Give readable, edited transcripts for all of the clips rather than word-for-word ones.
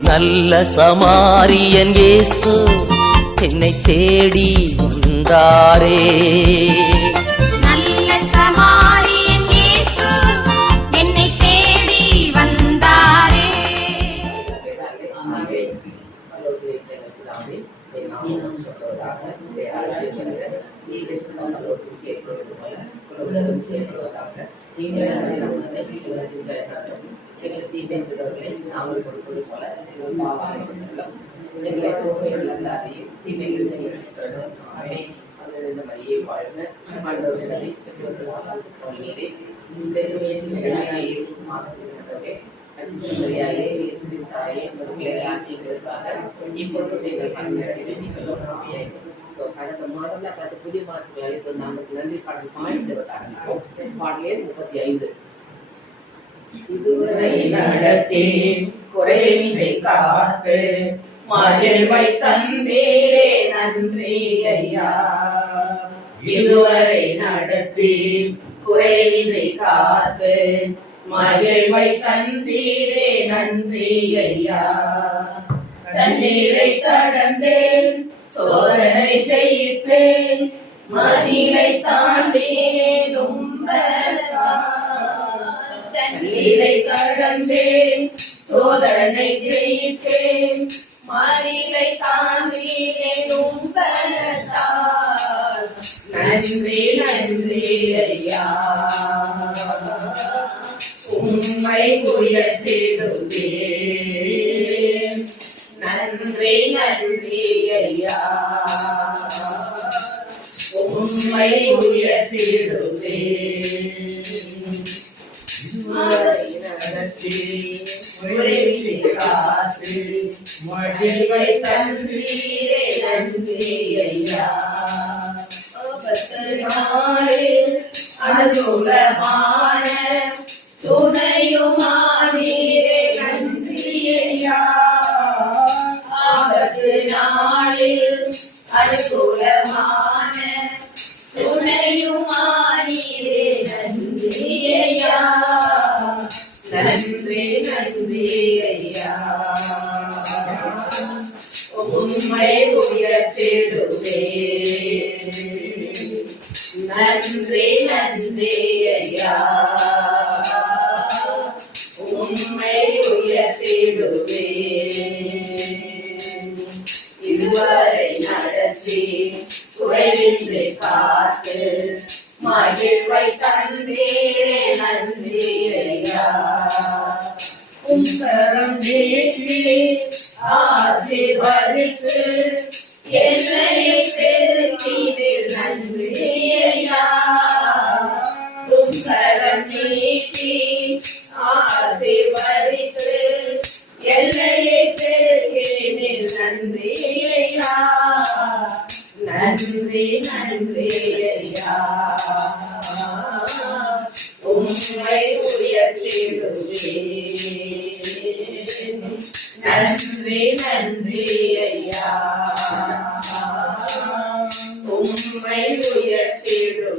நல்ல சமாரியன் இயேசு என்னை தேடி வந்தாரே. நல்ல சமாரியன் இயேசு என்னை தேடி வந்தாரே. தீமை சிலவற்றை நாங்கள் கொடுப்பது போல எங்களை சோதனைகள் அல்லாதையும் தீமைகள் அது இந்த மாதிரியே வாழ்க. ஆண்டவர்களை பெற்றோர்கள் ஆசாசிப்பவர்களே கடந்த மாதம்ல புதிய மாதங்களை நமக்கு நன்றி பாடல் பாடிச்சவதாரோ பாடலே 35. இதுவரை நடத்தி குறைவினை காத்து மகிழ்வை தந்தீரே நன்றி ஐயா. இதுவரை நடத்தி குறைவினை காத்து மகிழ்வை தந்தீரே நன்றி ஐயா. தண்ணீரை கடந்தேன் சோதனை ஜெயித்தேன் மதிலை தாண்டினேன் தண்ணீரை கடந்தேன் சோதனை ஜெயித்தேன் மதிலை தாண்டினேன் நன்றி நன்றி ஐயா. உம்மை உயர்த்திடுவேன் நன்றி நன்றி ஐயா. உம்மை உயர்த்திடுவேன் நடத்தி காத்து மகிழ்வை தந்தீரே நன்றி ஐயா. அனுகூலமான துணையுமானீரே நன்றி ஐயா. ஆபத்து நாளில் அனுகூலமான துணையுமானீரே நன்றி ஐயா. நன்றி நன்றி ஐயா. உம்மை உயர்த்திடுவேன் நன்றி நன்றி ஐயா. உம்மை உயர்த்திடுவேன். இதுவரை நடத்தி குறைவின்றி காத்து மகிழ்வை தந்தீரே நன்றி ஐயா. உங்கரம் நீட்டி ஆசீர்வதித்து என்னை பெருக்கினீர் நன்றி ஐயா. உங்கரம் நீட்டி ஆசீர்வதித்து என்னை பெருக்கினீர் நன்றி ஐயா. நன்றி நன்றி ஐயா. உம்மை உயர்த்திடுவேன் நன்றி நன்றி ஐயா. உம்மை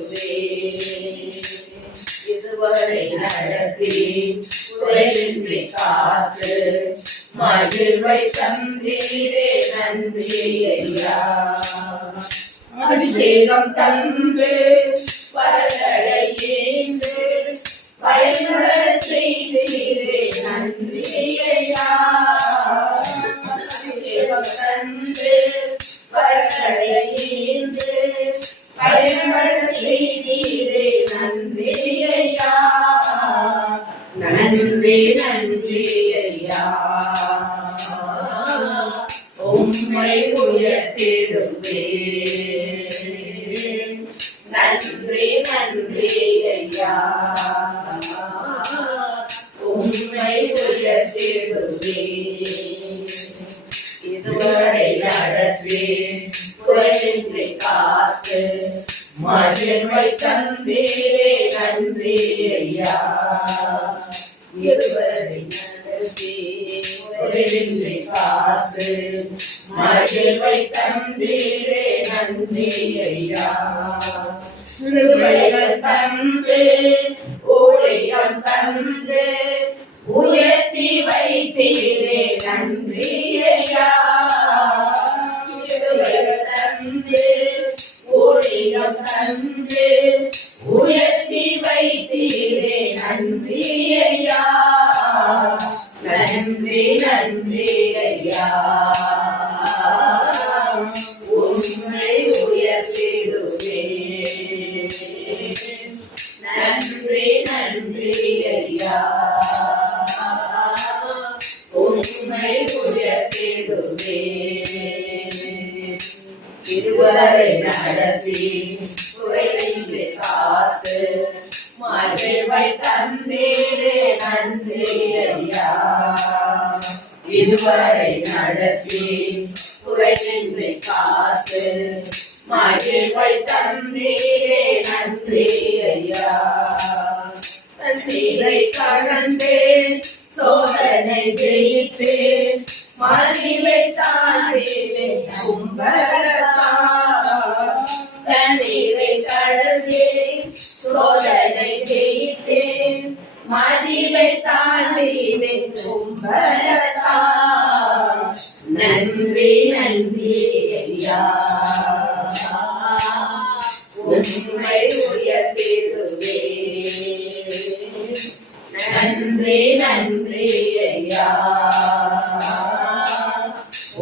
உயர்த்திடுவேன். இதுவரை நடத்தி குறைவின்றி காத்து மகிழ்வை தந்தீரே நன்றி ஐயா. அபிஷேகம் தந்து வரங்களை ஏந்து பயனுட செய்தீரே நன்றி ஐயா. அபிஷேகம் தந்து வரங்களை ஏந்து பயனுட செய்தீரே நன்றி ஐயா. நன்றி நன்றி ஐயா. உம்மை உயர்த்திடுவேன் நன்றி நன்றி ஐயா. உம்மை உயர்த்திடுவேன். இதுவரை நடத்தி குறைவின்றி காத்து மகிழ்வை தந்தீரே நன்றி ஐயா. இதுவரை நடத்தி குறைவின்றி காத்து மகிழ்வை தந்தீரே நன்றி ஐயா. கிருபைகள் தந்து ஊழியம் தந்து உயர்த்தி வைத்தீரே நன்றி நன்றி ஐயா, உம்மை உயர்த்திடுவே. நன்றி நன்றி ஐயா, உம்மை உயர்த்திடுவே. இருவரை நடத்தி குறைவின்றி காத்து மகிழ்வை தந்தீரே நன்றி ஐயா. இதுவரை நடத்தி குறைவின்றி காத்து மகிழ்வை தந்தீரே நன்றி ஐயா. தண்ணீரை கடந்தேன், சோதனை ஜெயித்தேன், மகிழ்வை தாண்டினேன் கும்பலத்தான். தண்ணீரை கடந்தேன், சோதனை ஜெயித்தேன், மகிழ்வை தாண்டினேன் கும்பலத்தான். நன்றி நன்றி ஐயா, உம்மை உயர்த்திடுவே. நன்றி நன்றி ஐயா,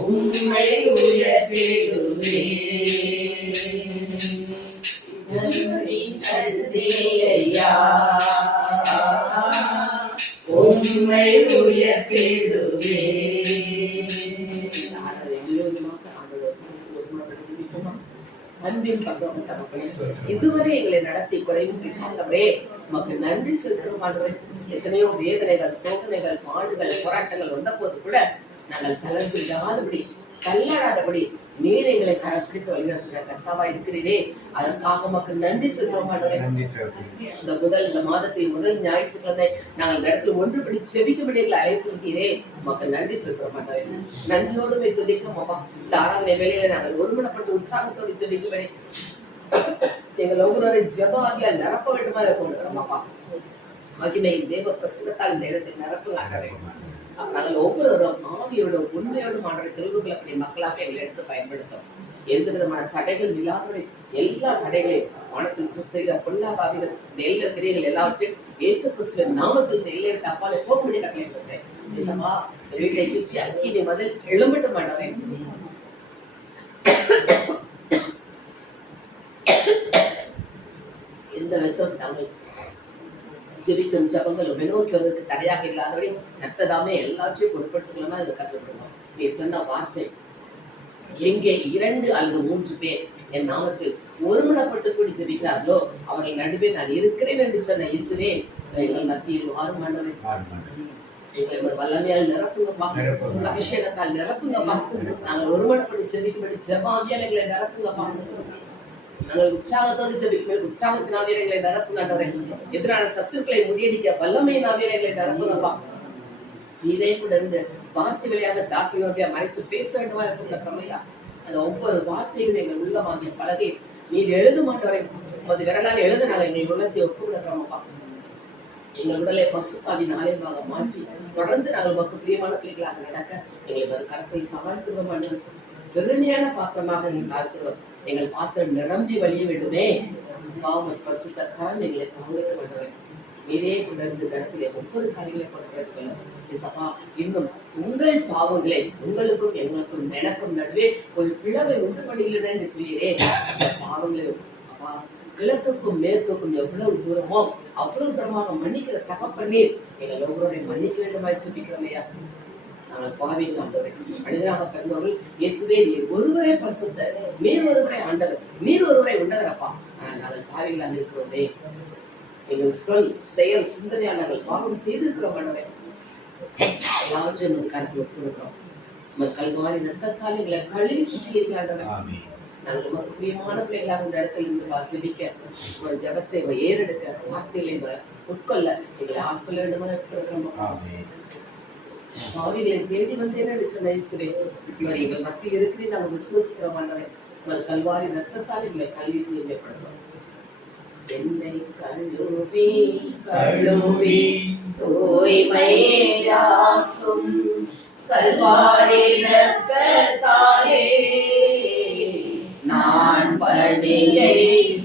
உம்மை உயர்த்திடுவே. நன்றி நன்றி ஐயா, உம்மை உயர்த்திடுவே. அன்பின் பகவான் தகப்பனே, இதுவரை எங்களை நடத்தி குறைவின்றி காத்தவரே உமக்கு நன்றி செலுத்துகிறோம். எத்தனையோ வேதனைகள், சோதனைகள், பாடுகள், போராட்டங்கள் வந்த போது கூட நாங்கள் தளர்ந்து விடாதபடி, தள்ளாடாதபடி நீர் எங்களை கரப்பிடித்து வழிநடத்துகிற கர்த்தாவா இருக்கிறீரே, அதற்காக உமக்கு நன்றி செலுத்துகிறோம். இந்த மாதத்தின் முதல் ஞாயிற்றுக்கிழமை நாங்கள் இந்த இடத்துல ஒன்றுபடி செபிக்கும்படி எங்களை அழைத்திருக்கிறே, உமக்கு நன்றி செலுத்துகிறோம். நன்றியோடு போய் துதிக்கிறோம் அப்பா. இந்த ஆராதனை வேளையில நாங்கள் ஒருமனப்பட்டு உற்சாகத்தோடு செபிக்கும்படி எங்கள் ஒவ்வொரு ஜெப ஆவியால் நிரப்ப வேண்டுமா கொண்டுக்கிறோம் அப்பா. மகிமையின் தேவ பிரசன்னத்தால் இந்த இடத்தை நிரப்புங்க. நாங்கள் ஒவ்வொருவரும் ஆவியோட உண்மையோடு மாற்ற தெளிவு கொள்ளக்கூடிய மக்களாக எங்களை எடுத்து பயன்படுத்தும். எந்த விதமான தடைகள் இல்லாத எல்லா தடைகளையும் வானத்தில் சுத்துகிற பொல்லாபாவிகள் இந்த எல்லா கிரியைகள் எல்லாவற்றையும் இயேசு கிறிஸ்துவின் நாமத்தில் எல்லை விட்டு அப்பாலே போக முடிய கட்டளையிட்டிருக்கிறேன். இந்த வீட்டை சுற்றி அக்கினி மதில் எழும்பட்டு மாட்டாரே. எந்த விதம் நாங்கள் ஜெபிக்கும் ஜபங்கள் நோக்கி வருவதற்கு தடையாக இல்லாதபடி கர்த்ததாமே எல்லாவற்றையும் பொருட்படுத்திக்கலாமா இதை கற்றுக்கொடுங்க. நீ சொன்ன வார்த்தை, எங்கே 2 அல்லது 3 பேர் என் நாமத்தில் ஒருமனப்பட்டு கூடி ஜெபிக்கிறார்களோ அவர்கள் நடுவே நான் இருக்கிறேன் என்று சொன்ன இயேசுவே எங்கள் மத்தியில் ஆறுமாண்டவரே எங்களை ஒரு வல்லமையால் நிரப்புங்கப்பா, அபிஷேகத்தால் நிரப்புங்கப்பா. நாங்கள் ஒருமனப்பட்டு ஜெபிக்கும்படி ஜெபாவியால் எங்களை நிரப்புங்கப்பா. நாங்கள் உற்சாகத்தோடு ஜெபிக்கும்போது உற்சாகத்தினாவே எங்களை நிரப்புங்கன்றவரே. எதிரான சத்துருக்களை முறியடிக்க வல்லமையினாவே எங்களை நிரப்புங்கப்பா. இதே கூட இருந்து வார்த்தை வழியாக தாசியோகியா மறைத்து பேச வேண்டுமா இருக்கின்ற தமையா அந்த ஒவ்வொரு வார்த்தையும் எங்கள் உள்ளமாகிய பலகை நீர் எழுத மாட்டவரை உமது விரலால் எழுத நாங்கள் எங்கள் உள்ளத்தை ஒப்புவிடுகிறோமப்பா. எங்கள் உடலை பசுத்தாவின் ஆலயமாக மாற்றி தொடர்ந்து நாங்கள் மொத்த பிரியமான பிள்ளைகளாக நடக்க எங்களை ஒரு கரத்தில் தாழ்த்துகிறோம். பெருமையான பாத்திரமாக எங்கள் தாழ்த்துகிறோம். எங்கள் பாத்திரம் நிரம்பி வழிய வேண்டுமே. பாவம் பரிசுத்த கரம் எங்களை தாங்கிட்டு வருகிறேன். நீரே தொடர்ந்து கடத்திலே ஒவ்வொரு காரியங்களை கொடுக்கிறது சபா. இன்னும் உங்கள் பாவங்களை உங்களுக்கும் எங்களுக்கும் எனக்கும் நடுவே ஒரு பிளவை உண்டு பண்ணியுள்ளன என்று சொல்கிறேன். பாவங்களை அப்பா கிழக்குக்கும் மேற்குக்கும் எவ்வளவு தூரமோ அவ்வளவு தூரமாக மன்னிக்கிற தகப்பன்னீர் எங்கள் ஒவ்வொருவரையும் மன்னிக்க வேண்டுமாய் சொல்லிக்கிறோமையா. நாங்கள் பாவிகள் ஆண்டவரை மனிதனாக பிறந்தவர்கள் இயேசுவே நீர் ஒருவரே பரிசுத்த, நீர் ஒருவரை ஆண்டவர், நீர் ஒருவரை உண்டவரப்பா. ஆனால் நாங்கள் பாவிகளாக இருக்கிறோமே. எங்கள் சொல் செயல் சிந்தனையால் நாங்கள் பாவம் செய்திருக்கிறோம் ஆண்டவரை. எல்லாவற்றையும் நமது கருத்தில் ஒப்புக்கிறோம். நம்ம கல்வாரி ரத்தத்தால் எங்களை கழுவி சுத்தியிருக்க ஆண்டவரை. நாங்கள் உமக்கு பிரியமான பிள்ளைகளாக இந்த இடத்துல இருந்து ஜெபிக்க ஒரு ஜபத்தை ஏறெடுக்க வார்த்தைகளை உட்கொள்ள எங்களை ஆட்கொள்ள வேண்டுமா இருக்கிறோம். பாவிகளை தேடி வந்தேன்னு சொன்ன இயேசுவே இவர் எங்கள் மத்தியில் இருக்கிறேன் நாங்கள் விசுவசிக்கிறோம் ஆண்டவரை. உமது கல்வாரி ரத்தத்தால் எங்களை கல்வி தூய்மைப்படுத்தும். என்னை கழுவி கழுவி தூய்மையாக்கும் கல்வாரி ரத்தத்தாலே நான் பணியை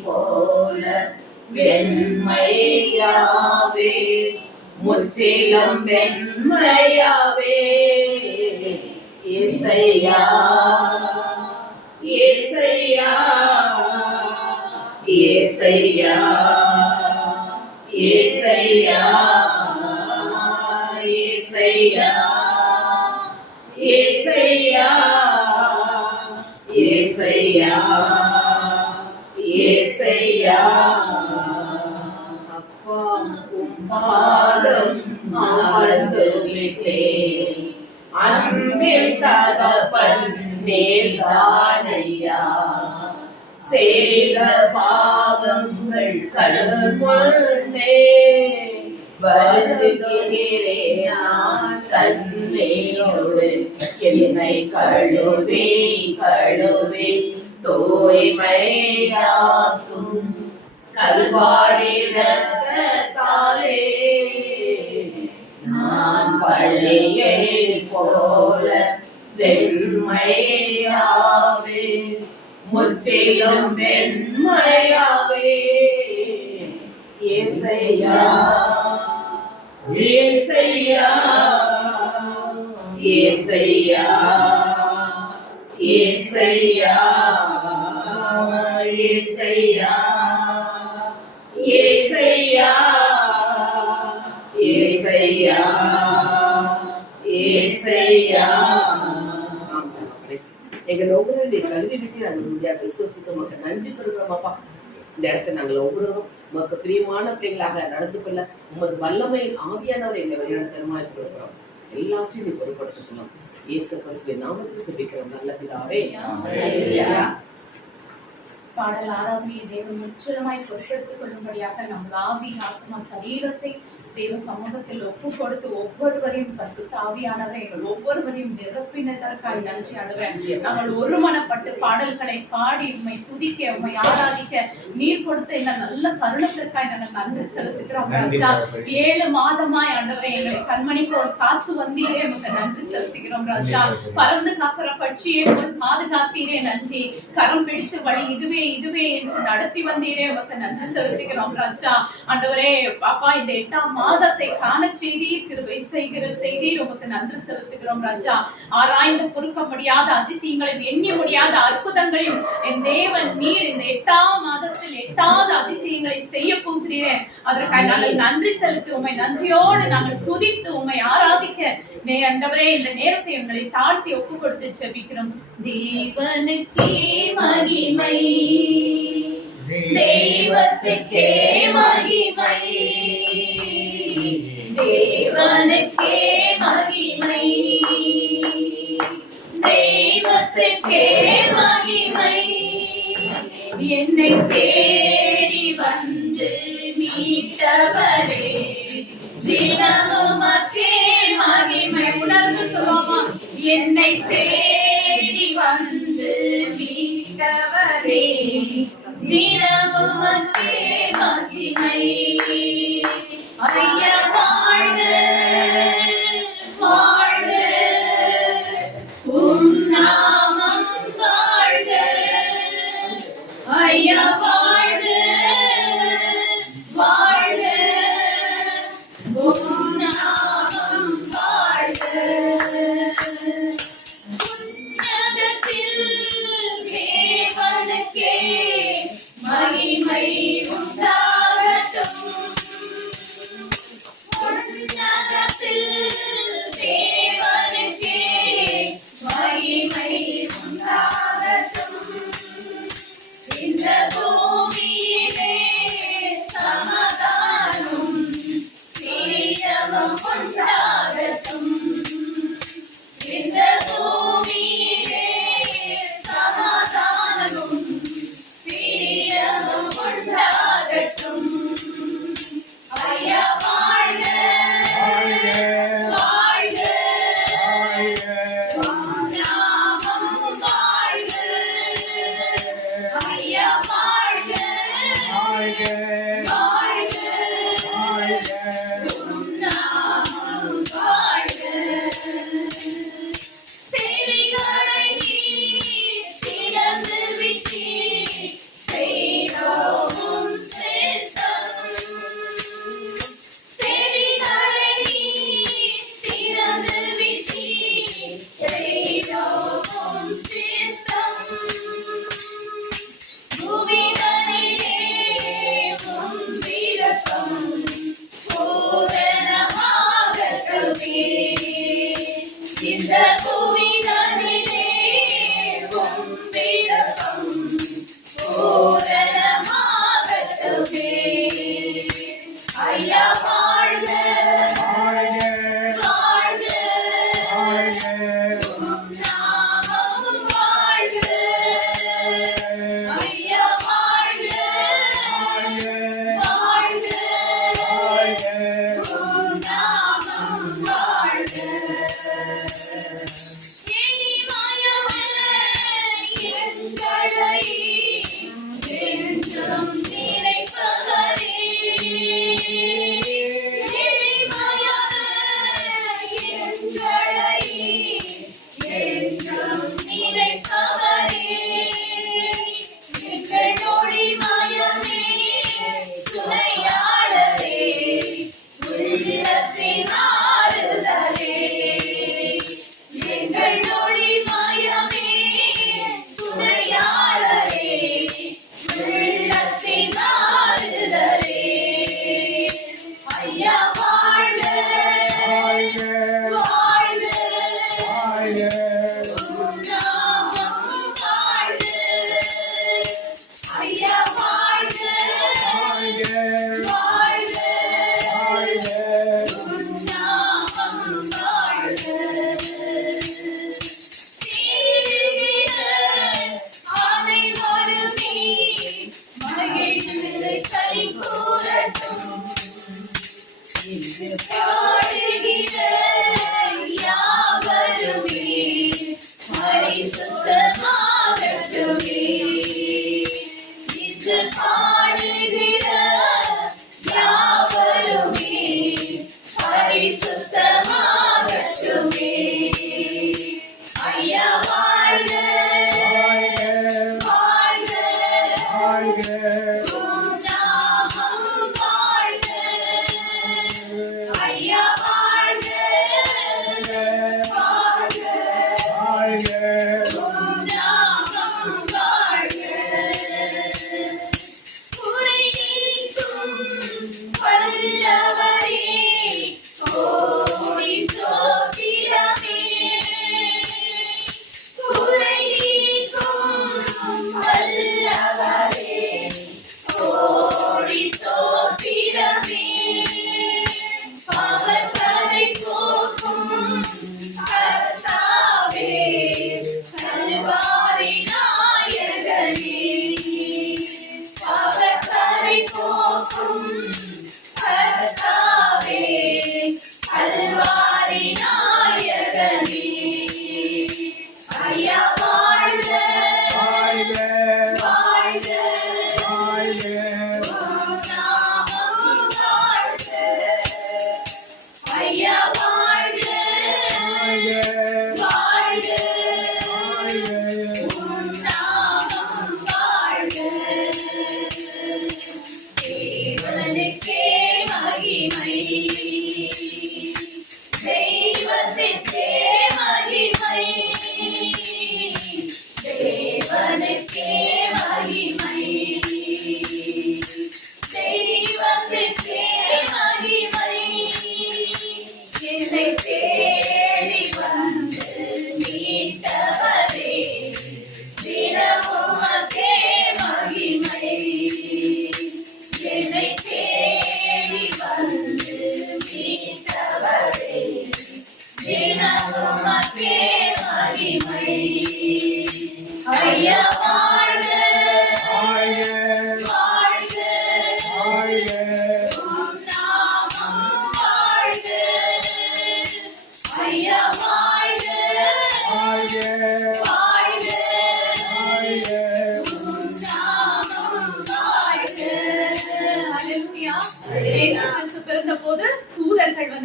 போல வெண்மையாவே, முற்றிலும் வெண்மையாவே. ஏசையா ஏசையா ஏசையா ஏசையா ஏசையா ஏசையா ஏசையா ஏசையா அப்பா உம் பாதம் அமர்ந்து விட்டேன் அன்பில் தகப்பன் மேல்தானையா செய்த பாவங்கள் கடவுளே வருகிறேன் நான் கண்ணீரோடு என்னை கழுவே கழுவே தூய்மையாக்கும் கல்வாரி ரத்தத்தாலே நான் பள்ளியை போல வெண்மையாவே முற்றிலும் வெண்மையாவே ஏசையா ஏசையா ஏசையா ஏசையா ஏசையா ஏசையா ஏசையா ஏசையா எங்கள் ஒவ்வொருடைய கல்வி விட்டு நாங்கள் உறுதியாக விசுவசிக்க மக்கள் நன்றி கொடுக்கிறோம் அப்பா. இந்த இடத்தை நாங்கள் ஒவ்வொருவரும் உமக்கு பிரியமான பிள்ளைகளாக நடந்து கொள்ள உமது வல்லமையின் ஆவியானவர் எங்களை வழிநடத்தமா இருக்கிறோம். எல்லாவற்றையும் நீ பொருட்படுத்திக்கலாம். இயேசு கிறிஸ்துவின் நாமத்தில் ஜெபிக்கிறோம் நல்ல பிதாவே. பாடல் ஆராதனையை தேவன் முற்றிலுமாய் பொறுப்பெடுத்துக் கொள்ளும்படியாக நம் ஆவி ஆத்மா சரீரத்தை தேவ சமூகத்தில் ஒப்பு கொடுத்து ஒவ்வொருவரையும் பரிசுத்த ஆவியானவரை எங்கள் ஒவ்வொருவரையும் நிரப்பினதற்காய் நன்றி ஆடுவேன். நாங்கள் ஒருமனப்பட்டு பாடல்களை பாடி உண்மை துதிக்க உண்மை ஆராதிக்க நீர் கொடுத்த இந்த நல்ல கருணத்திற்காய் நாங்கள் நன்றி செலுத்துகிறோம் ராஜா. 7 மாதமாய் ஆண்டவரை எங்களை கண்மணி போல் காத்து வந்தீரே உமக்கு நன்றி செலுத்துகிறோம் ராஜா. பறந்து காக்கிற பட்சியை போல் பாதுகாத்தீரே நன்றி. கரம் பிடித்து வழி இதுவே இதுவே என்று நடத்தி வந்தீரே உமக்கு நன்றி செலுத்துகிறோம் ராஜா. ஆண்டவரே அப்பா இந்த 8ஆம் மாதத்தை காண செய்தீர் கிருபை செய்தீர் உமக்கு நன்றி செலுத்துகிறோம் ராஜா. ஆராய்ந்து பொறுக்க முடியாத அதிசயங்களையும் எண்ணி முடியாத அற்புதங்களையும் என் தேவன் நீர் இந்த 8ஆம் மாதத்தில் 8வது அதிசயங்களை செய்ய போகிறீரே அதற்காக நாங்கள் நன்றி செலுத்தி உம்மை நன்றியோடு நாங்கள் துதித்து உம்மை ஆராதிக்க ஆண்டவரே இந்த நேரத்தை எங்களை தாழ்த்தி ஒப்பு கொடுத்து ஜெபிக்கிறோம். தேவனுக்கே மகிமை தெய்வத்துக்கே மகிமை தேவனுக்கே மகிமை தெய்வத்துக்கே மகிமை என்னை தேடி வந்து மீட்டவரே தினமும் மக்கே மகிமை உணர்ந்து சொல்லுமா என்னை தேடி வந்து மீட்டவரே தினமும் மக்கே மகிமை ஐயா வாழ்க வாழ்க உம் நாமம் வாழ்க ஐயா வாழ்க வாழ்க உம் நாமம் வாழ்க உன்னதத்தில் தேவனுக்கே மகிமை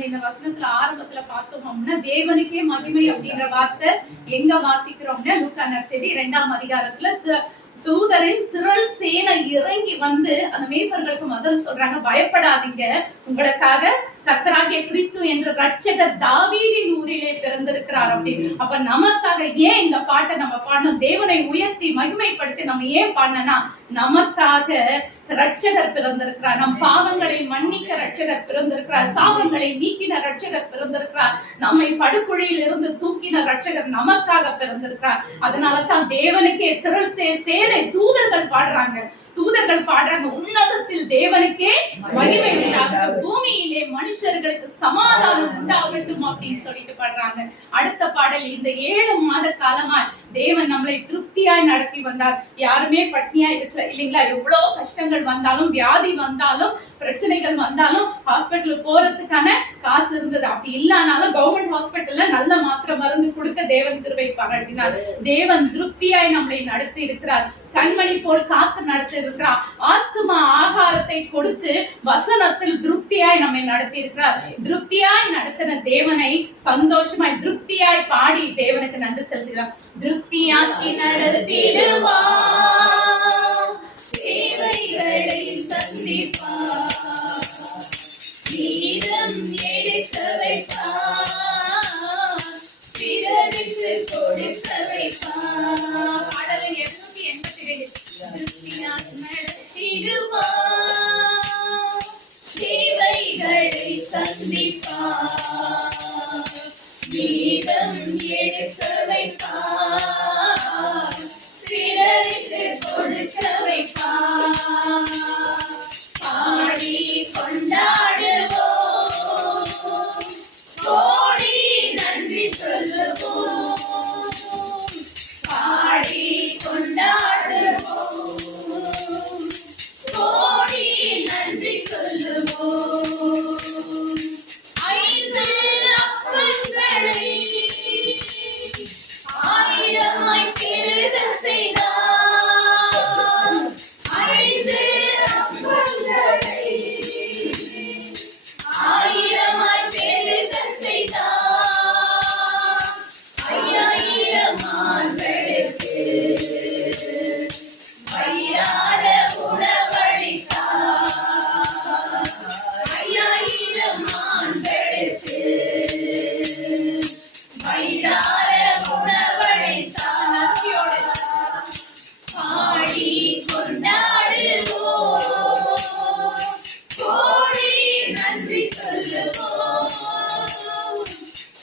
நம்ம இந்த வசனத்துல ஆரம்பத்துல பார்த்தோம் அப்படின்னா தேவனுக்கே மகிமை அப்படின்ற வார்த்தை எங்க வாசிக்கிறோம்னா லூக்கா நற்செய்தி 2ஆம் அதிகாரத்துல தூதரின் திரள் சேனை இறங்கி வந்து அந்த மேய்ப்பர்களுக்கு முதல் சொல்றாங்க, பயப்படாதீங்க, உங்களுக்காக கர்த்தராகிய கிறிஸ்து என்ற ரட்சகர் தாவீதின் ஊரிலே பிறந்திருக்கிறார் அப்படின்னு. அப்ப நமக்காக ஏன் இந்த பாட்டை நம்ம பாடணும்? தேவனை உயர்த்தி மகிமைப்படுத்தி நம்ம ஏன் பாடணும்னா, நமக்காக ரட்சகர் பிறந்திருக்கிறார், நம் பாவங்களை மன்னிக்க ரட்சகர் பிறந்திருக்கிறார், சாபங்களை நீக்கின ரட்சகர் பிறந்திருக்கிறார், நம்மை படுகுழியில் இருந்து தூக்கின ரட்சகர் நமக்காக பிறந்திருக்கிறார். அதனாலதான் தேவனுக்கே திரள்தே சேனை தூதர்கள் பாடுறாங்க, உன்னதத்தில் தேவனுக்கே மகிமை உண்டாகட்டும், பூமியிலே மனுஷர்களுக்கு சமாதானம் உண்டாகட்டும் அப்படின்னு சொல்லிட்டு பாடுறாங்க. அடுத்த பாடல், இந்த 7 மாத காலமா தேவன் நம்மளை திருப்தியாய் நடத்தி வந்தார். யாருமே பட்னியா இருக்கல இல்லைங்களா? எவ்வளவு கஷ்டங்கள் வந்தாலும், வியாதி வந்தாலும், பிரச்சனைகள் வந்தாலும் ஹாஸ்பிட்டலுக்கு போறதுக்கான காசு இருந்தது. அப்படி இல்லைனாலும் கவர்மெண்ட் ஹாஸ்பிட்டல்ல நல்ல மாத்திரை மருந்து கொடுக்க தேவன் கிருபை பாராட்டினார். தேவன் திருப்தியாய் நம்மளை நடத்தி இருக்கிறார். கண்மணி போல் காத்து நடத்தி இருக்கிறார். ஆத்துமா ஆகாரத்தை கொடுத்து வசனத்தில் திருப்தியாய் நம்மை நடத்தி இருக்கிறார். திருப்தியாய் நடத்தின தேவனை சந்தோஷமாய் திருப்தியாய் பாடி தேவனுக்கு நன்றி செலுத்துகிறார். திருப்தியாக்கி நடத்திடுவா, சேவைகளை சந்திப்பா, நீதம் எடுக்க வைப்பா, பிறருக்கு கொடுக்க வைப்பா. பாடலின் 782 நடத்திடுவா, சேவைகளை சந்திப்பா, நீதம் எடுக்க வைப்பா, பிறருக்கு கொடுக்க வைப்பா. பாடி கொண்டாடுவோம், கோடி நன்றி சொல்லுவோம், பாடி கொண்டாடுவோம், கோடி நன்றி சொல்லுவோம். 5 அப்பங்களை 1000 பெருக செய்தார். 5 அப்பங்களை 1000 பெருக செய்தார். 5000 ஆண்களுக்கு வயிறார உணவளித்தார். 5000 ஆண்களுக்கு வயிறார உணவளித்தார். பாடி கொண்டாடுவோம், கோடி நன்றி சொல்லுவோம்,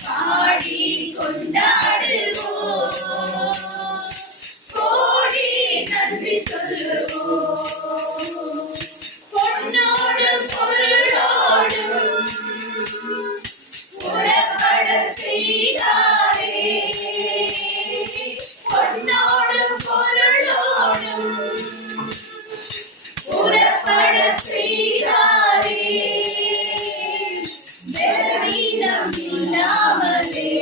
பாடி கொண்டாடுவோம், கோடி நன்றி சொல்லுவோம். பொன்னோடும் பொருளோடும் உறப்பட செய்தாரே, பொன்னோடும் பொருளோடும் உறப்பட செய்தாரே, பலவீனம் இல்லாமலே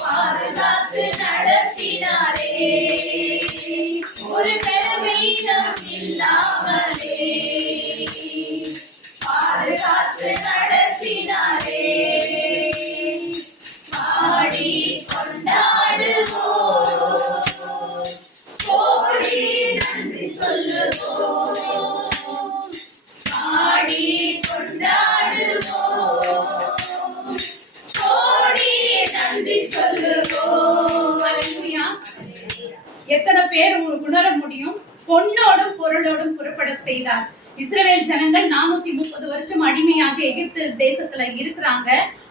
பாதுகாத்து நடத்தினாரே, ஒரு பலவீனம் இல்லாமலே பாதுகாத்து நடத்தினாரே. பாடி கொண்டாடுவோம், கோடி நன்றி சொல்லுவோம், பாடி கொண்டாடுவோம், கோடி நன்றி சொல்லுவோம். அல்லேலூயா. எத்தனை பேர் உணர முடியும்? பொன்னோடும் பொருளோடும் புறப்பட செய்தார். இஸ்ரவேல் ஜனங்கள் 430 வருஷம் அடிமையாக எகிப்து தேசத்துல இருக்கிறாங்க.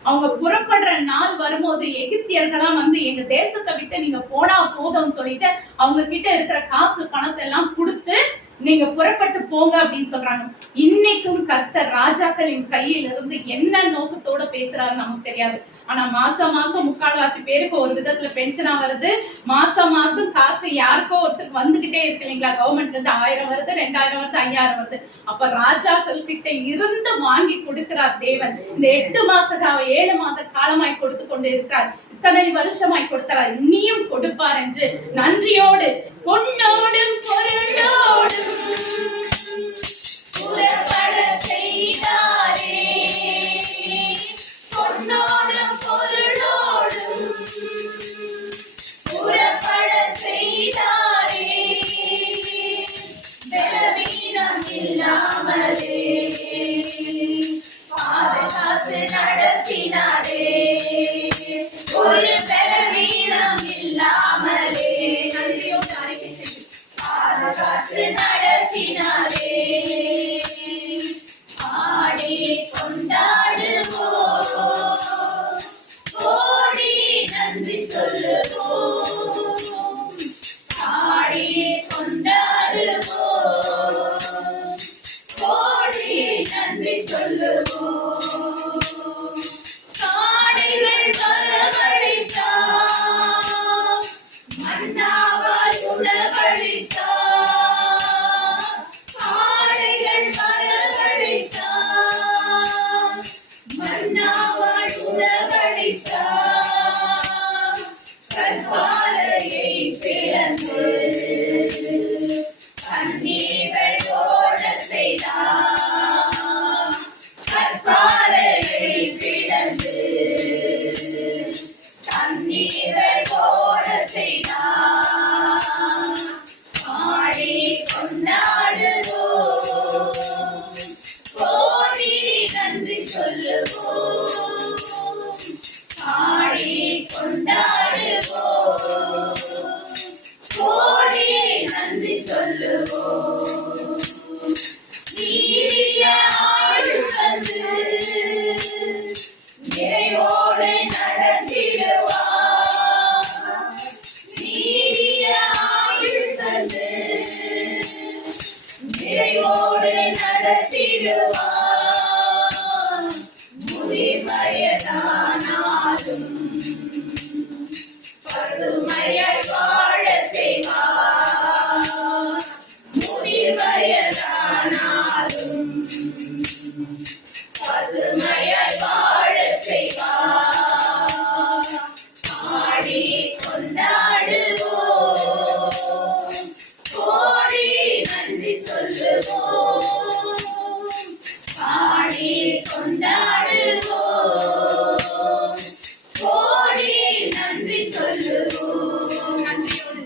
அவங்க புறப்படுற நாள் வரும்போது எகிப்தியர்களாம் வந்து எங்க தேசத்தை விட்டு நீங்க போனா போதும்னு சொல்லிட்டு அவங்க கிட்ட இருக்கிற காசு பணத்தை எல்லாம் கொடுத்து நீங்க புறப்பட்டு போங்க அப்படின்னு சொல்றாங்க. இன்னைக்கும் கர்த்தர் ராஜாக்களின் கையில் இருந்து என்ன நோக்கத்தோட பேசுறாரு நமக்கு தெரியாது. ஆனா மாசம் மாசம் 3/4 பேருக்கு ஒரு விதத்துல பென்ஷனா வருது. மாசம் மாசம் காசு யாருக்கோ ஒருத்தருக்கு வந்துகிட்டே இருக்கு இல்லைங்களா? கவர்மெண்ட்ல இருந்து 1000 வருது, 2000 வருது, 5000 வருது. அப்ப ராஜாக்கள் கிட்ட இருந்து வாங்கி கொடுக்கிறார் தேவன். இந்த 8 மாச 7 மாத காலமாய் கொடுத்து கொண்டு இருக்கிறார். இத்தனை வருஷமாய் கொடுத்தார், இனியும் கொடுப்பார் என்று நன்றியோடு பொன்னோடும் பொருளோடும் புறப்பட செய்தாரே, ஒரு பலவீனம் இல்லாமலே நன்றியோடு அறிக்கை செய்து பாதுகாத்து நடத்தினாரே. ஆடி கொண்டாடுவோம், ஓடி நன்றி சொல்லுவோம். ஆடி கொண்டாடுவோம், ஓடி நன்றி சொல்லுவோம். காடைகள் வரவழைத்தார், மன்னாவால் உணவளித்தார். காடைகள் வரவழைத்தார், மன்னாவால் உணவளித்தார். கற்பாலையை பிளந்து கண்ணீர்கள் ஓட செய்தார். கற்பாலையை பிளந்து கண்ணீர்கள் ஓட செய்தார். ஆடி கொண்டாடுவோம், ஓடி நன்றி சொல்லுவோம். ஆடி கொண்டாடுவோம், ஓடி நன்றி சொல்லுவோம். நீடிய ஆயுள் தந்து நிறைவோடு நடத்திடுவார். நீடிய ஆயுள் தந்து நிறைவோடு நடத்திடுவார். முதிர்வயதானாலும் பசுமையாய் வாழ செய்வார். முதிர்வயதானாலும் பசுமையாய் வாழ செய்வார். ஆடி கொண்டாடுவோம், ஓடி நன்றி சொல்லுவோம். ஆடி கொண்டாடுவோம், ஓடி நன்றி சொல்லுவோம். நன்றியோடு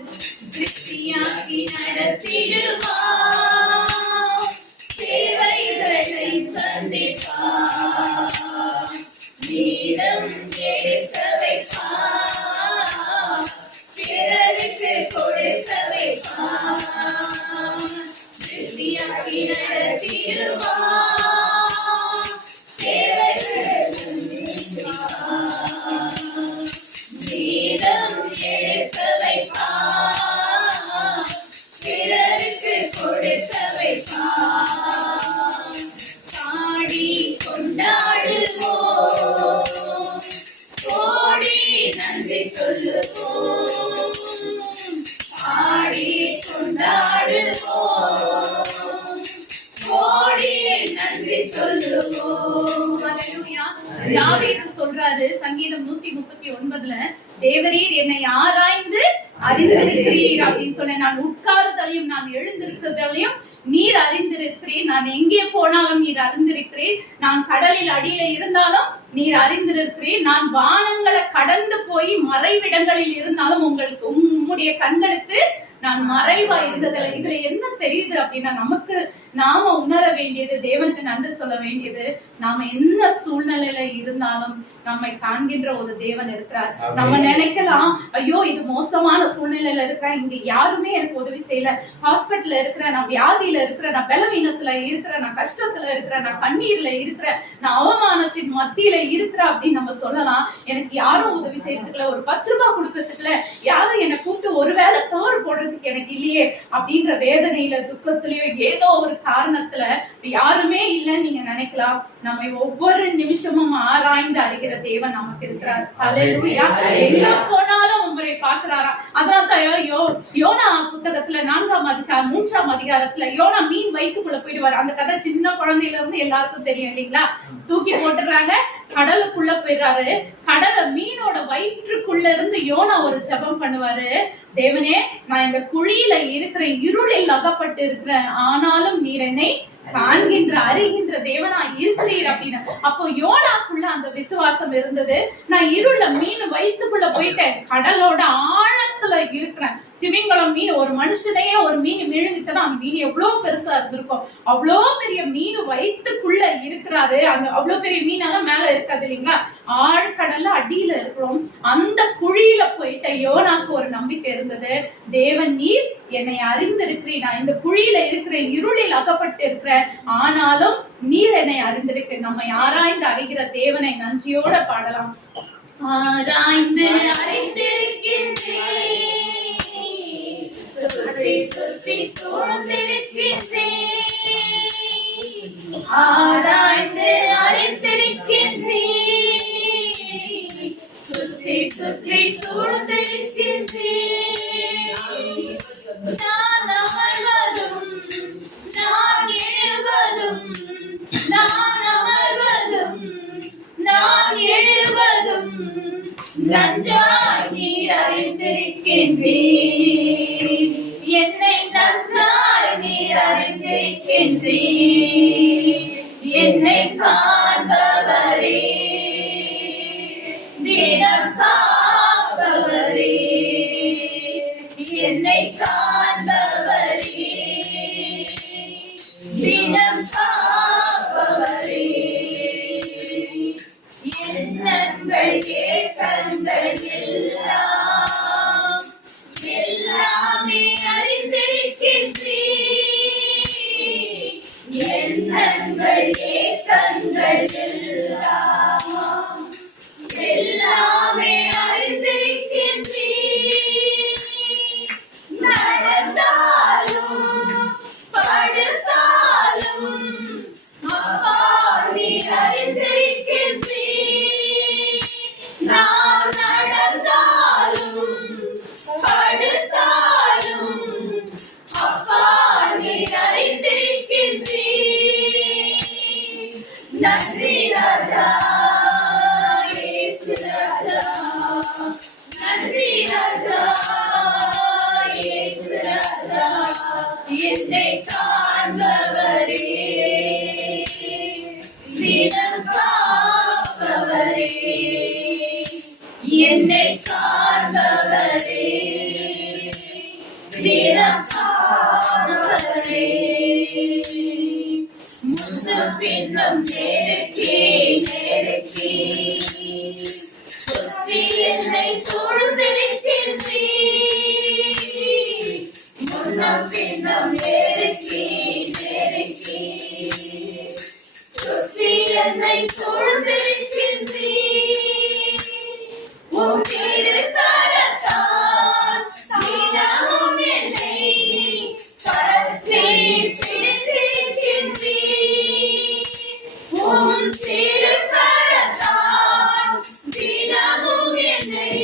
திருப்தியாக்கி நடத்திடுவார். தேவைகளை சந்திப்பார். மீதம் எடுக்க வைப்பார். பிறருக்கு கொடுக்க வைப்பார். திருப்தியாக்கி நடத்திடுவார். தேவைகளை சந்திப்பார். மீதம் எடுக்க வைப்பார். பிறருக்கு கொடுக்க வைப்பார். பாடி கொண்டாடுவோம், ஓடி நன்றி சொல்லுவோம். பாடி கொண்டாடுவோம், ஓடி நன்றி சொல்லுவோம். ஹல்லேலூயா. தாவீது சொல்றாரு சங்கீதம் 139ல, தேவரீர் என்னை ஆராய்ந்து அறிந்திருக்கிறீர் அப்படின்னு சொன்ன. நான் உட்காருதலையும் நான் எழுந்திருக்கிறதையும் நீர் அறிந்திருக்கிறீர். நான் எங்கே போனாலும் நீர் அறிந்திருக்கிறீர். நான் கடலில் அடியில இருந்தாலும் நீர் அறிந்திருக்கிறீர். நான் வானங்களை கடந்து போய் மறைவிடங்களில் இருந்தாலும் உங்களுக்கு உம்முடைய கண்களுக்கு நான் மறைவா இருந்ததில்லை. இதுல என்ன தெரியுது அப்படின்னா, நமக்கு நாம உணர வேண்டியது, தேவனுக்கு நன்றி சொல்ல வேண்டியது, நாம என்ன சூழ்நிலையில இருந்தாலும் நம்மை காண்கின்ற ஒரு தேவன் இருக்கிறார். நம்ம நினைக்கலாம், ஐயோ இது மோசமான சூழ்நிலையில இருக்கிறேன், இங்க யாருமே எனக்கு உதவி செய்யல, ஹாஸ்பிட்டல்ல இருக்கிறேன், நான் வியாதியில இருக்கிறேன், நான் பலவீனத்துல இருக்கிறேன், நான் கஷ்டத்துல இருக்கிறேன், நான் கண்ணீர்ல இருக்கிறேன், நான் அவமானத்தின் மத்தியில இருக்கிறேன் அப்படின்னு நம்ம சொல்லலாம். எனக்கு யாரும் உதவி செய்யறதுக்குல, ஒரு 10 ரூபாய் கொடுக்கறதுக்குல, யாரும் என்னை கூப்பிட்டு ஒருவேளை சோறு போடுறதுக்கு எனக்கு இல்லையே அப்படின்ற வேதனையில துக்கத்திலயோ ஏதோ ஒரு காரணத்துல யாருமே இல்லைன்னு நீங்க நினைக்கலாம். நம்மை ஒவ்வொரு நிமிஷமும் ஆராய்ந்து அறிகிற தேவன் நமக்கு இருக்கிறார். ஹல்லேலூயா. எங்க போனாலும் உங்களை பார்க்கிறாரா. அதனால்தான் யோனா புத்தகத்துல 3ஆம் அதிகாரத்துல யோனா மீன் வயிற்றுக்குள்ள போயிடுவாரு. அந்த கதை சின்ன குழந்தையில இருந்து எல்லாருக்கும் தெரியும் இல்லைங்களா. தூக்கி போட்டுறாங்க, கடலுக்குள்ள போயிடுறாரு. மீனோட வயிற்றுக்குள்ள இருந்து யோனா ஒரு ஜெபம் பண்ணுவாரு. தேவனே, நான் இந்த குழியில இருக்கிறேன், இருளில் அகப்பட்டு இருக்கிறேன், ஆனாலும் நீர் என்னை காண்கின்ற அறிகின்ற தேவனா இருக்கிறீர் அப்படின்னு. அப்போ யோனாக்குள்ள அந்த விசுவாசம் இருந்தது. நான் இருள மீன் வயிற்றுக்குள்ள போயிட்டேன், கடலோட ஆழத்தை ஆழத்துல இருக்கிற திமிங்கலம் மீன், ஒரு மனுஷனையே ஒரு மீன் விழுந்துச்சுன்னா அந்த மீன் எவ்வளவு பெருசா இருந்திருக்கும். அவ்வளோ பெரிய மீன் வயிற்றுக்குள்ள இருக்கிறாரு. அந்த அவ்வளோ பெரிய மீனெல்லாம் மேல இருக்காது இல்லைங்களா, ஆழ்கடல்ல அடியில இருக்கிறோம். அந்த குழியில போயிட்ட யோனாக்கு ஒரு நம்பிக்கை இருந்தது. தேவன் நீர் என்னை அறிந்திருக்கிறீர், நான் இந்த குழியில இருக்கிறேன், இருளில் அகப்பட்டு இருக்கிறேன், ஆனாலும் நீர் என்னை அறிந்திருக்க. நம்மை ஆராய்ந்து அறிகிற தேவனை நன்றியோட பாடலாம். ஆராய்ந்து அறிந்திருக்கின்றேன், சுற்றி சுற்றி சூழ்ந்திருக்கின்றேன், ஆராய்ந்து அறிந்திருக்கின்றேன், சுற்றி சுற்றி சூழ்ந்திருக்கின்றேன். நான் அமர்வதும் நான் எழுவதும், நான் அமர்வதும் நான் எழுவதும் நன்றாய் நீர் அறிந்திருக்கின்றீர், என்னை நன்றாய் நீர் அறிந்திருக்கின்றீர். என்னை காண்பவரே, தினம் காப்பவரே, என்னை காண்பவரே, தினம் காப்பவரே. எண்ணங்கள் ஏக்கங்கள் எல்லாம் எல்லாமே அறிந்திருக்கின்றீர். எண்ணங்கள் ஏக்கங்கள் எல்லாம் எல்லாமே அறிந்திருக்கின்றீர். நடந்தாலும் படுத்தாலும் அப்பா நீர் அறிந்திருக்கின்றீர். நான் நடந்தாலும் படுத்தாலும் அப்பா நீர் அறிந்திருக்கின்றீர். நன்றி ராஜா, இயேசு ராஜா, நன்றி ராஜா, இயேசு ராஜா. என்னை காண்பவரே, தினம் காப்பவரே, என்னை காண்பவரே, தினம் காப்பவரே. முன்னும் பின்னும் நெருக்கி நெருக்கி சுற்றி என்னை சூழ்ந்திருக்கின்றீர். முன்னும் பின்னும் நெருக்கி நெருக்கி சுற்றி என்னை சூழ்ந்திருக்கின்றீர். உம் திருக்கரத்தால் தினமும் என்னை பற்றி பிடித்திருக்கின்றீர். உம் திருக்கரத்தால் தினமும் என்னை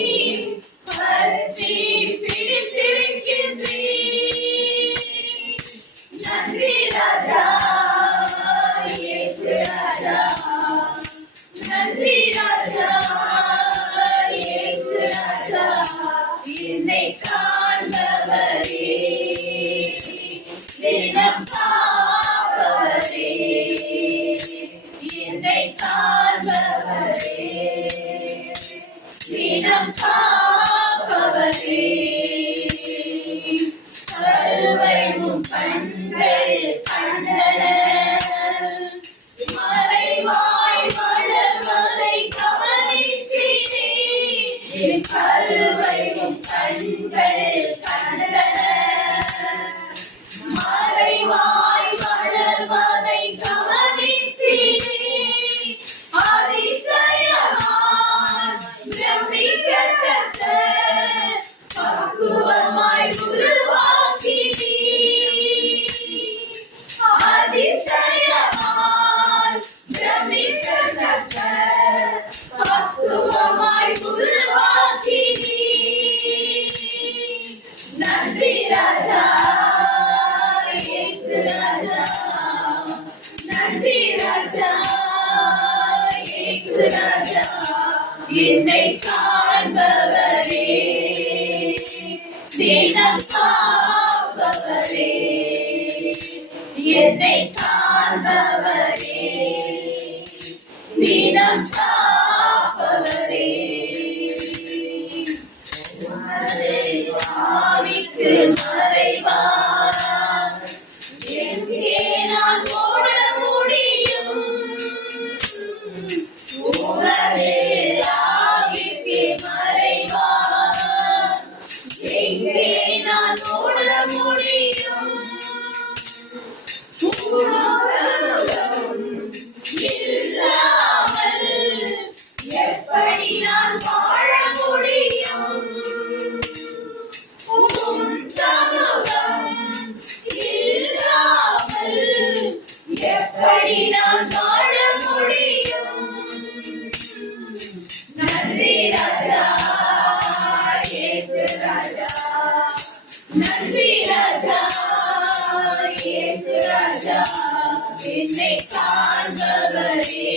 என்னை காண்பவரே,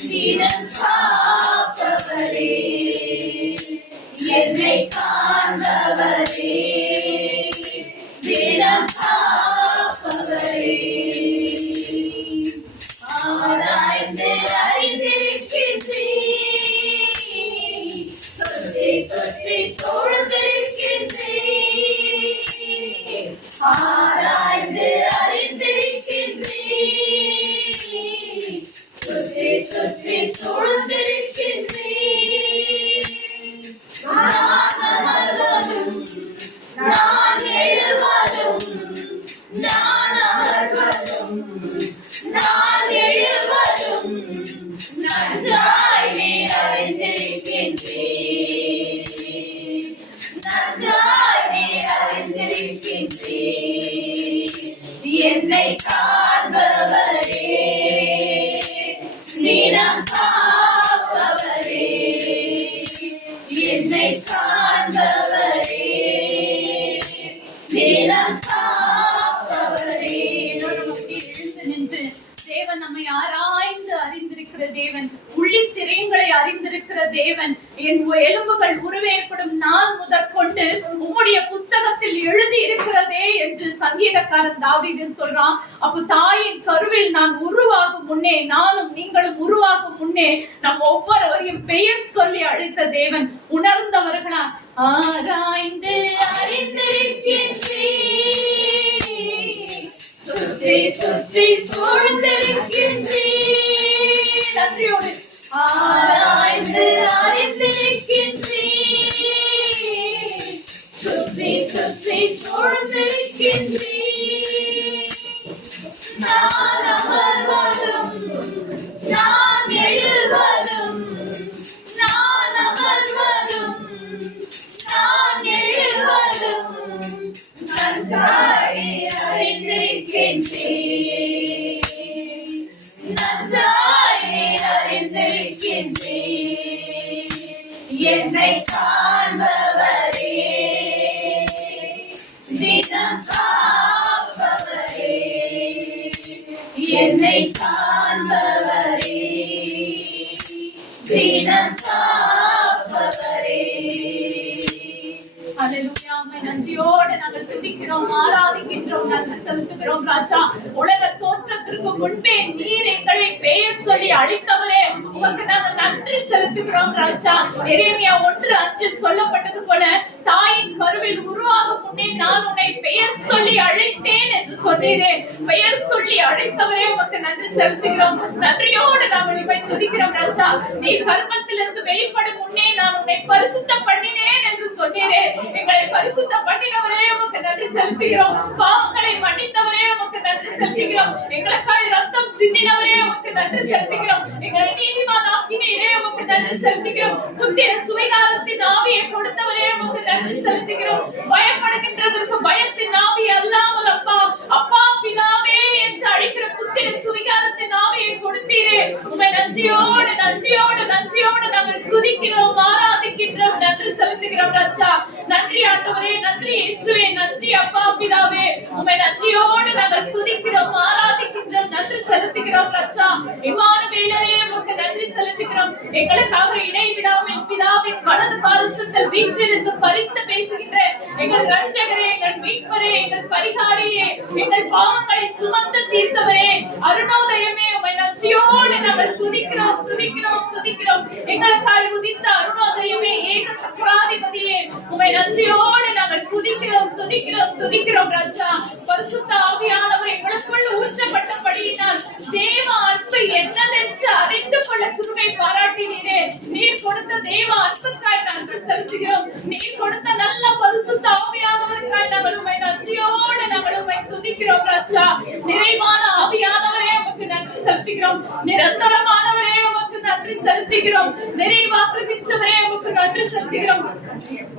தினம் காப்பவரே, என்னை காண்பவரே, தினம் காப்பவரே. ஆராய்ந்து அறிந்திருக்கின்றீர், சுற்றி சுற்றி சூழ்ந்திருக்கின்றீர். ஆராய்ந்து அறிந்திருக்கின்றீர், சுற்றி சுற்றி சூழ்ந்திருக்கின்றீர். நான் அமர்வதும் நான் எழுவதும், நான் அமர்வதும் நான் எழுவதும் நன்றாய் நீர் அறிந்திருக்கின்றீர், நன்றாய் நீர் அறிந்திருக்கின்றீர். என்னை காண்பவரே, தினம் காப்பவரே, என்னை காண்பவரே, தினம் காப்பவரே. எழுந்து நின்று தேவன் நம்மை ஆராய்ந்து அறிந்திருக்கிற தேவன், உள்ளித்திரையங்களை அறிந்திருக்கிற தேவன், என் எலும்புகள் உருவேற்படும் நாள் முதற்கொண்டு உம்முடைய புஸ்தகத்தில் எழுதி இருக்கிறதே என்று சங்கீதக்காரன் தாவீது சொல்றான். அப்போ தாயின் கருவில் நான் உருவாகும் முன்னே, நானும் நீங்களும் உருவாகும் முன்னே நம் ஒவ்வொருவரையும் பெயர் சொல்லி அழைத்த தேவன். உணர்ந்தவர்களா ஆராய்ந்து அறிந்திருக்கின்றீர், சுற்றி சுற்றி சூழ்ந்திருக்கின்றீர். நன்றியோடு ஆராய்ந்து அறிந்திருக்கின்றீர், சுற்றி சுற்றி சூழ்ந்திருக்கின்றீர். நான் அமர்வதும் நான் எழுவதும், நான் அமர்வதும் நான் எழுவதும் நன்றாய் அறிந்திருக்கின்றீர், நன்றாய் அறிந்திருக்கின்றீர். என்னை காண்பவரே, தினம் காப்பவரே, என்னை காண்பவரே, தினம் காப்பவரே. அல்லேலூயா. உம்மை நன்றியோடு நாங்கள் துதிக்கிறோம், ஆராதிக்கின்றோம், நன்றி செலுத்துகிறோம் ராஜா. உலக தோற்றத்திற்கு முன்பே நீர் எங்களை பெயர் சொல்லி அழைத்தவரே, உமக்கு நாங்கள் நன்றி செலுத்துகிறோம் ராஜா. எரேமியா 1:5 சொல்லப்பட்டது போல, தாயின் கருவில் உருவாகும் முன்னே நான் உன்னை பெயர் சொல்லி அழைத்தேன் என்று சொன்னீரே. பெயர் சொல்லி அழைத்தவரே உமக்கு நன்றி செலுத்துகிறோம். நன்றியோடு நாங்கள் உம்மை துதிக்கிறோம் ராஜா. நீ கர்ப்பத்திலிருந்து வெளிப்படும் முன்னே நான் உன்னை பரிசுத்த பண்ணினேன் என்று சொன்னீரே. எங்களை பரிசுத்த பண்ணினவரே உமக்கு நன்றி செலுத்துகிறோம். பாவங்களை மன்னித்தவரே உமக்கு நன்றி செலுத்துகிறோம். எங்களுக்காக ரத்தம் சிந்தினவரே உமக்கு நன்றி செலுத்துகிறோம். எங்களை நீதிமான் ஆக்கினீரே உமக்கு நன்றி செலுத்துகிறோம். புத்திர சுவிகாரத்தின் ஆவியை கொடுத்தவரே உமக்கு நன்றி செலுத்துகிறோம். பயப்படுகின்றதற்கு பயத்தின் ஆவி அல்லாமல் அப்பா, அப்பா பிதாவே என்று அழைக்கிற புத்திர சுவிகாரத்தின் ஆவியை கொடுத்தீரே. உம்மை நன்றியோடு நன்றியோடு நன்றியோடு நாங்கள் துதிக்கிறோம், ஆராதிக்கின்றோம், நன்றி செலுத்துகிறோம் ராஜா. நன்றி ஆண்டவரே, நன்றி இயேசுவே, நன்றி அப்பா பிதாவே. உம்மை நன்றியோடு நாங்கள் துதிக்கிறோம், ஆராதிக்கின்றோம், நன்றி செலுத்துகிறோம் ராஜா. இம்மானுவேலரே உமக்கு நன்றி செலுத்துகிறோம். எங்களுக்காக இடைவிடாமல் பிதாவின் வலது பாதத்தில் வீற்றிருந்து பரிந்து பேசுகின்ற எங்கள் ரட்சகரே, எங்கள் மீட்பரே, எங்கள் பரிகாரியே, எங்கள் பாவங்களை சுமந்து தீர்த்தவரே, அருணோதயமே உம்மை நன்றியோடு நாங்கள் துதிக்கிறோம், துதிக்கிறோம், துதிக்கிறோம். எங்களுக்காக உதித்த அருணோதயமே, ஏக சக்கராதிபதியே, உம்மை நன்றியோடு நாங்கள் துதிக்கிறோம், துதிக்கிறோம், துதிக்கிறோம் ராஜா. பரிசுத்த ஆவியானவர் எங்களுக்குள் ஊற்றப்பட்டபடியினால் தேவ அன்பு என்னதென்று அறிந்து கொள்ள கிருபை பாராட்டினீரே. நீர் கொடுத்த தேவ அன்புக்காய் நாங்கள் செலுத்துகிறோம். நீர் கொடுத்த நல்ல பரிசுத்த ஆவியானவருக்காய் நாங்கள் உம்மை நன்றியோடு நாங்கள் உம்மை துதிக்கிறோம் ராஜா. நிறைவான ஆவியானவரே உமக்கு நன்றி செலுத்துகிறோம். நிரந்தரமானவரே உமக்கு நன்றி செலுத்துகிறோம். நிறைவாக்குகின்றவரே உமக்கு நன்றி செலுத்துகிறோம்.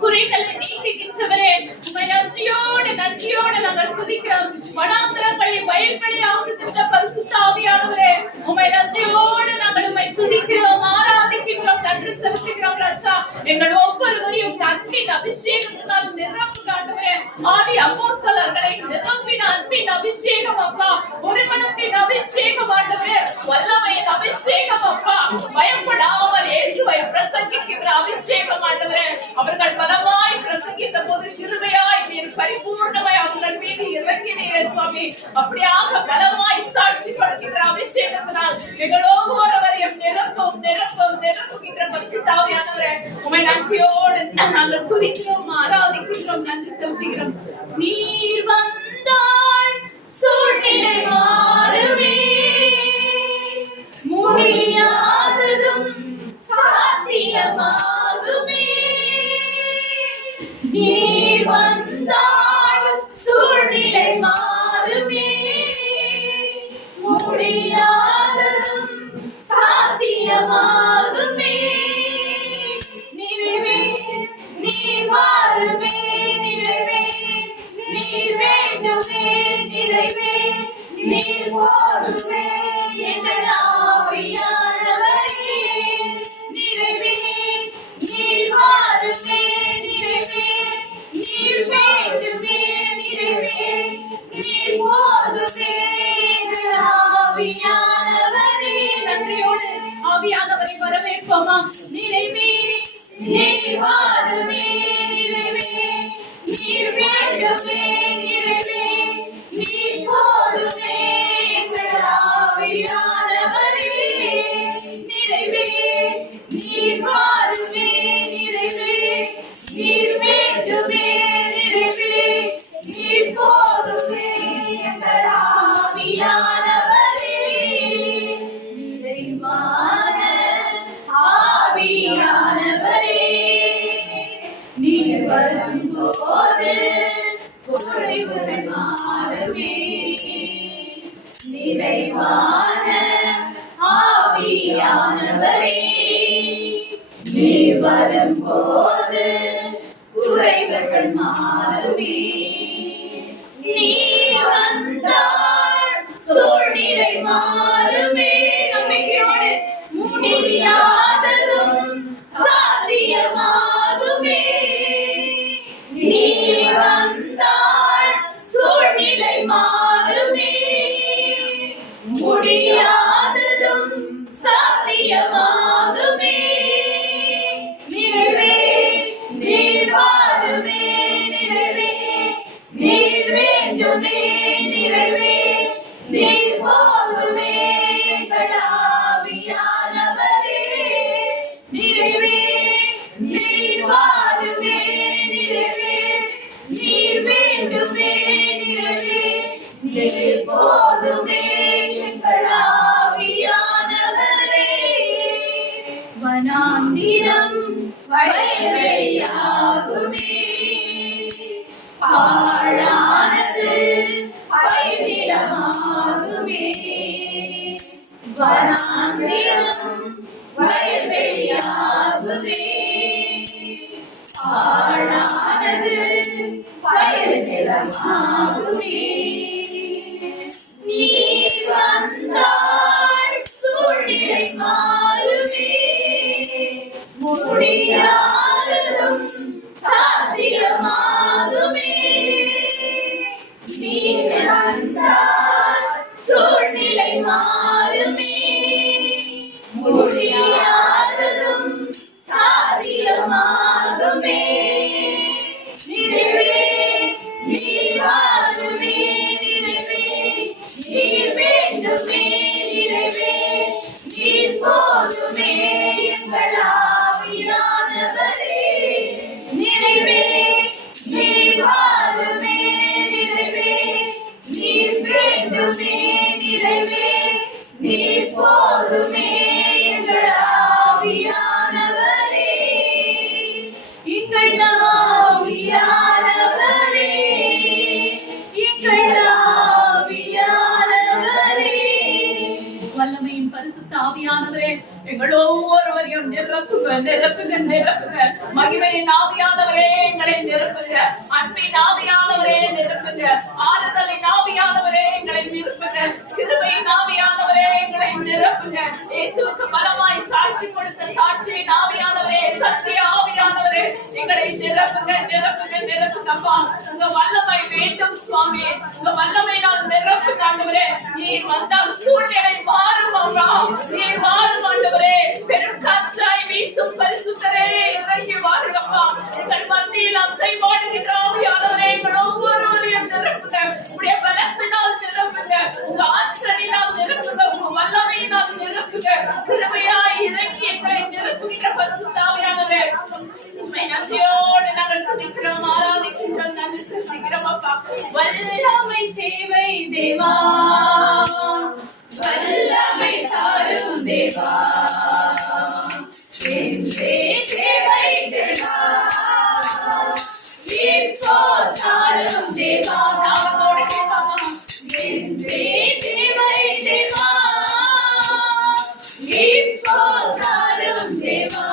குறைகளை நீக்குகின்றவரே உம்மை நன்றியோடு நன்றியோடு நாங்கள் துதிக்கிறோம். வனாந்திரங்களை வயல்களை ஆக்குகின்ற பரிசுத்த ஆவியானவரே உம்மை நன்றியோடு நாங்கள் உம்மை துதிக்கிறோம், ஆராதிக்கின்றோம், நன்றி செலுத்துகிறோம் ராஜா. எங்கள் ஒவ்வொருவரையும் அன்பின் அபிஷேகத்தினால் நிரப்பு காட்டுகிறேன். ஆதி அப்போஸ்தலர்களை நிரப்பின அன்பின் அபிஷேகம் அப்பா. ஒரு ஞானத்தின் அபிஷேகம் ஆண்டவரே, வல்லமையின் அபிஷேகம் அப்பா, பயப்படாமல் இயேசுவை பிரசங்கிக்கின்ற அபிஷேகம் ஆண்டவரே, அவர்கள் பலமாய் பிரசங்கித்த போது கிருபையாய் நீர் பரிபூர்ணமாய் அவர்கள் மீது இறங்கினீரே சுவாமி. அப்படியாக பலமாய் சாட்சி படுத்துகின்ற அபிஷேகத்தினால் எங்கள் ஒவ்வொருவரையும் நிரப்புகின்ற பரிசுத்த ஆவியானவரே, உம்மை நன்றியோடு நாங்கள் துதிக்கிறோம், ஆராதிக்கிறோம், நன்றி செலுத்துகிறோம். நீர் வந்தால் சூழ்நிலை மாறுமே, முடியாததும் சாத்தியமாகுமே. நீர் வந்தால் சூழ்நிலை மாறுமே, முடியாததும் சாத்தியமாகுமே. நிறைவே நீர் மாறுமே, நிறைவே நீர் வேண்டுமே, நிறைவே நீர் போதுமே எங்கள் ஆவியானவரே. நிறைவே நீர் மாறுமே, நிறைவே நீர் வேண்டுமே, நிறைவே நீர் போதுமே எங்கள் ஆவியானவரே. நன்றியோடு ஆவியானவரை வரவேற்போமா? நிறைவே நீர் மாறுமே, நிறைவே நீர் வேண்டுமே, நிறைவே நீர் போதுமே எங்கள் ஆவியானவரே. நிறைவே நீர் மாறுமே, நிறைவே நீர் வேண்டுமே, நிறைவே நீர் போதுமே எங்கள் ஆவியானவரே. நிறைவான ஆவியானவரே, நீர் வரும்போது குறைவுகள் மாறுமே. நிறைவான ஆவியானவரே, நீர் வரும்போது குறைவுகள் மாறுமே. நீர் வந்தால் சூழ்நிலை மாறுமே. நம்பிக்கையோடு முடியாததும் சாத்தியமாகுமே. நீர் வந்தால் சூழ்நிலை மாறுமே, முடியாததும் சாத்தியமாகுமே. நிறைவே நீர் வாருமே, நிறைவே நீர் வேண்டுமே, நிறைவே நீர் போதுமே எங்கள் ஆவியானவரே. நிறைவே நீர் வாருமே, நிறைவே நீர் வேண்டுமே, நிறைவே நீர் போதுமே எங்கள் ஆவியானவரே. வனாந்திரம் வயல்வெளியாகுமே, பாழானது பயிரிடமாகுமே. வனாந்திரம் வயல்வெளியாகுமே, பாழானது பயிரிடமாகுமே. நீர் வந்தால் சூழ்நிலை மாறுமே, முடியாததும் சாத்தியமாகுமே. நீர் வந்தால் சூழ்நிலை மாறுமே, முடியாததும் சாத்தியமாகுமே. நிறைவே நீர் வாருமே, நிறைவே நீர் வேண்டுமே, நிறைவே நீர் போதுமே எங்கள் ஆவியானவரே. நிறைவே நீர் வாருமே, நிறைவே நீர் வேண்டுமே, நிறைவே நீர் போதுமே எங்கள் ஆவியானவரே. எங்கள் ஆவியானவரே, எங்கள் ஆவியானவரே. வல்லமையின் பரிசுத்த ஆவியானவரே, எங்கள் ஒவ்வொருவரையும் நிரப்புங்க, நிரப்புங்க, நிரப்புங்க. மகிமையின் ஆவியானவரே எங்களை நிரப்புங்க. அன்பின் ஆவியானவரே நிரப்புங்க. ஆறுதலின் ஆவியானவரே எங்களை நிரப்புங்க. கிருபையின் ஆவியானவரே எங்களை நிரப்புங்க. இயேசுவுக்கு பலமாய் சாட்சி கொடுத்த சாட்சியின் ஆவியானவரே, சத்திய ஆவியானவரே எங்களை நிரப்புங்க நிரப்புங்க நிரப்புங்கப்பா. உங்க வல்லமை வேண்டும் சுவாமி. உங்க வல்லமை நான் நிரப்புங்க ஆண்டவரே. நீர் வந்தால் சூழ்நிலை மாறும் அப்பா. நீர் மாறும் ஆண்டவரே. பெரும் காற்றாய் வீசும் பரிசுத்தரே இறங்கி வாருங்கப்பா. எங்கள் மத்தியில் அசைவாடுகிற ஆவியானவரே எங்கள் ஒவ்வொருவரையும் நிரப்புங்க. உடைய பலத்தினால் நிரப்புங்க. உங்க ஆற்றலினால் நிரப்புங்க. உங்க வல்லமையினால் நிரப்புங்க. கிருபையாய் இறங்கி எங்களை நிரப்புகிற பரிசுத்த ஆவியானவரே உம்மை நன்றியோடு நாங்கள் துதிக்கிறோம், ஆராதிக்கிறோம், நன்றி செலுத்துகிறோம் அப்பா. வல்லமை தேவை தேவா, வல்லமை தாரும் தேவா, என்றே தேவை தேவா, இப்போ தாரும் தேவா. நாமோடு கேட்பாமா? என்றே தேவை தேவா, இப்போ தாரும் தேவா.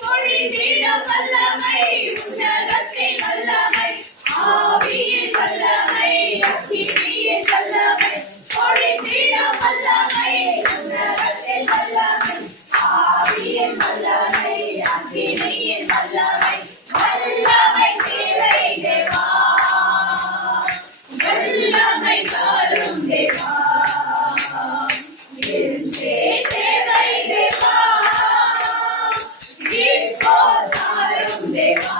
பொழிந்திடும் வல்லமை, உன்னதத்தின் வல்லமை, ஆவியின் வல்லமை, அக்கினியின் வல்லமை. பொழிந்திடும் வல்லமை, உன்னதத்தின் வல்லமை, ஆவியின் வல்லமை, அக்கினியின் வல்லமை. வல்லமை தேவை தேவா, வல்லமை தாரும் தேவா, என்றே தேவை தேவா, இப்போ தாரும் தேவா,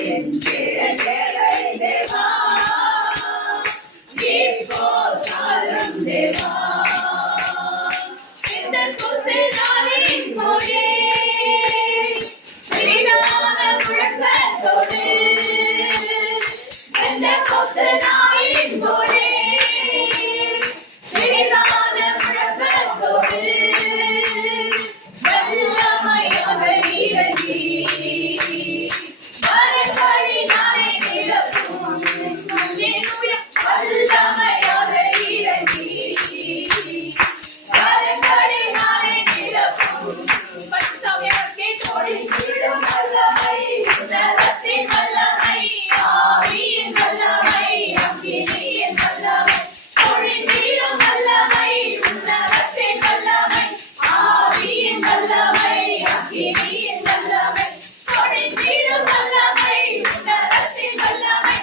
என்றே தேவை தேவா, இப்போ தாரும் தேவா. இந்த குசினாலின் மொழி ஸ்ரீநாத முழக்கத்தோடு, இந்த குசினாலின் மொழி ஸ்ரீநாத முழக்கத்தோடு, வல்லமையாக இறங்கி மரங்களினாலே நிரப்பும். அல்லேலூயா. வல்லமையாக இறங்கி மரங்களினாலே நிரப்பும். பரிசுத்தமாய் கேட்டோடி விடும் வல்லமை, உன்னதத்தின் வல்லமை, ஆவியின் வல்லமை, அக்கினியின் வல்லமை. பொழிந்திடும் வல்லமை, உன்னதத்தின் வல்லமை, ஆவியின் வல்லமை, அக்கினியின் வல்லமை. பொழிந்திடும் வல்லமை, உன்னதத்தின் வல்லமை,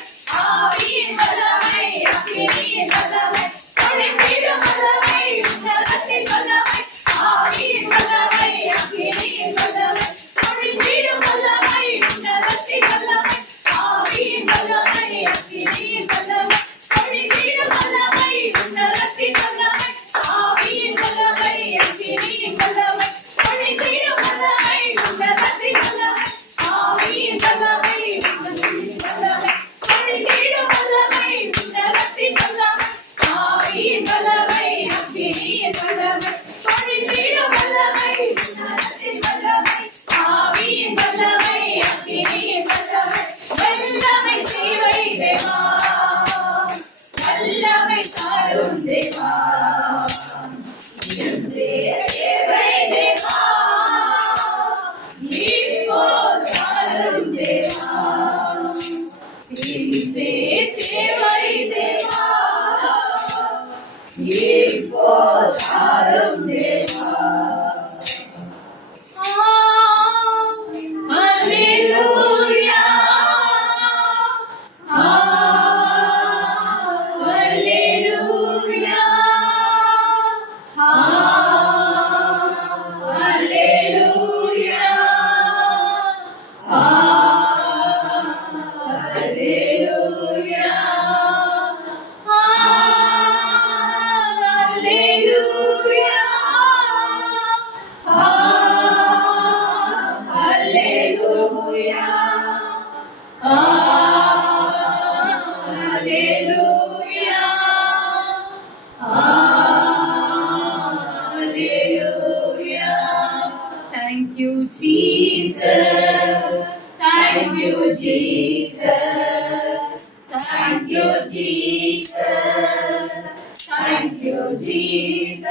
ஆவியின் வல்லமை, அக்கினியின் வல்லமை. பொழிந்திடும் வல்லமை, உன்னதத்தின் வல்லமை, ஆவியின் வல்லமை, அக்கினியின் வல்லமை. பொழிந்திடும் வல்லமை, உன்னதத்தின் வல்லமை, ஆவியின் வல்லமை, அக்கினியின் வல்லமை. பொழிந்திடும் வல்லமை, உன்னதத்தின் வல்லமை, ஆவியின் வல்லமை, அக்கினியின் வல்லமை. பொழிந்திடும் வல்லமை, உன்னதத்தின் வல்லமை, ஆவியின் வல்லமை, அக்கினியின் வல்லமை. பொழிந்திடும் வல்லமை, உன்னதத்தின் வல்லமை, ஆவியின் வல்லமை, அக்கினியின் வல்லமை. பொழிந்திடும் வல்லமை, உன்னதத்தின் வல்லமை, ஆவியின் வல்லமை, அக்கினியின் வல்லமை. வல்லமை தேவை தேவா, வல்லமை தாரும் தேவா, என்றே தேவை தேவா, இப்போ தாரும் தேவா, என்றே தேவை தேவா, இப்போ தாரும் தேவா. Hallelujah. Hallelujah. Hallelujah. Hallelujah. Thank you, Jesus. Thank you, Jesus. Thank you, Jesus. Thank you, Jesus.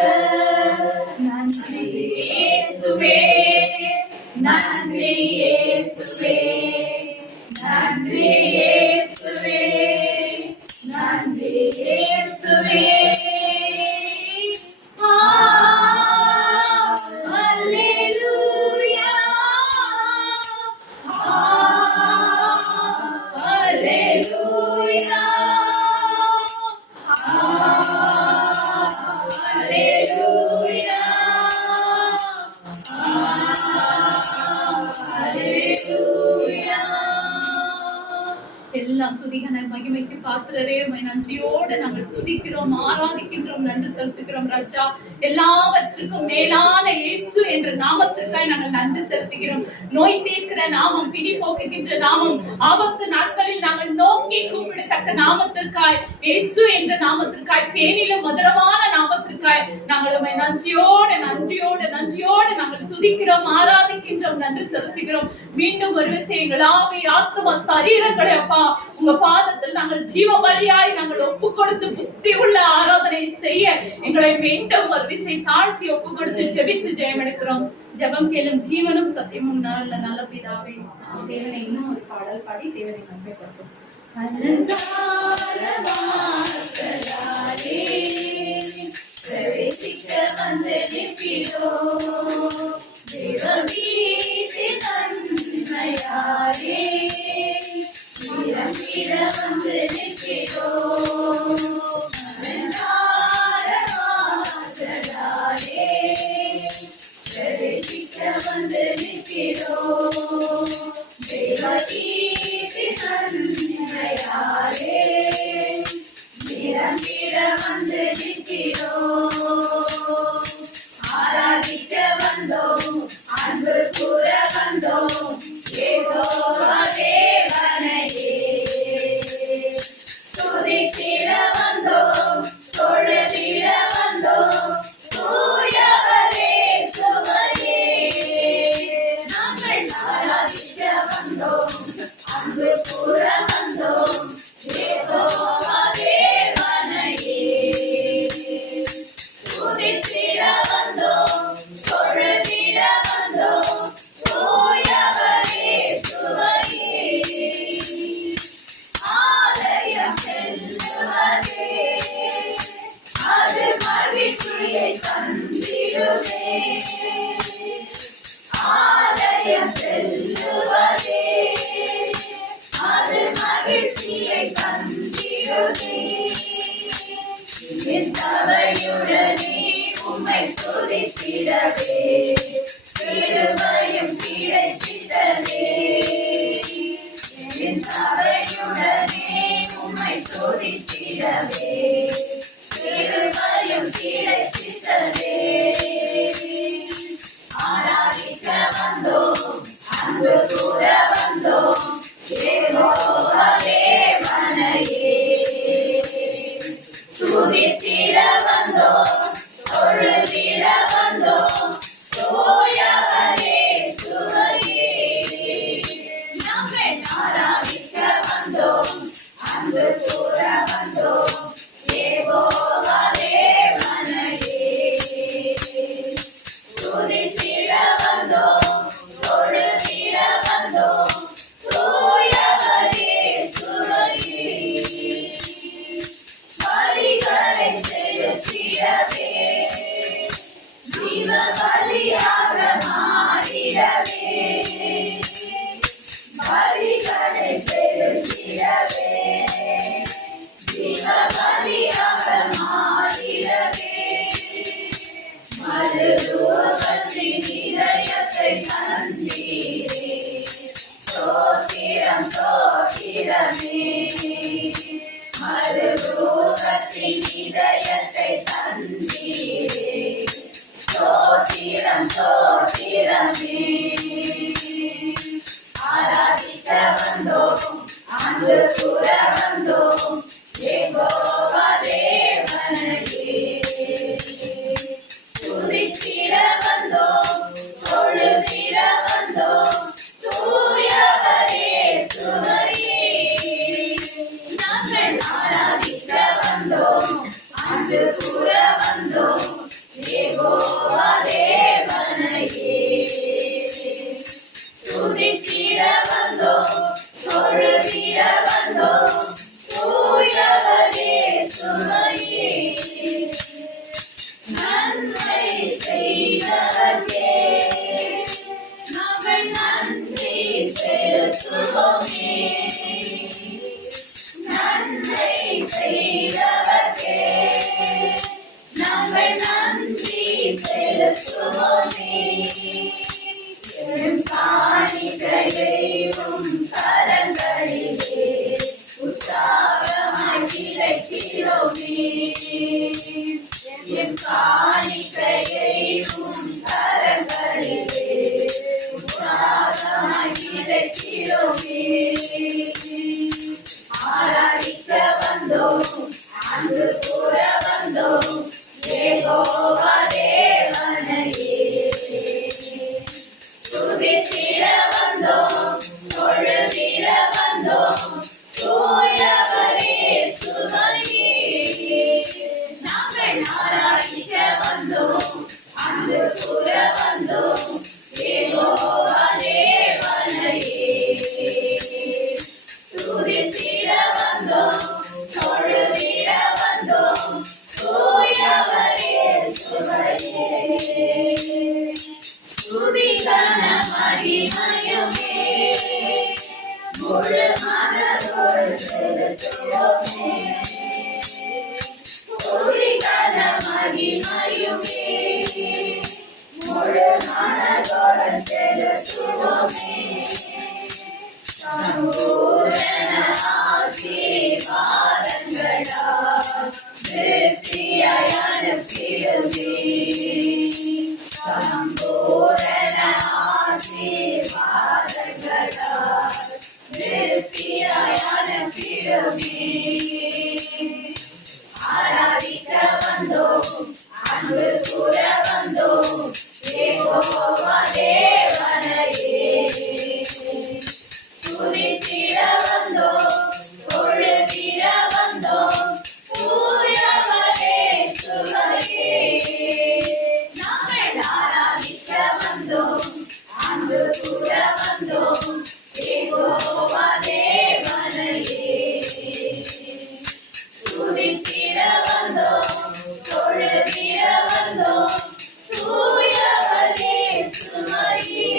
நன்றி இயேசுவே, நன்றி இயேசுவே, நன்றி இயேசுவே, நன்றி இயேசுவே. Hallelujah. எல்லா துதிகன மகிமைக்கு பாத்திரரே, உம்மை நன்றியோடு நாங்கள் துதிக்கிறோம், ஆராதிக்கின்றோம், நன்றி செலுத்துகிறோம் ராஜா. எல்லாவற்றுக்கும் மேலான இயேசு என்ற நாமத்திற்காய் நாங்கள் நன்றி செலுத்துகிறோம். நோய் தீர்க்கிற நாமம், பிடி போக்குகின்ற நாமம், ஆபத்து நாட்களில் நாங்கள் நோக்கி கூப்பிடத்தக்க நாமத்திற்காய், இயேசு என்ற நாமத்திற்காய், தேனிலும் மதுரமான நாமத்திற்காய் நாங்கள் உம்மை நன்றியோடு நன்றியோடு நன்றியோடு நாங்கள் துதிக்கிறோம், ஆராதிக்கின்றோம், நன்றி செலுத்துகிறோம். மீண்டும் ஒரு விஷயம், எங்கள் ஆவி ஆத்துமா சரீரங்களை அப்பா உங்க பாதத்தில் நாங்கள் ஜீவ பலியாய் நாங்கள் ஒப்பு கொடுத்து புத்தி உள்ள ஆராதனை செய்ய எங்களை மீண்டும் ஒரு விசை தாழ்த்தி ஒப்பு கொடுத்து ஜெபித்து ஜெயம் எடுக்கிறோம். ஜெபம் கேளும் ஜீவனும் சத்தியமும் நல்ல நல்ல பிதாவே. தேவனை இன்னும் ஒரு பாடல் பாடி தேவனை நம்பிக்கைப்படுத்தும். பிரவேசிக்க வந்து நிற்கிறோ தேவவீட்டின் நன்மையாரே, நிரம்பிட வந்து நிற்கிறோ பிரவேசிக்க வந்து நிற்கிறோ தேவவீட்டின் நன்மையாரே, நிரம்பிட வந்து நிற்கிறோ ஆராதிக்க வந்தோம், அன்பு கூற வந்தோம், யெகோவா தேவனையே துதித்திட வந்தோம், தொழுதிட வந்தோம், தூயவரே சுவையே. நாங்கள் ஆராதிக்க வந்தோம், அன்பு கூற வந்தோம், யெகோவா தேவனையே துதித்திட வந்தோம், தொழுதிட வந்தோம், தூயவரே சுவையே. ஆலயம் செல்லுவதே அது மகிழ்ச்சியை தந்திடுமே, ஆலயம் செல்லுவதே அது மகிழ்ச்சியை தந்திடுமே. என் சபையுடனே உம்மை துதித்திடவே கிருபையும் கிடைத்திட்டதே, என் சபையுடனே உம்மை துதித்திடவே கிருபையும் கிடைத்திட்டதே. ஆராதிக்க வந்தோம், அன்பு கூற வந்தோம், யெகோவா தேவனையே துதித்திட வந்தோம், தொழுதிட வந்தோம், தூயவரே சுவையே. நாங்கள் ஆராதிக்க வந்தோம், அன்பு கூற வந்தோம், யெகோவா தேவனையே துதித்திட வந்தோம், தொழுதிட வந்தோம், தூயவரே சுவையே. பலிகளை செலுத்திடவே ஜீவ பலியாக மாறிடவே, பலிகளை செலுத்திடவே ஜீவ பலியாக மாறிடவே. மறுரூபத்தின் இதயத்தை தந்தீரே, ஸ்தோத்திரம் ஸ்தோத்திரமே. மறுரூபத்தின் இதயத்தை தந்தீரே, ஸ்தோத்திரம் ஸ்தோத்திரமே. ஆராதிக்க வந்தோம், அன்பு கூற வந்தோம், யெகோவா தேவனையே துதித்திட வந்தோம், தொழுதிட வந்தோம், தூயவரே சுவையே. நாங்கள் ஆராதிக்க வந்தோம், அன்பு கூற வந்தோம், யெகோவா தேவனையே துதித்திட வந்தோம், தொழுதிட வந்தோம், தூயவரே சுவையே. நன்மை செய்தவர்க்கே நாங்கள் நன்றி செலுத்துவோமே, நன்மை செய்தவர்க்கே நாங்கள் நன்றி செலுத்துவோமே. என் காணிக்கையை உம் கரங்களிலே துதித்திட வந்தோம், தொழுதிட வந்தோம், தூயவரே சுவையே. நாங்கள் ஆராதிக்க வந்தோம், அன்பு கூற வந்தோம், யெகோவா தேவனையே. துதித்திட வந்தோம், தொழுதிட வந்தோம், தூயவரே சுவையே. துதி கன மகிமையுமே முழு மனதோடு செலுத்துவோமே. துதி கன மகிமையுமே முழு மனதோடு செலுத்துவோமே. சம்பூரண ஆசீர்வாதங்களால் திருப்தியாய் அனுப்பிடுவே. சம்பூரண ஆசீர்வாதங்களால் திருப்தியாய் அனுப்பிடுவே. ஆராதிக்க வந்தோம், அன்பு கூற வந்தோம், யெகோவா தேவனையே. துதித்திட வந்தோம், தொழுதிட வந்தோம், தூயவரே சுவையே. நாங்கள் ஆராதிக்க வந்தோம், அன்பு கூற வந்தோம், யெகோவா தேவனையே. துதித்திட வந்தோம், தொழுதிட வந்தோம், தூயவரே சுவையே.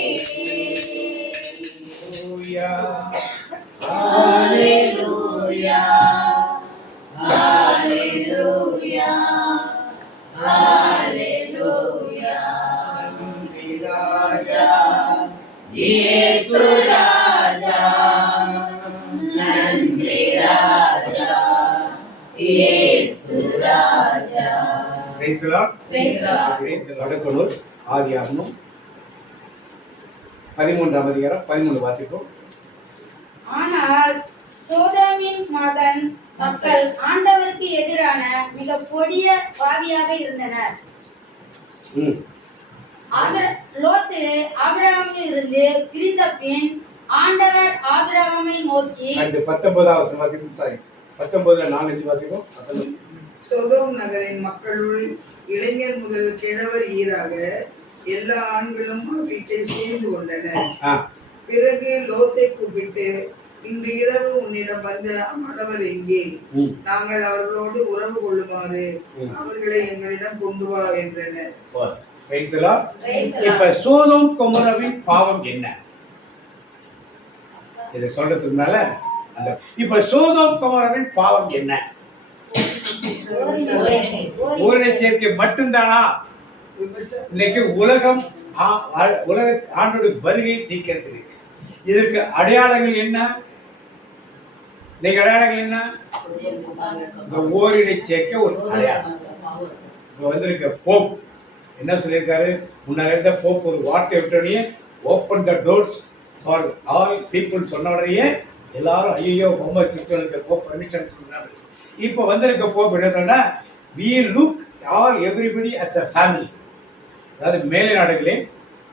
Hallelujah, hallelujah, hallelujah. Raja, Yesu Raja, Nandri Raja, Yesu Raja. Praise the Lord. Praise the Lord. Praise the Lord. கடவுள் ஆதியாகமம் 13ஆம் அதிகாரம் 13 வாசிப்போம். ஆனால் சோதோமின் மக்கள் ஆண்டவருக்கு எதிரான மிக கொடிய பாவியாக இருந்தனர். லோத்து ஆபிரகாமில் இருந்து பிரிந்த பின் ஆண்டவர் ஆபிரகாமை நோக்கி 19வது வாசிப்போம். 19ல 4 வாசிப்போம். சோதோம் நகரின் மக்களுள் இளைஞர் முதல் கிழவர் ஈராக எல்லா ஆண்களும் வீட்டை சூழ்ந்து கொண்டனர். பிறகு லோத்தை கூப்பிட்டு, இன்று இரவு உன்னிடம் வந்த அம்மடவர் எங்கே? நாங்கள் அவர்களோடு உறவு கொள்ளுமாறு அவர்களை எங்களிடம் கொண்டு வா என்றனர். இப்ப சோதோம் கொமோராவின் பாவம் என்ன? இதை சொல்றதுக்கு முன்னால இப்ப சோதோம் கொமோராவின் பாவம் என்ன? ஓரினை சேர்க்கை மட்டும்தானா? இன்னைக்கு உலகம் ஆண்டோட வருகை சீக்கிரத்தில் இருக்கு. இதற்கு அடையாளங்கள் என்ன? இன்னைக்கு அடையாளங்கள் என்ன? ஓரினை சேர்க்கை ஒரு அடையாளம். வந்திருக்க போப் என்ன சொல்லியிருக்காரு? முன்னாடி இருந்த போப் ஒரு வார்த்தை விட்டோடனே open the doors for all people சொன்ன உடனே எல்லாரும் ஐயோ பொம்மை கிறிஸ்தவனுக்கு போப் பர்மிஷன் சொன்னாரு. இப்போ வந்திருக்க போப் என்ன? we look all everybody as a family. அதாவது மேலை நாடுகளே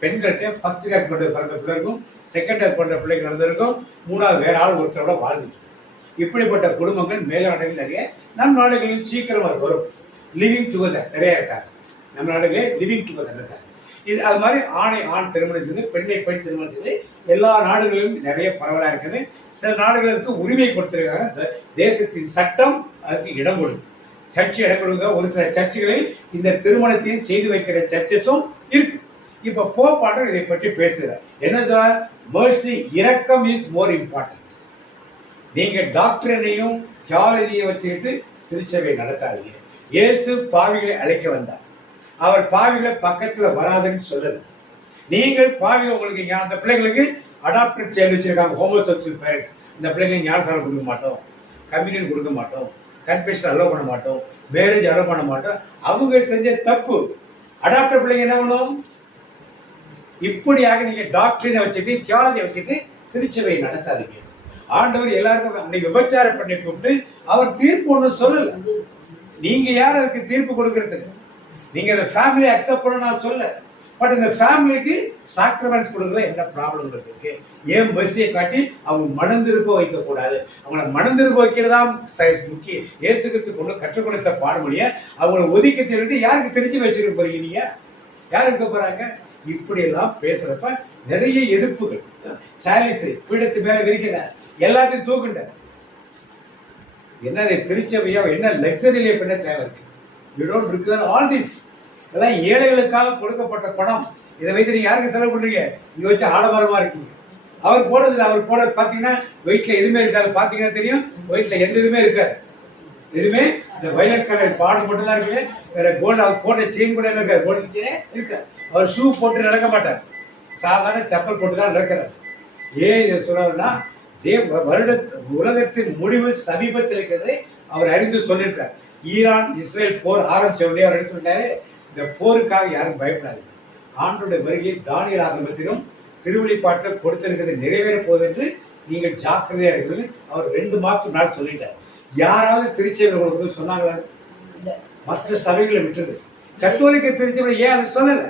பெண்கள்கிட்ட ஃபர்ஸ்ட் கேர் பண்ணுற பிறந்த பிள்ளைக்கும் செகண்ட் கேர் பண்ணுற பிள்ளைகள் நடந்திருக்கும், மூணாவது வேற ஆள் ஒருத்தரோட வாழ்ந்துட்டு. இப்படிப்பட்ட குடும்பங்கள் மேலை நாடுகள் நிறைய, நம் நாடுகளில் சீக்கிரமாக வரும். லிவிங் டுகெதர் நிறைய இருக்காங்க. நம்ம நாடுகளே லிவிங் டுகெதர் இருக்காங்க. இது அது மாதிரி ஆண் திருமணம் செய்து பெண்ணை பெண் திருமணம் செய்து எல்லா நாடுகளிலும் நிறைய பரவலாக இருக்குது. சில நாடுகளுக்கு உரிமை கொடுத்துருக்காங்க. தேசத்தின் சட்டம் அதுக்கு இடம் கொடுக்கும். சர்ச்சை இடம் கொடுக்க ஒரு சில சர்ச்சுகளில் இந்த திருமணத்தையும் செய்து வைக்கிற சர்ச்சஸும் இருக்கு. இப்ப போப்பாண்டர் இதை பற்றி பேசுகிறார். என்ன சார்? mercy, இரக்கம் இஸ் மோர் இம்பார்ட்டன்ட். நீங்க டாக்டரையும் தியாலஜியை வச்சுக்கிட்டு திருச்சபை நடத்தாதீங்க. இயேசு பாவிகளை அழைக்க வந்தார். அவர் பாவிகளை பக்கத்துல வராதுன்னு சொல்லல. நீங்கள் பாவிகள் உங்களுக்கு அந்த பிள்ளைங்களுக்கு அடாப்டட் சைல்டு வச்சிருக்காங்க, ஹோமோசெக்சுவல் பேரண்ட்ஸ். இந்த பிள்ளைங்களுக்கு ஞானஸ்நானம் கொடுக்க மாட்டோம், கம்யூனியன் கொடுக்க மாட்டோம், கன்ஃபெஷன் அலோவ் பண்ண மாட்டோம், மேரேஜ் அலோவ் பண்ண மாட்டோம். அவங்க செஞ்ச தப்பு. அடாப்டர் பிள்ளைங்க என்ன பண்ணும்? இப்படியாக நீங்க டாக்டரினை வச்சுட்டு தியாலஜியை வச்சுட்டு திருச்சபையை நடத்தாதீங்க. ஆண்டவர் எல்லாருக்கும் அன்னைக்கு விபச்சாரம் பண்ணி கூப்பிட்டு அவர் தீர்ப்பு ஒன்றும் சொல்லல. நீங்க யார் அதுக்கு தீர்ப்பு கொடுக்கறதுக்கு? நீங்க அந்த ஃபேமிலியை அக்செப்ட் பண்ண நான் சொல்ல. பட் இந்த ஃபேமிலிக்கு சாக்ரிஃபைஸ் கொடுக்கல என்ன ப்ராப்ளம் இருக்கு? ஏன் மெர்சியை காட்டி அவங்க மனந்திருப்ப வைக்கக்கூடாது? அவங்கள மனந்திருப்ப வைக்கிறதா முக்கிய. இயேசு கிறிஸ்து கொண்டு கற்றுக் கொடுத்த பாடமொழியை அவங்கள ஒதுக்கி தள்ளிட்டு யாருக்கு தெரிஞ்சு வச்சுக்க போறீங்க? நீங்க யார் இருக்க போறாங்க? இப்படியெல்லாம் பேசுறப்ப நிறைய எதிர்ப்புகள். சாலிஸ் பீடத்து மேல விரிக்கிற எல்லாத்தையும் தூக்குண்ட என்ன திருச்சபையோ என்ன லக்ஸரியில பண்ண தேவை இருக்கு? You don't require all this. இதெல்லாம் ஏழைகளுக்காக கொடுக்கப்பட்ட பணம். இதை வைத்து நீங்க யாருக்கு செலவு பண்றீங்க? இங்க வச்சு ஆடம்பரமா இருக்கீங்க. அவர் போடுறது பாத்தீங்கன்னா வெயிட்ல எதுவுமே இருக்காது. பாத்தீங்கன்னா தெரியும், வெயிட்ல எந்த இதுவுமே இருக்காது. எதுவுமே இந்த வயலட் கலர் பாடல் மட்டும் தான் இருக்கு. வேற கோல்டு அவர் போட்ட செயின் கூட இருக்காது. கோல்டு செயினே இருக்காது. அவர் ஷூ போட்டு நடக்க மாட்டார். சாதாரண செப்பல் போட்டு தான் நடக்கிறார். ஏன் இதை சொல்றாருன்னா, உலகத்தின் முடிவு சமீபத்தில் இருக்கிறதை அவர் அறிந்து சொல்லியிருக்கார். ஈரான் இஸ்ரேல் போர் ஆரம்பிச்ச உடனே அவர் எடுத்து விட்டாரு, இந்த போருக்காக யாரும் பயப்படாது. ஆண்டோட வருகை தானியேல் ஆகமத்திலும் திருவெளிப்பாட்டில் கொடுத்திருக்கிறது நிறைவேற போகுது என்று நீங்கள் ஜாக்கிரதையா இருக்கிறது அவர் 2 மாதத்துக்கு நாள் சொல்லிட்டார். யாராவது திருச்சபைகளை சொன்னாங்களா? மற்ற சபைகளை விட்டுருது. கத்தோலிக்க திருச்சபை ஏன் அதை சொல்லல?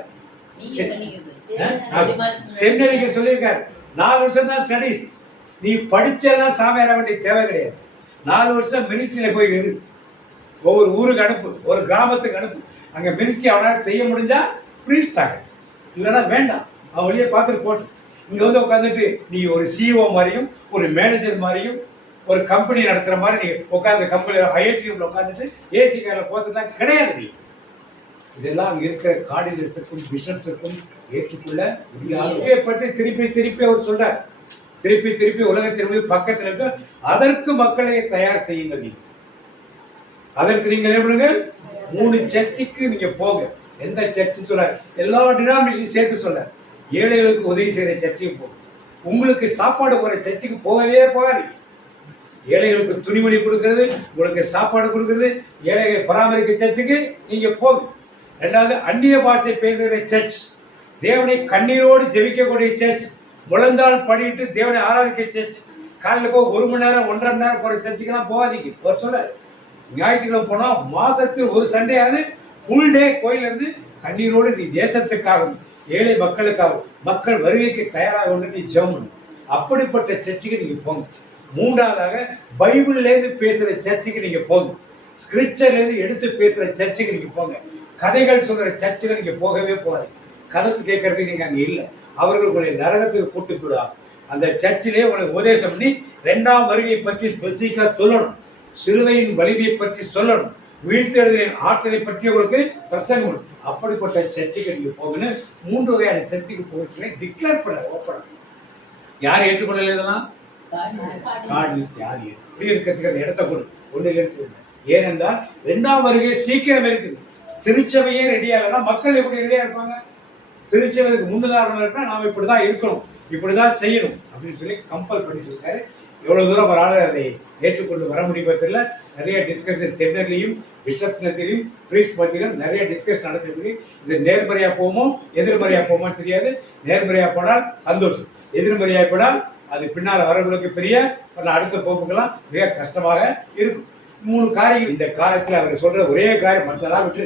செமினரிக்கு சொல்லியிருக்காரு 4 வருஷம் தான் ஸ்டடிஸ். நீ படிச்செல்லாம் சாமியார வேண்டிய தேவை கிடையாது. 4 வருஷம் மினிஸ்ட்ரியில போய் இரு. ஒவ்வொரு ஊருக்கு அனுப்பு, ஒரு கிராமத்துக்கு அனுப்பு. அங்க மினிஸ்ட்ரி அவனால் செய்ய முடிஞ்சா பிரீஸ்ட் ஆக, இல்லைன்னா வேண்டாம், அவன் வழியே பார்த்துட்டு போட்டு. இங்க வந்து உட்காந்துட்டு நீ ஒரு சிஇஓ மாதிரியும் ஒரு மேனேஜர் மாதிரியும் ஒரு கம்பெனி நடத்துற மாதிரி நீ உட்காந்து கம்பெனி ஐஐடி உட்காந்துட்டு ஏசி கால போறதுதான் கிடையாது. நீ இதெல்லாம் அங்க இருக்கிற கார்டினல்ஸுக்கும் பிஷப்ஸுக்கும் ஏற்றுக்கொள்ள முடியாது. பற்றி திருப்பி அவர் சொல்றார். திருப்பி உலகத்திற்கு பக்கத்தில் இருக்க அதற்கு மக்களை தயார் செய்யுங்கள். நீங்க அதற்கு நீங்க என்ன பண்ணுங்க? 3 சர்ச்சுக்கு நீங்க போங்க. எந்த சர்ச்சு சொல்ல? எல்லா டினாமினேஷன் சேர்த்து சொல்ல. ஏழைகளுக்கு உதவி செய்யற சர்ச்சுக்கு போங்க. உங்களுக்கு சாப்பாடு போற சர்ச்சுக்கு போகவே போகாதீங்க. ஏழைகளுக்கு துணிமணி கொடுக்கறது, உங்களுக்கு சாப்பாடு கொடுக்கறது, ஏழைகளை பராமரிக்க சர்ச்சுக்கு நீங்க போங்க. 2வது அந்நிய பாஷை பேசுகிற சர்ச், தேவனை கண்ணீரோடு ஜெபிக்கக்கூடிய சர்ச், முழந்தால் படிட்டு தேவனை ஆராதிக்க சர்ச். காலையில் போய் 1 மணி நேரம் 1.5 மணி நேரம் போற சர்ச்சுக்கெல்லாம் போகாதீங்க. ஒரு சொல்ல ஞாயிற்றுக்கிழமை போனா மாதத்தில் ஒரு சண்டே ஆகுது ஃபுல் டே கோயில் இருந்து கண்ணீரோடு நீ தேசத்துக்காகவும் ஏழை மக்களுக்காகவும் மக்கள் வருகைக்கு தயாராக நீ ஜெபம். அப்படிப்பட்ட சர்ச்சுக்கு நீங்க போங்க. 3வதாக பைபிள்ல இருந்து பேசுற சர்ச்சுக்கு நீங்க போங்க. ஸ்கிரிப்சர்ல இருந்து எடுத்து பேசுற சர்ச்சுக்கு நீங்க போங்க. கதைகள் சொல்ற சர்ச்சுக்கு நீங்க போகவே போகாதீங்க. கதை கேட்கறதுக்கு நீங்க அங்க இல்லை. அவர்கள் உங்களை நரகத்துக்கு கூட்டு போடுவாங்க. அந்த சர்ச்சிலே உங்களை உபதேசம் பண்ணி 2ஆம் வருகையை பற்றி ஸ்பெசிஃபிக்கா சொல்லணும். சிலுவையின் வலிமையை பற்றி சொல்லணும். வீழ்த்தெழுதலின் ஆற்றலை பற்றி உங்களுக்கு பிரசங்கம். அப்படிப்பட்ட சர்ச்சுக்கு நீங்க போகணும். 3 வகையான சர்ச்சுக்கு போக டிக்ளேர் பண்ண ஓப்பன். யார் ஏற்றுக்கொள்ளல? இதெல்லாம் கார்டினல்ஸ் யார் எப்படி இருக்கிறதுக்கு அந்த இடத்த கொடு ஒன்று. ஏனென்றால் 2ஆம் வருகை சீக்கிரம் இருக்குது. திருச்சபையே ரெடியா இல்லைன்னா மக்கள் எப்படி ரெடியா இருப்பாங்க? திருச்சபைக்கு முன்னுதாரணம் இருக்குன்னா நாம இப்படிதான் இருக்கணும், இப்படிதான் செய்யணும் அப்படின்னு சொல்லி கம்பல் பண்ணி சொல்லிருக்காரு. எவ்வளவு தூரம் ஒரு ஆள் அதை ஏற்றுக்கொண்டு வர முடிவதில்லை. நிறைய டிஸ்கஷன் செமினர்லையும் பிஷப்ஸ்லையும் பிரீஸ்ட் மத்தியிலும் நிறைய டிஸ்கஷன் நடந்திருக்கு. இது நேர்மறையா போமோ எதிர்மறையா போமோ தெரியாது. நேர்மறையா போனால் சந்தோஷம், எதிர்மறையா போனால் அது பின்னால் வரவங்களுக்கு பெரிய அடுத்த போக்குக்கெல்லாம் மிக கஷ்டமாக இருக்கும். 3 காரியங்கள் இந்த காலத்தில் அவர் சொல்ற ஒரே காரியம், மற்றெல்லாம் விட்டு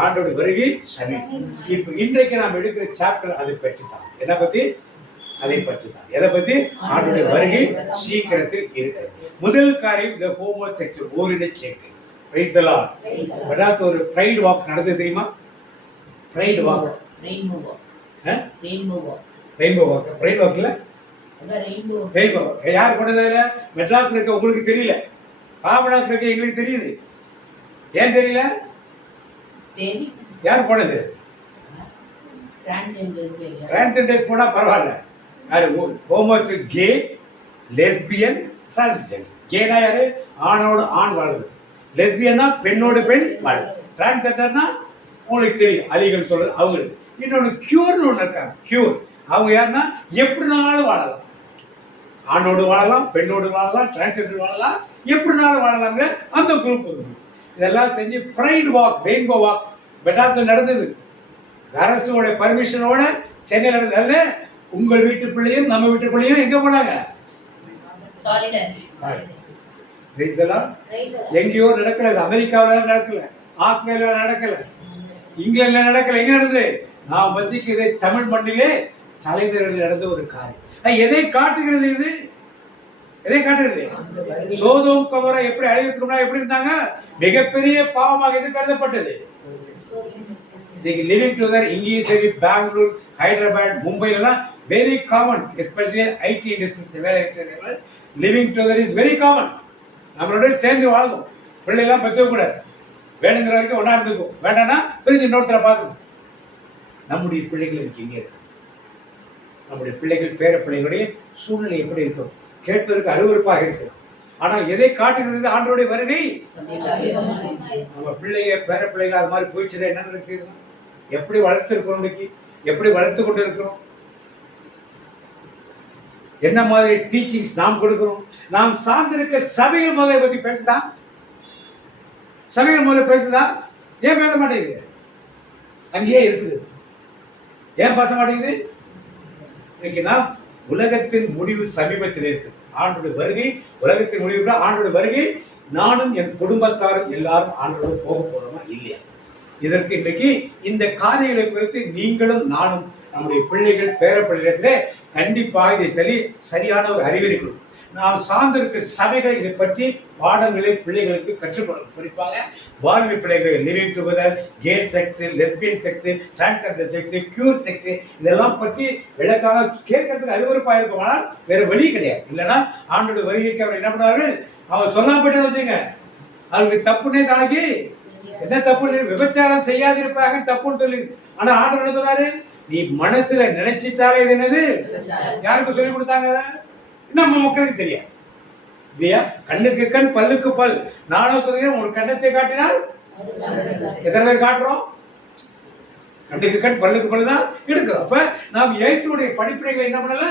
ஆண்டோட வருகை சமீபம். இப்ப இன்றைக்கு நாம் எடுக்கிற சாப்டர் அதை பற்றி தான். என்ன பத்தி? அதை பற்றி தான். எதை பத்தி? ஆண்டோட வருகை சீக்கிரத்தில் இருக்கு. முதல் காரியம் இந்த ஹோமோசெக்சுவல் ஓரின சேர்க்கை. ஒரு பிரைட் வாக் நடந்தது தெரியுமா? Pride walk, rainbow walk. Pride வாக்ல ரெயின்போ யார் பண்ணதில்ல? மெட்ராஸ்ல இருக்க உங்களுக்கு தெரியல, பாபநாசம் இருக்க எங்களுக்கு தெரியுது. ஏன் தெரியல? யார் போனது? டிரான்ஸ்ஜெண்டர் போனா பரவாயில்ல. யாரு? Homosexual, gay, lesbian, transgender. கேனா யாரு? ஆணோடு ஆண் வாழ்றது. லெஸ்பியன்னா பெண்ணோடு பெண் வாழ்றது. டிரான்ஸ்ஜெண்டர்னா உங்களுக்கு தெரியும், அதிகம் சொல்றது அவங்களுக்கு. இன்னொன்று கியூர்னு ஒன்று இருக்காங்க. கியூர் அவங்க யாருன்னா எப்படினாலும் வாழலாம். ஆணோடு வாழலாம், பெண்ணோடு வாழலாம், டிரான்ஸ்ஜெண்டர் வாழலாம், எப்படினாலும் வாழலாங்க. அந்த குரூப் இருக்கு. இதெல்லாம் செஞ்சு பிரைட் வாக், ரெயின்போ வாக் மெட்ராஸ்ல நடந்தது. அரசோட பர்மிஷனோட சென்னையில் நடந்தது. உங்கள் வீட்டு பிள்ளையும் நம்ம வீட்டு பிள்ளையும் எங்க போனாங்க? எங்கேயோ நடக்கல. அமெரிக்காவில நடக்கல, ஆஸ்திரேலியாவில் நடக்கல, இங்கிலாந்துல நடக்கல. எங்க நடந்தது? நாம் வசிக்கிற தமிழ் மண்ணிலே தலைவர்கள் நடந்த ஒரு காரியம். எதை காட்டுகிறது இது? எதை காட்டுகிறது? சோதோம் கொமோரா எப்படி அழிவுக்கு எப்படி இருந்தாங்க? மிகப்பெரிய பாவமாக இது கருதப்பட்டது. லிவிங் டுகெதர் இங்கேயும் சரி, பெங்களூர், ஹைதராபாத், மும்பைலாம் very common. Especially IT industry வேலை living together is very common. நம்மளோட சேர்ந்து வாழ்வோம். பிள்ளைலாம் பெற்றக்கூடாது, வேணுங்கிற வரைக்கும் ஒன்றா இருந்துக்கும், வேண்டாம்னா பிரிஞ்சு இன்னொருத்தரை பார்க்கணும். நம்முடைய பிள்ளைகள் இருக்கு இங்கே இருக்கு. நம்முடைய பிள்ளைகள் பேர பிள்ளைகளுடைய சூழ்நிலை எப்படி இருக்கும்? கேட்பதற்கு அருவருப்பாக இருக்கும். ஆனால் எதை காட்டுகிறது? ஆண்டவருடைய வருகை. நம்ம பிள்ளைங்க பேர பிள்ளைகள் அது மாதிரி போயிடுச்சுன்னா என்ன நடக்குது? எப்படி வளர்த்துருக்கிறோம்? இன்னைக்கு எப்படி வளர்த்து கொண்டு இருக்கிறோம்? என்ன மாதிரி டீச்சிங்ஸ் நாம் கொடுக்கிறோம்? நாம் சார்ந்திருக்க சபைகள் முதலை பத்தி பேசுதா? சபைகள் முதல்ல பேசுதா? ஏன் பேச மாட்டேங்குது? அங்கேயே இருக்குது. ஏன் பேச மாட்டேங்குது? இன்னைக்கு நாம் உலகத்தின் முடிவு சமீபத்தில் இருக்கு. ஆண்டோட வருகை, உலகத்தின் முடிவு ஆண்டோட வருகை. நானும் என் குடும்பத்தாரும் எல்லாரும் ஆண்டோட போக போறோமா இல்லையா? இதற்கு இன்றைக்கு இந்த காரியங்களை குறித்து நீங்களும் நானும் நம்முடைய பிள்ளைகள் பேர பிள்ளைகளிடத்திலே கண்டிப்பாக இதை சரியான ஒரு அறிவுரை கொடுக்கும். நாம் சார்ந்திருக்க சபைகள் இதை பற்றி பாடங்களை பிள்ளைகளுக்கு கற்றுக்கொள்ளும். குறிப்பாக வாழ்வி பிள்ளைகள் living together, K sex, lesbian sex, transgender sex, cure sex இதெல்லாம் பற்றி விளக்காக கேட்கறதுக்கு அருவருப்பாக இருக்கும். ஆனால் வேற வழி கிடையாது. இல்லைன்னா ஆண்டோட வருகைக்கு அவர் என்ன பண்ணுவார்கள்? அவர் சொல்லாம போயிட்டு வச்சுங்க, அவருக்கு தப்புன்னே நாளைக்கு என்ன தப்பு? விபச்சாரம் செய்யாதிருப்பாங்க தப்புன்னு சொல்லி. ஆனா ஆண்டவர் என்ன சொன்னாரு? நீ மனசுல நினைச்சிட்டாலே இது என்னது? யாருக்கு சொல்லி கொடுத்தாங்க? நம்ம மக்களுக்கு தெரியாது இல்லையா? கண்ணுக்கு கண் பல்லுக்கு பல். நானும் சொல்றேன், ஒரு கண்ணத்தை காட்டினால் எத்தனை பேர் காட்டுறோம்? கண்ணுக்கு கண் பல்லுக்கு பல் தான் எடுக்கிறோம். அப்ப நாம் இயேசுடைய படிப்பினைகளை என்ன பண்ணல?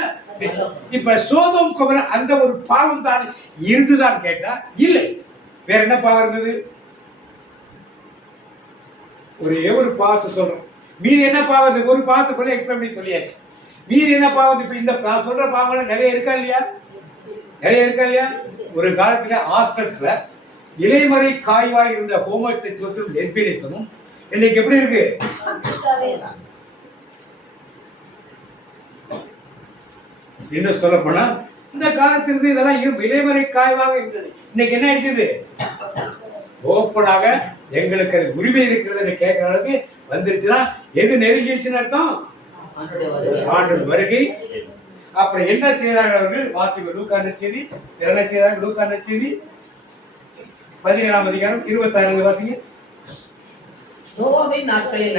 இப்ப சோதோம் கொமோரா அந்த ஒரு பாவம் தான் இருந்துதான் கேட்டா இல்லை. வேற என்ன பாவம் இருந்தது? ஒரே ஒரு பாவத்தை சொல்றோம். மீதி என்ன பாவம்? ஒரு பாவத்தை போல எக்ஸ்பிளைன் பண்ணி சொல்லியாச்சு. மீதி என்ன பாவம்? இப்ப இந்த சொல்ற பாவம் நிறைய இருக்கா இல்லையா? நிறைய இருக்கா இல்லையா? ஒரு காலத்துல ஹாஸ்டல்ஸ்ல இலைமறை காய்வாய் இருந்த ஹோமோசெக்சுவலும் லெஸ்பியனிசமும் இன்னைக்கு எப்படி இருக்கு? இன்னும் சொல்ல போனா இந்த காலத்திலிருந்து இதெல்லாம் இலைமறை காய்வாக இருந்தது. இன்னைக்கு என்ன ஆயிடுச்சு? ஓப்பனாக எங்களுக்கு அது உரிமை இருக்கிறது கேட்கிற அளவுக்கு வந்துருச்சுன்னா எது நெருங்கிடுச்சுன்னு அர்த்தம்? ஆண்டோட வருகை. அப்புறம் என்ன செய்தார்கள் அவர்கள்? வாசிங்க லூக்கா நற்செய்தி. என்ன செய்தார்கள்? லூக்கா நற்செய்தி 17ஆம் அதிகாரம் 26 வாசிங்க. நோவாவின் நாட்களில்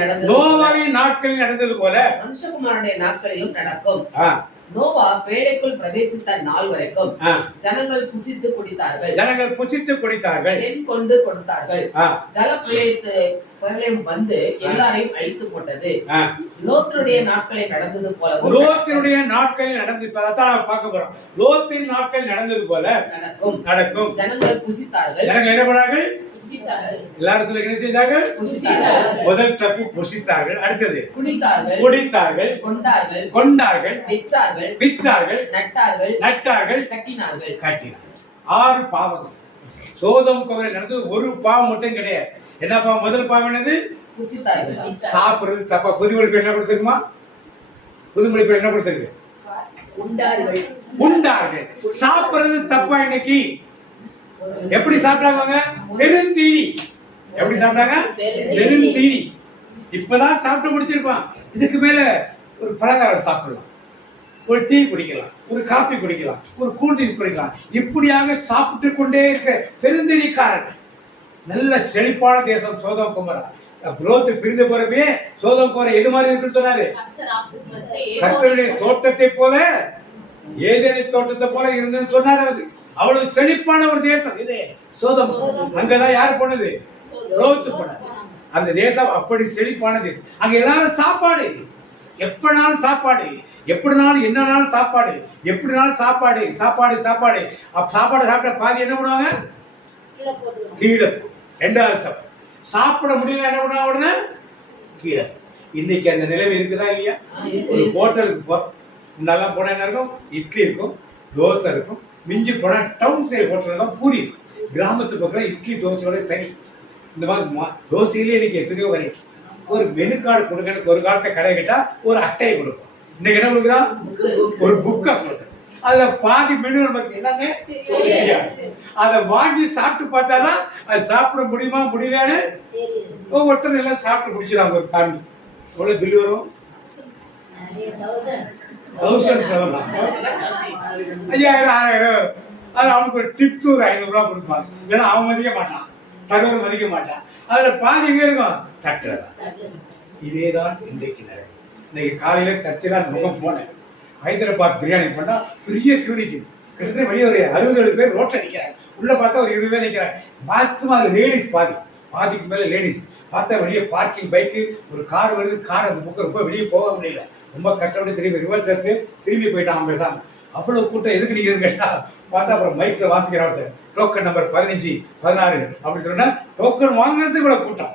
நடந்தது போல மனுஷகுமாரனுடைய நாட்களிலும் நடக்கும். நோவா பேழைக்குள் பிரவேசித்த நாள் வரைக்கும் ஜனங்கள் புசித்து குடித்தார்கள், பெண் கொண்டு கொடுத்தார்கள். ஜல பிரளயம் வந்து எல்லாரையும் அழித்து போட்டது. லோத்தினுடைய நாட்களில் நடந்தது போல பார்க்க போறோம். லோத்தின் நாட்கள் நடந்தது போல நடக்கும். ஜனங்கள் புசித்தார்கள். ஜனங்கள் என்ன பண்ணார்கள்? எல்லாரும் சொல்லி என்ன செய்தார்கள்? முதல் தப்பு புசித்தார்கள். அடுத்தது குடித்தார்கள், கொண்டார்கள், விற்றார்கள், நட்டார்கள், கட்டினார்கள். 6 பாவங்கள். சோதோம் கொமோரா நடந்தது. ஒரு பாவம் மட்டும் கிடையாது. என்ன பாவம்? முதல் பாவம் என்னது? சாப்பிடுறது தப்பா. புதுமொழிப்பு என்ன கொடுத்துருக்குமா? புதுமொழிப்பு என்ன கொடுத்துருக்கு? உண்டார்கள். சாப்பிடுறது தப்பா. இன்னைக்கு எப்படி சாப்பிட்டாங்க? பெருந்தீனி. எப்படி சாப்பிட்டாங்க? பெருந்தீனி. இப்பதான் சாப்பிட்டு முடிச்சிருப்பான். இதுக்கு மேல ஒரு பலகாரம் சாப்பிடலாம், ஒரு டீ குடிக்கலாம், ஒரு காபி குடிக்கலாம், ஒரு கூல் ட்ரிங்க்ஸ் குடிக்கலாம். இப்படியாக சாப்பிட்டு கொண்டே இருக்க பெருந்தீனிக்காரன். நல்ல செழிப்பான தேசம் சோதோம் கொமோரா. புரோத்து பிரிந்து போறப்பே சோதோம் கொமோரா எது மாதிரி இருக்குன்னு சொன்னாரு? கர்த்தருடைய தோட்டத்தை போல, ஏதேனை தோட்டத்தை போல இருந்துன்னு சொன்னாரு. அவ்வளவு செழிப்பான ஒரு தேசம் இது சோதோம். அங்கதான் யாரு போனது? லோத்து போனது. அந்த தேசம் அப்படி செழிப்பானது. அங்க எல்லாரும் சாப்பாடு, எப்பனாலும் சாப்பாடு, எப்படினாலும் என்னன்னாலும் சாப்பாடு, எப்படினாலும் சாப்பாடு சாப்பாடு சாப்பாடு. சாப்பாடு சாப்பிட்ட பாதி என்ன பண்ணுவாங்க? கீழே. 2வது தப்பு. சாப்பிட முடியல என்ன பண்ணுவாங்க? உடனே கீழே. இன்னைக்கு அந்த நிலைமை இருக்குதா இல்லையா? ஒரு ஹோட்டலுக்கு போறோம், நல்லா போனா என்ன இருக்கும்? இட்லி இருக்கும், தோசை இருக்கும். மிஞ்சி போனா டவுன் சைடு ஹோட்டல் தான் பூரி இருக்கும். கிராமத்து பக்கம் இட்லி தோசையோட சரி. இந்த மாதிரி தோசையிலே இன்னைக்கு எத்தனையோ வெரைட்டி. ஒரு மெனு கார்டு கொடுக்க, ஒரு காலத்தை கடை கிட்டா ஒரு அட்டையை கொடுக்கும். இன்னைக்கு என்ன கொடுக்குறான்? ஒரு புக்கை கொடுக்குறோம். அதுல பாதி மெனு நமக்கு என்னன்னு தெரியாது. அதை வாங்கி சாப்பிட்டு பார்த்தாதான் அது சாப்பிட முடியுமா முடியலன்னு ஒவ்வொருத்தரும் எல்லாம் சாப்பிட்டு முடிச்சிடாங்க. ஒரு ஃபேமிலி எவ்வளவு பில் வரும்? 1000 சொல்லலாம், 5000 6000. அது அவனுக்கு ஒரு டிப்ஸ் ஒரு 500 ரூபா கொடுப்பாங்க. ஏன்னா அவன் மதிக்க மாட்டான், சர்வர் மதிக்க மாட்டான். அதுல பாதி எங்க இருக்கும்? தட்டுறதா. இதேதான் இன்றைக்கு நடக்குது. இன்னைக்கு காலையில தச்சுதான் முகம் போனேன். ஹைதராபாத் பிரியாணி பண்ணா பெரிய கியூ நிற்குது. கிட்டத்தட்ட வெளியே ஒரு 60 பேர் ரோட்ல நிற்கிறாங்க. உள்ள பார்த்தா ஒரு 20 பேர் நிற்கிறாங்க. மேக்ஸிமம் அது லேடிஸ், பாதிக்கு மேல லேடிஸ். பார்த்தா வெளியே பார்க்கிங் பைக்கு, ஒரு கார் வருது. கார் அந்த புக்கை ரொம்ப வெளியே போக முடியல. ரொம்ப கஷ்டப்பட்டு திரும்பி ரிவர்ஸ் எடுத்து திரும்பி போயிட்டான் பேசாம. அவ்வளவு கூட்டம் எதுக்கு நிற்கிறது கேட்டா பார்த்தா அப்புறம் மைக்ல வாசிக்கிறாங்க, டோக்கன் நம்பர் 15 16 அப்படின்னு சொன்னா டோக்கன் வாங்குறதுக்கு இவ்வளவு கூட்டம்.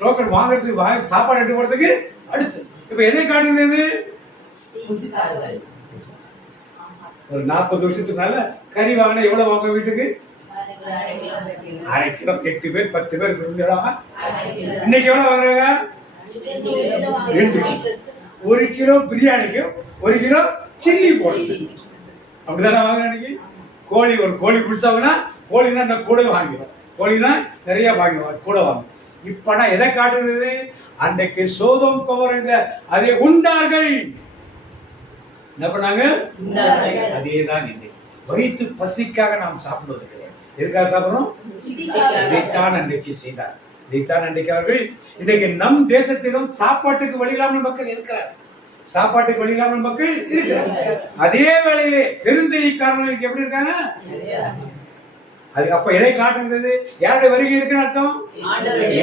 டோக்கன் வாங்குறதுக்கு சாப்பாடு எடுத்து போறதுக்கு அடுத்து இப்ப எதை காட்டுறது? ஒரு 40 வருஷத்துக்கு மேல கறி வாங்கினா எவ்வளவு வாங்க வீட்டுக்கு? 1/2 கிலோ. 8 பேர் 10 பேர் இன்னைக்கு எவ்வளவு வாங்குறாங்க? 2 கிலோ. 1 கிலோ பிரியாணிக்கும் 1 கிலோ சில்லி போடுறது. அப்படிதானே வாங்குறாங்க. கோழி, ஒரு கோழி பிடிச்சாங்கன்னா கோழினா கூட வாங்கிடும். கோழினா நிறைய வாங்கிடுவாங்க, கூட வாங்கும். இப்ப நான் எதை காட்டுறது? அன்றைக்கு சோதோம் கொமோரா அதை உண்டார்கள். என்ன பண்ணாங்க? அதேதான் இது. வயிற்று பசிக்காக நாம் சாப்பிடுவது கிடையாது. எதுக்காக சாப்பிடுறோம்? இதைத்தான் அன்றைக்கு செய்தார். இதைத்தான் அன்றைக்கு அவர்கள். இன்றைக்கு நம் தேசத்திலும் சாப்பாட்டுக்கு வழி இல்லாமல் மக்கள் இருக்கிறார். சாப்பாட்டுக்கு வழி இல்லாமல் மக்கள் இருக்கிறார். அதே வேளையிலே பெருந்தெய்க்காரர்களுக்கு எப்படி இருக்காங்க? அது அப்ப எதை காட்டுகிறது? யாருடைய வருகை இருக்குன்னு அர்த்தம்?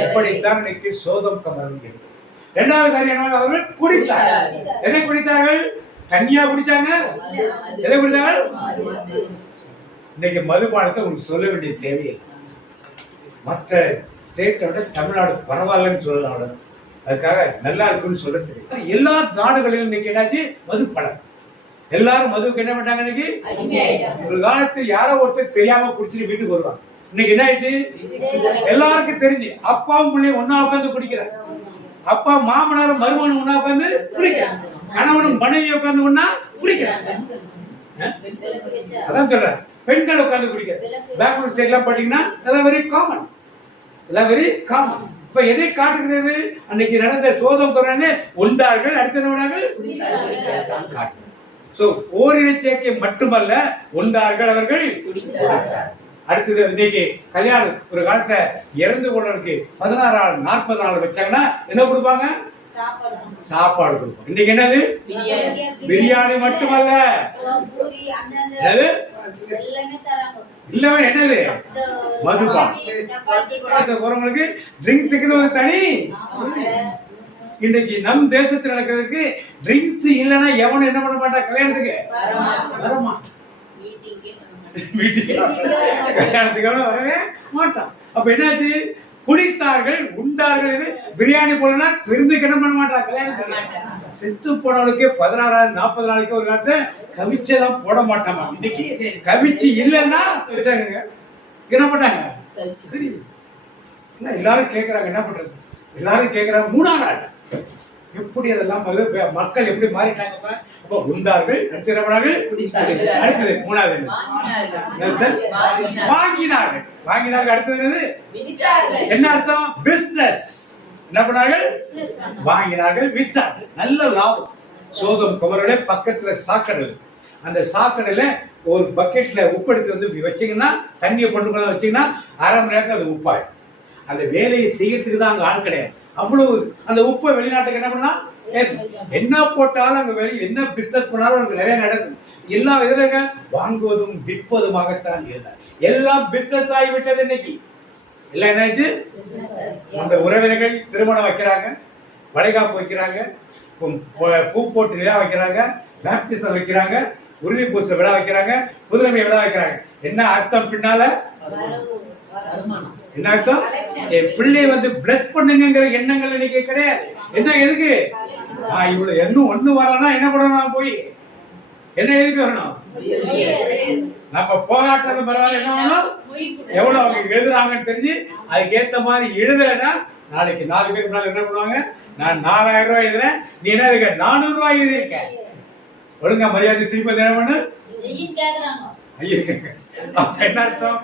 எப்படித்தான் இன்னைக்கு சோதம் கொமோரா. இரண்டாவது காரியம் என்ன? அவர்கள் குடித்தார்கள். எதை குடித்தார்கள்? தண்ணியா குடிச்சாங்க? எதை குடித்தார்கள்? இன்னைக்கு மதுபானத்தை உங்களுக்கு சொல்ல வேண்டிய தேவையில்லை. மற்ற ஸ்டேட்டை விட தமிழ்நாடு பரவாயில்லன்னு சொல்லலாம். அதுக்காக நல்லா இருக்குன்னு சொல்ல தெரியும். எல்லா நாடுகளிலும் இன்னைக்கு என்னாச்சு? மது பழக்கம். எல்லாரும் மதுவுக்கு என்ன பண்ணாங்க? இன்னைக்கு ஒரு காலத்து யாரோ ஒருத்தர் தெரியாம குடிச்சிட்டு வீட்டுக்கு வருவாங்க. இன்னைக்கு என்ன ஆயிடுச்சு? எல்லாருக்கும் தெரிஞ்சு அப்பாவும் பிள்ளையும் ஒன்னா உட்காந்து குடிக்கிறாங்க. அப்பா மாமனாரும் மருமகனும் ஒன்னா உட்காந்து குடிக்கிறாங்க. கணவனும் மனைவி உட்காந்து ஒன்னா குடிக்கிறாங்க. அதான் சொல்றேன், பெண்கள் உட்காந்து குடிக்கிறாங்க. பெங்களூர் சைட்ல பாத்தீங்கன்னா அதெல்லாம் வெரி காமன். Very common. இப்ப எதை காட்டுகிறது? அன்னைக்கு நடந்த சோதம் கொமோரா உண்டார்கள். அடுத்த சோ ஓரின சேர்க்கை மட்டுமல்ல, உண்டார்கள், அவர்கள். அடுத்தது இன்னைக்கு கல்யாணம் ஒரு காலத்துல இறந்து போனவருக்கு 16 நாள் 40 நாள் வச்சாங்கன்னா என்ன கொடுப்பாங்க? சாப்பாடு கொடுப்போம். இன்னைக்கு என்னது? பிரியாணி மட்டுமல்ல, இல்லவே என்னது? மதுபானம். போறவங்களுக்கு ட்ரிங்க்ஸ் தனி. இன்னைக்கு நம் தேசத்தில் நடக்கிறதுக்கு ட்ரிங்க்ஸ் இல்லைன்னா எவனும் என்ன பண்ண மாட்டான்? கல்யாணத்துக்கு வரமா, வீட்டுக்கு கல்யாணத்துக்கு வரவே மாட்டான். அப்ப என்னாச்சு? குடித்தார்கள், உண்டார்கள். இது பிரியாணி போலனா விருந்துக்கு என்ன பண்ண மாட்டான்? கல்யாணத்துக்கு. செத்து போனவனுக்கு 16 40 நாளைக்கு ஒரு காலத்தை கவிச்செல்லாம் போட மாட்டாமா. இன்னைக்கு கவிச்சு இல்லைன்னா வச்சாங்க என்ன பண்ணாங்க? எல்லாரும் கேட்கறாங்க, என்ன பண்றது? எல்லாரும் கேட்கறாங்க 3ஆம் நாள். எப்படி அதெல்லாம் மக்கள் எப்படி மாறிட்டாங்க? அப்போ உண்டார்கள், அடுத்து என்ன பண்ணார்கள்? அடுத்தது 3வது வாங்கினார்கள். வாங்கினார்கள். அடுத்தது என்ன அர்த்தம்? பிசினஸ். என்ன பண்ணார்கள்? வாங்கினார்கள், விற்றார்கள். நல்ல லாபம். சோதம் கொமோரா பக்கத்துல சாக்கடை. அந்த சாக்கடையில ஒரு பக்கெட்ல உப்பு எடுத்து வந்து வச்சீங்கன்னா, தண்ணியை கொண்டு வச்சீங்கன்னா 1/2 மணி நேரத்தில் அது உப்பாயிடும். அந்த வேலையை செய்யறதுக்கு தான் அங்க ஆள் கிடையாது. அவ்வளவு அந்த உப்பை வெளிநாட்டுக்கு என்ன பண்ணா என்ன போட்டாலும் அங்க வெளியே என்ன பிசினஸ் பண்ணாலும் அங்க நிறைய நடக்கும். எல்லா விதங்க வாங்குவதும் விற்பதுமாகத்தான் இருந்தார். எல்லாம் பிசினஸ் ஆகிவிட்டது. இன்னைக்கு எல்லாம் என்னாச்சு? நம்ம உறவினர்கள் திருமணம் வைக்கிறாங்க, வளைகாப்பு வைக்கிறாங்க, பூ போட்டு நிலா வைக்கிறாங்க, பேப்டிசம் வைக்கிறாங்க, உறுதி பூச விழா வைக்கிறாங்க, புதுமை விழா வைக்கிறாங்க. என்ன அர்த்தம்? பின்னால என்ன அர்த்தம்? என் பிள்ளையை வந்து பிளஸ் பண்ணுங்கிற எண்ணங்கள் இன்னைக்கு கிடையாது. என்ன எதுக்கு? இவ்வளவு இன்னும் ஒண்ணு வரலன்னா என்ன பண்ணணும்? போய் என்ன எதுக்கு வரணும்? நம்ம போராட்டம் பரவாயில்ல, என்ன பண்ணணும்? எவ்வளவு அவங்க எழுதுறாங்கன்னு தெரிஞ்சு அதுக்கேற்ற மாதிரி எழுதலைன்னா நாளைக்கு 4 பேருக்கு முன்னால என்ன பண்ணுவாங்க, நான் 4000 ரூபாய் எழுதுறேன், நீ என்ன இருக்க 400 ரூபாய் எழுதியிருக்க, ஒழுங்கா மரியாதை திருப்பி என்ன பண்ணு ஐயா கேட்க. அப்ப என்ன அர்த்தம்,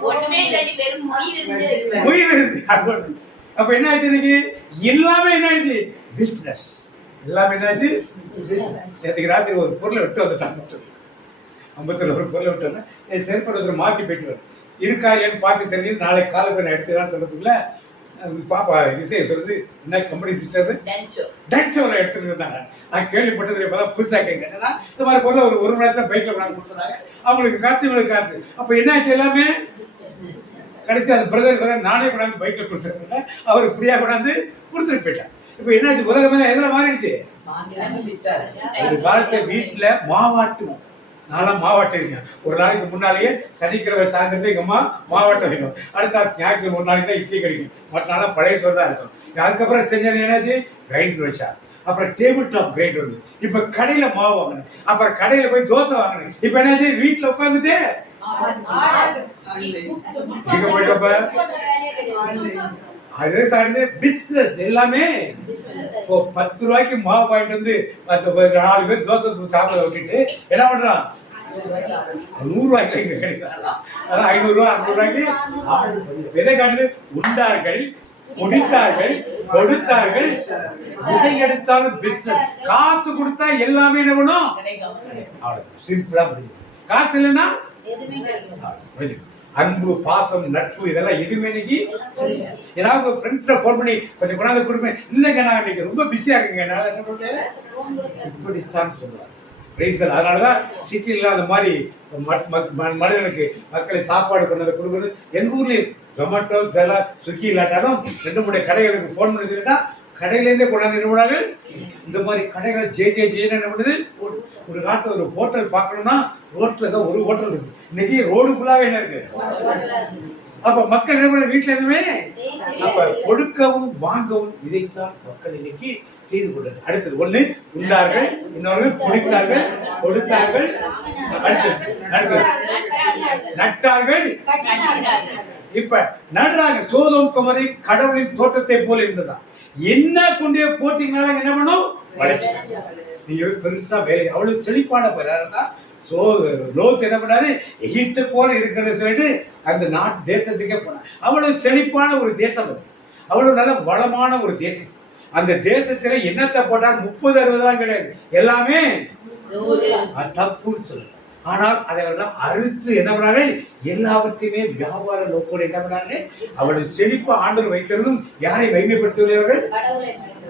உயிர் இருக்கு. அப்ப என்ன ஆச்சு, இன்னைக்கு எல்லாமே என்ன ஆயிடுச்சு, பிசினஸ். எல்லாமே என்ன ஆச்சு, நேற்றுக்கு ராத்திரி ஒரு பொருளை விட்டு வந்துட்டாங்க, 50 ஒரு பொருளை விட்டு வந்தேன். என் செருப்பை ஒருத்தர் மாற்றி போயிட்டு வரும், இருக்கா இல்லையான்னு பார்த்து தெரிஞ்சு நாளைக்கு காலை போய் நான் எடுத்துக்கிறான்னு சொல்றதுக்குள்ள பாப்பா விஷயம் சொல்லுது, என்ன கம்பெனி சிஸ்டர் டேன்சோவில் எடுத்துட்டு இருந்தாங்க. நான் கேள்விப்பட்டது இப்போதான் புதுசாக கேட்குறேன். இந்த மாதிரி பொருள் ஒரு மணி நேரத்தில் பைக்கில் கொண்டாந்து கொடுத்துறாங்க, அவங்களுக்கு காத்து இவங்களுக்கு காத்து. அப்போ என்ன ஆச்சு, எல்லாமே கடைசி அந்த பிரதர் சொல்ல நானே கொண்டாந்து பைக்கில் கொடுத்துருக்கேன், அவர் ஃப்ரீயாக கொண்டாந்து கொடுத்துட்டு போயிட்டார். இப்போ என்னாச்சு, உலகமே எதில் மாறிடுச்சு. ஒரு காலத்தை வீட்டில் மாவாட்டுவோம், நான்லாம் மாவாட்ட இருக்கேன். ஒரு நாளைக்கு முன்னாலேயே சனிக்கிழமை சாயந்தரத்தை எங்கள் அம்மா மாவாட்டம் வைக்கணும், அடுத்த ஞாயிற்று ஒரு நாளைக்கு தான் இட்லி கிடைக்கும், மற்ற நாளாக பழைய சோறு தான் இருக்கும். அதுக்கப்புறம் செஞ்சது என்னாச்சு, கிரைண்டர் வச்சா, அப்புறம் டேபிள் டாப் கிரைண்டர் வந்து, இப்போ கடையில் மாவு வாங்கினேன், அப்புறம் கடையில் போய் தோசை வாங்கினேன். இப்போ என்னாச்சு, வீட்டில் உட்காந்துட்டு எங்க போயிட்டப்ப அதே சார்ந்து பிசினஸ் எல்லாமே. இப்போ 10 ரூபாய்க்கு மாவு வாங்கிட்டு வந்து 4 பேர் தோசை சாப்பிட விட்டுட்டு என்ன பண்றான், 100 ரூபாய்க்கு இங்க கிடைக்கிறாங்க, அதான் 500 ரூபாய் 600 ரூபாய்க்கு. எதை காட்டுது, உண்டார்கள், குடித்தார்கள், கொடுத்தார்கள், எதை எடுத்தாலும் பிசினஸ். காசு கொடுத்தா எல்லாமே என்ன பண்ணும், சிம்பிளா முடியும். காசு இல்லைன்னா அன்பு, பாசம், நட்பு இதெல்லாம் எதுவுமே இன்னைக்கு. ஏதாவது ஃப்ரெண்ட்ஸ்ல போன் பண்ணி கொஞ்சம் கொண்டாந்து கொடுப்பேன், இல்லைங்க நான் இன்னைக்கு ரொம்ப பிஸியா இருக்குங்க, என்னால என்ன பண்ணுறேன், இப்படித்தான் சொல்லுவாங்க. அதனாலதான் சிட்டியில் அந்த மாதிரி மனிதனுக்கு மக்களை சாப்பாடு கொண்டு கொடுக்குறது. எங்க ஊர்லயும் ஜொமேட்டோ இதெல்லாம் ஸ்விக்கி இல்லாட்டாலும் 2-3 கடைகளுக்கு போன் பண்ணி சொல்லிட்டா கடையிலேருந்தே கொண்டாந்து என்ன பண்ணாங்க. இந்த மாதிரி கடைகள் ஜேன்னு என்ன பண்ணுது, ஒரு காலத்துல ஒரு ஹோட்டல் பார்க்கணும்னா ரோட்ல தான் ஒரு ஹோட்டல் இருக்கு, இன்னைக்கு ரோடு ஃபுல்லாவே என்ன இருக்கு. அப்ப மக்கள் என்ன பண்ண, வீட்டுல எதுவுமே. அப்ப கொடுக்கவும் வாங்கவும் இதைத்தான் மக்கள் இன்னைக்கு செய்து கொண்டது. அடுத்தது ஒண்ணு உண்டார்கள், இன்னொரு குடித்தார்கள், கொடுத்தார்கள், அடுத்தது நட்டார்கள். இப்ப நடுறாங்க. சோதோம் குமரி கடவுளின் தோட்டத்தை போல இருந்ததா, என்ன கொண்டே போட்டீங்கனால என்ன பண்ணும், வளர்ச்சி. நீங்க பெருசா வேலை, அவ்வளவு செழிப்பான பேரா. சோ லோத் என்ன பண்ணாரு, எகிப்து போல இருக்கிறத சொல்லிட்டு அந்த நாட்டு தேசத்துக்கே போனார். அவ்வளவு செழிப்பான ஒரு தேசம், அவ்வளவு நல்ல வளமான ஒரு தேசம். அந்த தேசத்துல என்னத்தை போட்டால் 30-60 கிடையாது, எல்லாமே தப்புன்னு சொல்லலாம். ஆனால் அதெல்லாம் அறுத்து என்ன பண்ணாரு, எல்லாவற்றையுமே வியாபார நோக்கோடு என்ன பண்ணாரு, அவ்வளவு செழிப்பா ஆண்டவர் வைக்கிறதும் யாரை மகிமைப்படுத்துவர்கள்,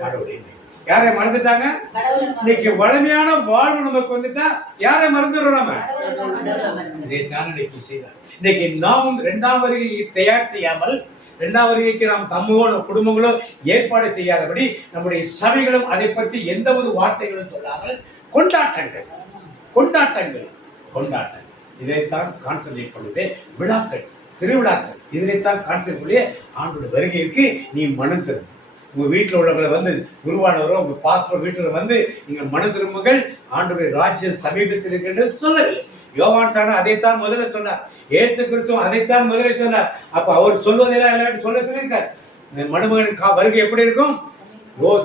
கடவுளை. யாரை மறந்துட்டாங்க, இன்னைக்கு வலிமையான வாழ்வு நமக்கு வந்துட்டா யாரை மறந்துடுறோம் நம்ம. இதைத்தான் இன்னைக்கு செய்தார். இன்னைக்கு நாம் 2ஆம் வருகையை தயார் செய்யாமல், 2ஆம் வருகைக்கு நாம் நம்மளோ குடும்பங்களோ ஏற்பாடு செய்யாதபடி நம்முடைய சபைகளும் அதை பற்றி எந்த ஒரு வார்த்தைகளும் சொல்லாமல் கொண்டாட்டங்கள் கொண்டாட்டங்கள் கொண்டாட்டம் இதைத்தான் கான்சன்ட்ரேட் பண்ணுது. விழாக்கள், திருவிழாக்கள் இதைத்தான் கான்சன்ட்ரேட் பண்ணி ஆண்டோட வருகைக்கு நீ மனம் திரும்ப. உங்க வீட்டில் உள்ளவங்களை வந்து குருவானவரோ உங்க பாஸ்டர் வீட்டில் வந்து நீங்க மனம் திரும்புங்கள், ஆண்டோடைய ராஜ்யம் சமீபத்தில் இருக்கின்ற சொல்லவில்லை. யோவான் தானே அதைத்தான் முதல்ல சொன்னார், ஏற்று கிறிஸ்துவும் அதைத்தான் முதல்ல சொன்னார். அப்ப அவர் சொல்வதெல்லாம் எல்லாரும் சொல்ல சொல்லியிருக்கார். மணமகனின் வருகை எப்படி இருக்கும்,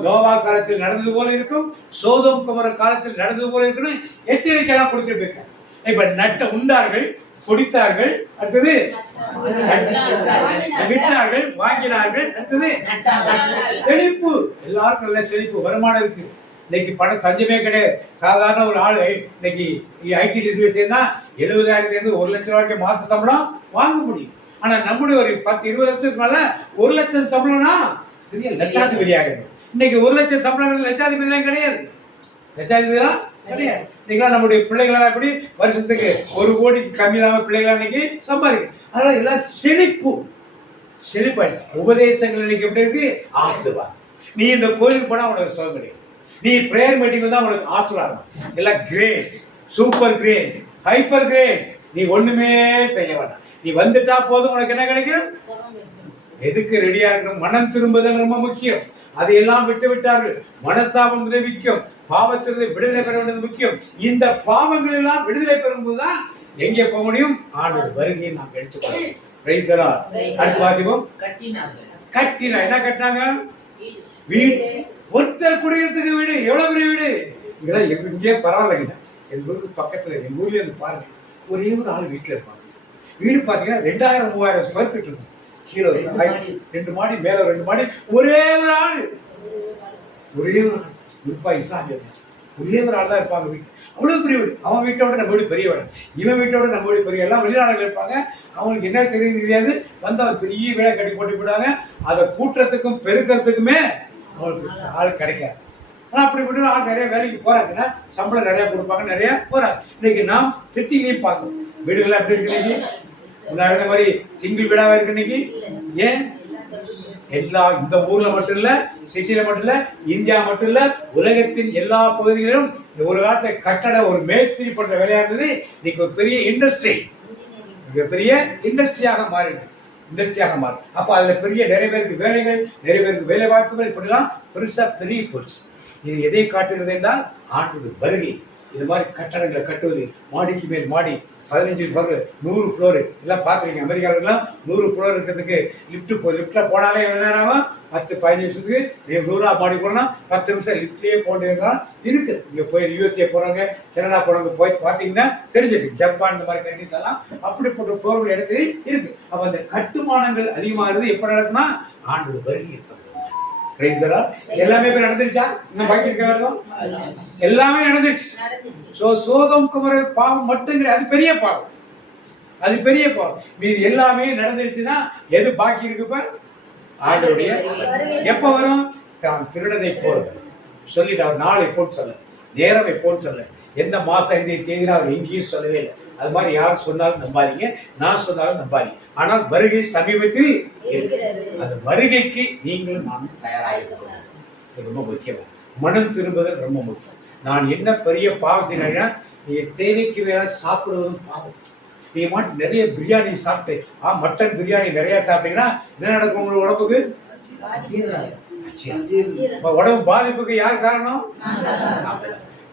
நோவா காலத்தில் நடந்தது போல இருக்கும், சோதோம் குமர காலத்தில் நடந்தது போல இருக்குன்னு எச்சரிக்கையெல்லாம் கொடுத்துட்டு இருக்கார். இப்ப நட்ட உண்டார்கள், குடித்தார்கள், அடுத்தது விற்றார்கள், வாங்கினார்கள், அடுத்தது செழிப்பு. எல்லாருக்கும் நல்ல செழிப்பு, வருமானம் இருக்கு. இன்னைக்கு பணம் சஞ்சமே கிடையாது. சாதாரண ஒரு ஆள் இன்னைக்கு ஐடி டிஸ்ட்ரிபியூஷன்னா 70,000 1 லட்சம் ரூபாய்க்கு மாச சம்பளம் வாங்க முடியும். ஆனா நம்முடைய ஒரு 10-20 வருஷத்துக்கு மேல 1 லட்சம் சம்பளம்னா பெரிய லட்சாதிபதி ஆகுது. இன்னைக்கு 1 லட்சம் சம்பளம் லட்சாதிபதி தான் கிடையாது, லட்சாதிபதி தான் கிடையாது. இன்னைக்கு நம்முடைய பிள்ளைகளா எப்படி வருஷத்துக்கு 1 கோடிக்கு கம்மி இல்லாம பிள்ளைகளா இன்னைக்கு சம்பாதிக்கு. அதனால எல்லாம் செழிப்பு செழிப்பா. உபதேசங்கள் இன்னைக்கு எப்படி இருக்கு, ஆசீர்வாதம். நீ இந்த கோயிலுக்கு போனா உனக்கு சுகம் கிடைக்கும், நீ பிரேயர் மீட்டிங் தான் உனக்கு ஆசீர்வாதம். எல்லாம் grace, super grace, hyper grace. நீ ஒண்ணுமே செய்ய வேண்டாம், நீ வந்துட்டா போதும், உனக்கு என்ன கிடைக்கும். எதுக்கு ரெடியா இருக்கணும், மனம் திரும்புதல் ரொம்ப முக்கியம். அதையெல்லாம் விட்டு விட்டார்கள். மனஸ்தாபம் விடுவிக்கும், பாவத்திலிருந்து விடுதலை பெற வேண்டியது முக்கியம். இந்த பாவங்கள் எல்லாம் விடுதலை பெறும்போதுதான் எங்கே போக முடியும், ஆண்டவர் வருகையை நாம் எடுத்துக்கொள்ளலாம். அடுத்து வாசிப்போம். கட்டினா என்ன கட்டினாங்க, வீடு, ஒருத்தர் குடிக்கிறதுக்கு வீடு. எவ்வளவு பெரிய வீடு! இதெல்லாம் இங்கே பரவாயில்லைங்க. எங்க ஊருக்கு பக்கத்துல, எங்க ஊர்ல இருந்து பாருங்க, ஒரே ஒரு ஆள் வீட்டுல இருப்பாங்க. வீடு பாத்தீங்கன்னா 2000-3000 ஸ்கொயர் ஃபீட் இருக்கும். கீழே 2 மாடி, மேல 2 மாடி, ஒரே ஒரு ஆள். ஒரே ஒரு ஆள் இருப்பா. இஸ்லாமிய ஒரே ஒரு ஆள் தான் இருப்பாங்க வீட்டு. அவ்வளவு பெரிய வீடு. அவன் வீட்டோட நம்ம வீடு பெரிய வீடு, இவன் வீட்டோட நம்ம வீடு பெரிய. எல்லாம் வெளிநாடுகள் இருப்பாங்க. அவங்களுக்கு என்ன தெரியாது. வந்து அவர் பெரிய வீடை கட்டி போட்டு போயிடுவாங்க. அதை கூட்டுறதுக்கும் பெருக்கிறதுக்குமே அவங்களுக்கு ஆள் கிடைக்காது. ஆனால் அப்படி இப்படி ஆள் நிறைய வேலைக்கு போறாங்கன்னா சம்பளம் நிறைய கொடுப்பாங்க, நிறைய போறாங்க. இன்னைக்கு நாம் சிட்டிலையும் பார்க்கணும். வீடுகள்லாம் எப்படி இருக்கு இன்னைக்கு? முன்னாடி மாதிரி சிங்கிள் வீடாக இருக்கு இன்னைக்கு. ஏன்? எல்லா இந்த ஊர்ல மட்டும் இல்ல, சிட்டில மட்டும் இல்ல, இந்தியா மட்டும் இல்ல, உலகத்தின் எல்லா பகுதிகளிலும் ஒரு காலத்தை கட்டட ஒரு மேஸ்திரி பண்ற வேலையா இருந்தது. இன்னைக்கு ஒரு பெரிய இண்டஸ்ட்ரி, பெரிய இண்டஸ்ட்ரியாக மாறிடுது. இண்டஸ்ட்ரியாக மாறும். அப்ப அதுல பெரிய நிறைய பேருக்கு வேலைகள், நிறைய பேருக்கு வேலை வாய்ப்புகள் இப்படிலாம் பெருசா பெரிய போச்சு. இது எதை காட்டுகிறது என்றால் ஆண்டோட வருகை. இது மாதிரி கட்டடங்களை கட்டுவது, மாடிக்கு மேல் மாடி, 15 ஃப்ளோர், 100 ஃப்ளோர் எல்லாம் பார்த்துருக்கீங்க. அமெரிக்காவிலாம் 100 ஃப்ளோர் இருக்கிறதுக்கு லிஃப்ட்ல போனாலே எவ்வளவு நேரம் ஆகும்? 10-15 நிமிஷத்துக்கு. நீங்க 100 மாடி போனா 10 நிமிஷம் லிஃப்ட்லயே போட்டுருக்கலாம் இருக்கு. இங்க போய் யூஎஸ்ஏ போறவங்க, கனடா போறவங்க போய் பார்த்தீங்கன்னா தெரிஞ்சிருக்கு. ஜப்பான் இந்த மாதிரி கண்ட்ரிஸ் எல்லாம் அப்படிப்பட்ட ஃப்ளோர்கள் இடத்துல இருக்கு. அப்ப அந்த கட்டுமானங்கள் அதிகமாகிறது எப்ப நடக்கும்னா ஆண்டோட வருகை இருப்பது. எல்லாமே நடந்துருச்சா? இன்னும் பாக்கி இருக்க எல்லாமே நடந்துருச்சு. சோதோம் குமர பாவம் மட்டும் கிடையாது, அது பெரிய பாவம். அது பெரிய பாவம். மீது எல்லாமே நடந்துருச்சுன்னா எது பாக்கி இருக்குப்ப? ஆண்டோடைய எப்ப வரும்? தான் திருடனை போல் சொல்லிட்டு அவர் நாள் எப்போன்னு சொல்ல, நேரம் எப்போன்னு சொல்ல, எந்த மாசம் எந்த தேதி அவர் எங்கேயும் சொல்லவே இல்லை. அது மாதிரி யாரும் சொன்னாலும் நம்பாதீங்க, நான் சொன்னாலும் நம்பாதீங்க. ஆனால் வருகை சமீபத்தில் அந்த வருகைக்கு நீங்களும் நானும் தயாராக இருக்கணும். ரொம்ப முக்கியம். மனம் திரும்புதல் ரொம்ப முக்கியம். நான் என்ன பெரிய பாவம் செய்யறேன்னா, நீங்க தேவைக்கு வேற சாப்பிடுவதும் பாவம். நீங்க மட்டும் நிறைய பிரியாணி சாப்பிட்டு, மட்டன் பிரியாணி நிறைய சாப்பிட்டீங்கன்னா என்ன நடக்கும்? உங்களுக்கு உடம்புக்கு உடம்பு பாதிப்புக்கு யார் காரணம்?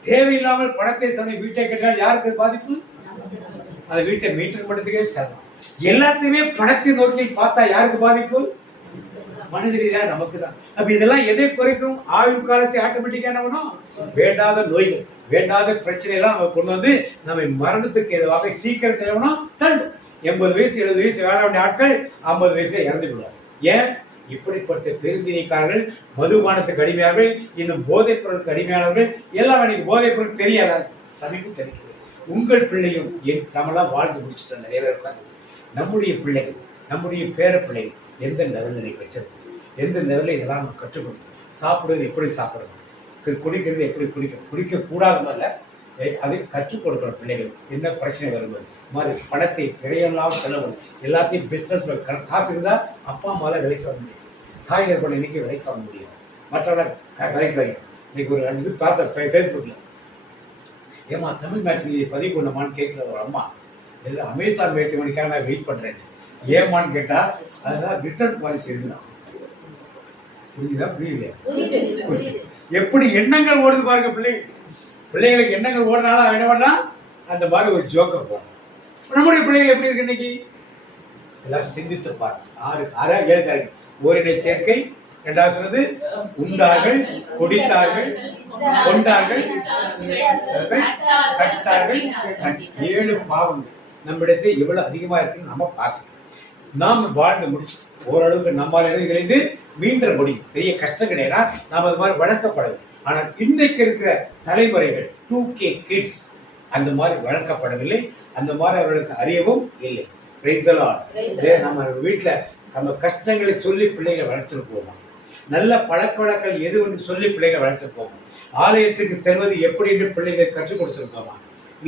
தேவையில்லாமல் பணத்தை சொன்ன வீட்டை கட்டினால் யாருக்கு பாதிப்பு? அந்த வீட்டை மீட்டர் பண்ணுறதுக்கே செலவு. எல்லாத்தையுமே பணத்தை நோக்கி பார்த்தா யாருக்கு பாதிப்பு? மனித ரீதியா நமக்கு தான். அப்ப இதெல்லாம் எதை குறைக்கும்? ஆயுள் காலத்தை ஆட்டோமேட்டிக்கா என்ன பண்ணும்? வேண்டாத நோய்கள், வேண்டாத பிரச்சனை எல்லாம் நம்ம கொண்டு வந்து நம்ம மரணத்துக்கு எதுவாக சீக்கிரம் தள்ளும். 80 வயசு 70 வயசு வேலை வேண்டிய ஆட்கள் 50 வயசுல இறந்து விடுவார். ஏன்? இப்படிப்பட்ட பெருந்தினிக்காரர்கள், மதுபானத்துக்கு அடிமையார்கள், இன்னும் போதைப் பொருளுக்கு அடிமையானவர்கள் எல்லாம். எனக்கு போதைப் பொருள் தெரியாதா? சமீபம் தெரிகிறது. உங்கள் பிள்ளையும் நம்மளாம் வாழ்ந்து முடிச்சுட்டு நிறைய பேர் இருக்காங்க. நம்முடைய பிள்ளைகள், நம்முடைய பேர பிள்ளைகள் எந்த லெவலில் வச்சிருக்கோம், எந்த லெவலில் இதெல்லாம் நம்ம கற்றுக்கணும். சாப்பிடுறது எப்படி சாப்பிடணும், குடிக்கிறது எப்படி குடிக்கக்கூடாதுமல்ல, அதை கற்றுக் கொடுக்கணும் பிள்ளைகள். என்ன பிரச்சனை வரும்போது மாதிரி பணத்தை நிறையெல்லாம் செலவு, எல்லாத்தையும் பிஸ்னஸ் காசு இருந்தால் அப்பா அம்மாவில் விலைக்கு வர முடியும், தாயினர் பண்ண இன்னைக்கு விலைக்கு வர முடியும், மற்றவங்க விலைக்கு வைக்க. இன்னைக்கு ஒரு இது பார்த்தேன் ஃபேஸ்புக்கில், ஏமா தமிழ் மேட்ரிமோனி பதிவு பண்ணமான்னு கேட்குறது ஒரு அம்மா. இல்லை அமேசான் மேட்ரிமோனிக்காக நான் வெயிட் பண்ணுறேன். ஏமான்னு கேட்டால் அதுதான் ரிட்டர்ன் பாலிசி இருந்தான். புரியுதா? புரியுது? எப்படி எண்ணங்கள் ஓடுது பாருங்க. பிள்ளைங்களுக்கு எண்ணங்கள் ஓடினாலும் என்ன பண்ணா அந்த மாதிரி ஒரு ஜோக்கை போடணும். நம்முடைய பிள்ளைகள் எப்படி இருக்கு இன்னைக்கு? எல்லாரும் சிந்தித்து பாருங்க. 6 ஓரினை சேர்க்கை, இரண்டாவது சொன்னது உண்டார்கள், குடித்தார்கள், கொண்டார்கள், கட்டார்கள். 7 பாவங்கள் நம்மிடத்தில் எவ்வளவு அதிகமா இருக்குன்னு நம்ம பார்க்கணும். நாம் வாழ்ந்து முடிச்சு ஓரளவுக்கு நம்மால இதிலிருந்து மீண்ட முடியும். பெரிய கஷ்டம் கிடையாது. நாம் அது மாதிரி வளர்க்கப்படவில்லை. ஆனால் இன்றைக்கு இருக்கிற தலைமுறைகள் 2K கிட்ஸ் அந்த மாதிரி வளர்க்கப்படவில்லை. அந்த மாதிரி அவர்களுக்கு அறியவும் இல்லை. நம்ம வீட்டில் நம்ம கஷ்டங்களை சொல்லி பிள்ளைகளை வளர்த்துருப்போமா? நல்ல பழக்க வழக்கங்கள் எது என்று சொல்லி பிள்ளைகளை வளர்த்துருப்போமா? ஆலயத்துக்கு செல்வது எப்படி என்று பிள்ளைகளை கற்றுக் கொடுத்துருக்கோமா?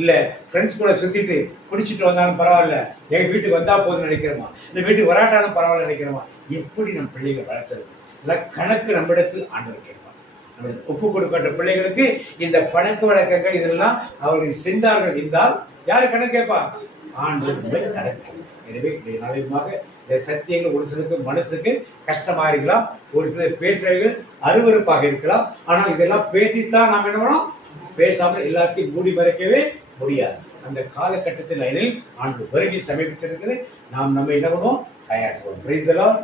இல்லை ஃப்ரெண்ட்ஸ் கூட சுற்றிட்டு குடிச்சிட்டு வந்தாலும் பரவாயில்ல, எங்கள் வீட்டுக்கு வந்தால் போதும் நினைக்கிறோமா? இந்த வீட்டுக்கு வராட்டாலும் பரவாயில்ல நினைக்கிறோமா? எப்படி நம்ம பிள்ளைகளை வளர்த்துறது? இல்லை கணக்கு நம்மிடத்தில் ஆண்டவர் கேட்பார். நம்மளுக்கு ஒப்பு கொடுக்கின்ற பிள்ளைகளுக்கு இந்த பழக்க வழக்கங்கள் இதெல்லாம் அவர்கள் சென்றார்கள் என்றால் யாரு கணக்கு கேட்பா? ஆண்டவர் கணக்கு. எனவே இன்றைய நாளிலுமாக இந்த சத்தியங்கள் ஒரு சிலருக்கு மனசுக்கு கஷ்டமாக இருக்கலாம், ஒரு சிலர் பேசுறவர்கள் அருவருப்பாக இருக்கலாம். ஆனால் இதெல்லாம் பேசித்தான் நாம் என்ன பண்ணோம்? பேசாமல் எல்லாத்தையும் மூடி மறைக்கவே முடியாது. அந்த காலகட்டத்தில் ஆண்டு வருகை சமீபித்திருக்கிறது. நாம் நம்ம என்ன பண்ணுவோம்? தயார். Price the Lord.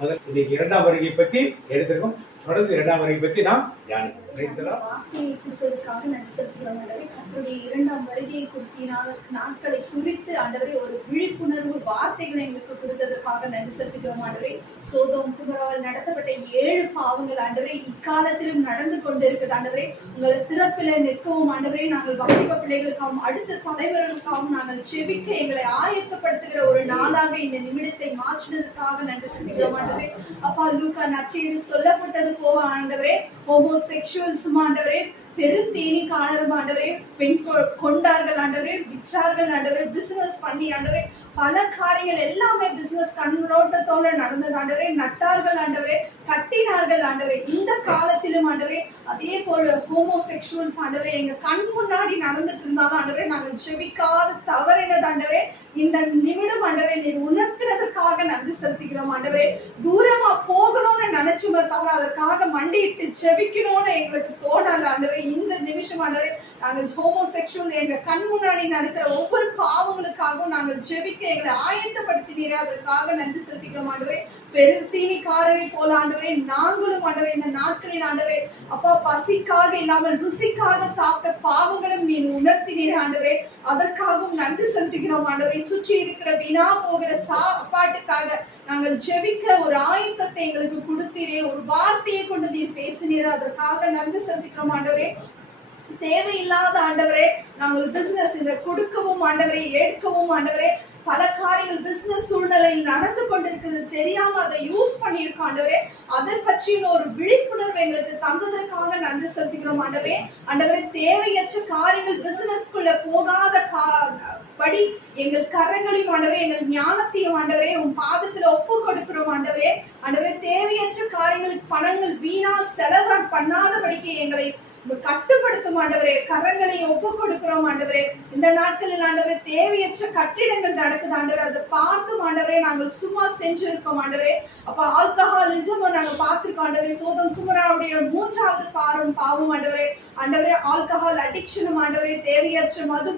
முதல் இன்னைக்கு இரண்டாம் வருகை பற்றி எடுத்திருக்கோம். தொடர்ந்து இரண்டாம் வருகை பற்றி நாம் தியானிப்போம். Praise the Lord. வார்த்தையை கொடுத்ததற்காக நன்றி செலுத்துகிறோம் ஆண்டவரே. கர்த்தருடைய இரண்டாம் வருகையை குறித்த நாட்களை குறித்து ஆண்டவரே ஒரு விழிப்புணர்வு வார்த்தைகளை எங்களுக்கு கொடுத்ததற்காக நன்றி செலுத்துகிறோம் ஆண்டவரே. சோதோம் குமராவால் நடத்தப்பட்ட 7 பாவங்கள் ஆண்டவரே இக்காலத்திலும் நடந்து கொண்டிருக்குது ஆண்டவரே. உங்களை திறப்பில நிற்கவும் ஆண்டவரே நாங்கள் வாலிப பிள்ளைகளுக்காகவும் அடுத்த தலைவர்களுக்காகவும் நாங்கள் செபிக்க எங்களை ஆயத்தப்படுத்துகிற ஒரு நாளாக இந்த நிமிடத்தை மாற்றினதற்காக நன்றி செலுத்துகிறோம் ஆண்டவரே. அப்பா லூக்கா நற்செய்தியில் சொல்லப்பட்டது போல ஆண்டவரே ஹோமோசெக்சுவல்ஸ் ஆண்டவரே பெருந்தேனிக்காரரும் ஆண்டவரே பெண் கொண்டார்கள் ஆண்டவரே, விற்றார்கள் ஆண்டவரே, பிசினஸ் பண்ணி ஆண்டவரே பல காரியங்கள் எல்லாமே பிசினஸ் கண்ணோட்டத்தோட நடந்தது ஆண்டவரே. நட்டார்கள் ஆண்டவரே, கட்டினார்கள் ஆண்டவரே. இந்த காலத்திலும் ஆண்டவரே அதே போல ஹோமோசெக்சுவல்ஸ் ஆண்டவரே எங்க கண் முன்னாடி நடந்துட்டு இருந்தாலும் ஆண்டவரே நாங்கள் செபிக்காத தவறினது ஆண்டவரே இந்த நிமிடம் ஆண்டவரே நீர் உணர்த்துறதுக்காக நன்றி செலுத்துகிறோம் ஆண்டவரே. தூரமா போகணும்னு நினைச்சுமே தவிர அதற்காக மண்டியிட்டு செபிக்கணும்னு எங்களுக்கு தோணல ஆண்டவரே. இந்த நிமிஷம் ஆண்டவரே நாங்கள் ஹோமோசெக்சுவல் எங்க கண் முன்னாடி நடக்கிற ஒவ்வொரு பாவங்களுக்காகவும் நாங்கள் ஜெபிக்க எங்களை ஆயத்தப்படுத்தினீரே அதற்காக நன்றி செலுத்திக்கிறோம் ஆண்டவரே. பெருத்தீனிக்காரரை போல ஆண்டவரே நாங்களும் ஆண்டவரே இந்த நாட்களில் ஆண்டவரே அப்பா பசிக்காக இல்லாமல் ருசிக்காக சாப்பிட்ட பாவங்களும் நீ உணர்த்தினீரே ஆண்டவரே. அதற்காகவும் நன்றி செலுத்துகிறோம் ஆண்டவரை. சுற்றி இருக்கிற வீணா போகிற சாப்பாட்டுக்காக நாங்கள் ஜெபிக்க ஒரு ஆயத்தத்தை எங்களுக்கு கொடுத்தீரே, ஒரு வார்த்தையை கொண்டு நீர் பேசினீரே அதற்காக நன்றி செலுத்துகிறோம் ஆண்டவரே. தேவையில்லாத ஆண்டவரே நாங்கள் பிசினஸ் இந்த கொடுக்கவும் ஆண்டவரை ஏற்கவும் ஆண்டவரே பல காரியங்கள் பிசினஸ் சூழ்நிலையில் நடந்து கொண்டிருக்கிறது தெரியாம அதை யூஸ் பண்ணியிருக்கோம் ஆண்டவரே. அதை பற்றின ஒரு விழிப்புணர்வு எங்களுக்கு தந்ததற்காக நன்றி செலுத்துகிறோம் ஆண்டவரே. ஆண்டவரே தேவையற்ற காரியங்கள் பிசினஸ்குள்ள போகாத படி எங்கள் கரங்களையும் ஆண்டவரே எங்கள் ஞானத்தையும் ஆண்டவரே உன் பாதத்துல ஒப்பு கொடுக்கிறோம் ஆண்டவரே. ஆண்டவரே தேவையற்ற காரியங்களுக்கு பணங்கள் வீணா செலவு பண்ணாதபடிக்கு எங்களை கட்டுப்படுத்தும் ஆண்டவரே. கரங்களை ஒப்பு கொடுக்கிறோம் ஆண்டவரே. இந்த நாட்களில் ஆண்டவரே தேவையற்ற கட்டிடங்கள் நடக்குது ஆண்டவரே, அதை பார்த்தும் ஆண்டவரே நாங்கள் சும்மா செஞ்சிருக்கோம் ஆண்டவரே. அப்ப ஆல்கஹாலிசம் நாங்க பார்த்திருக்கோம் ஆண்டவரே. சோதம் குமராவுடைய 3வது பாவம் ஆண்டவரே. ஆண்டவரே ஆல்கஹால் அடிக்ஷனும் ஆண்டவரே, தேவையற்ற மது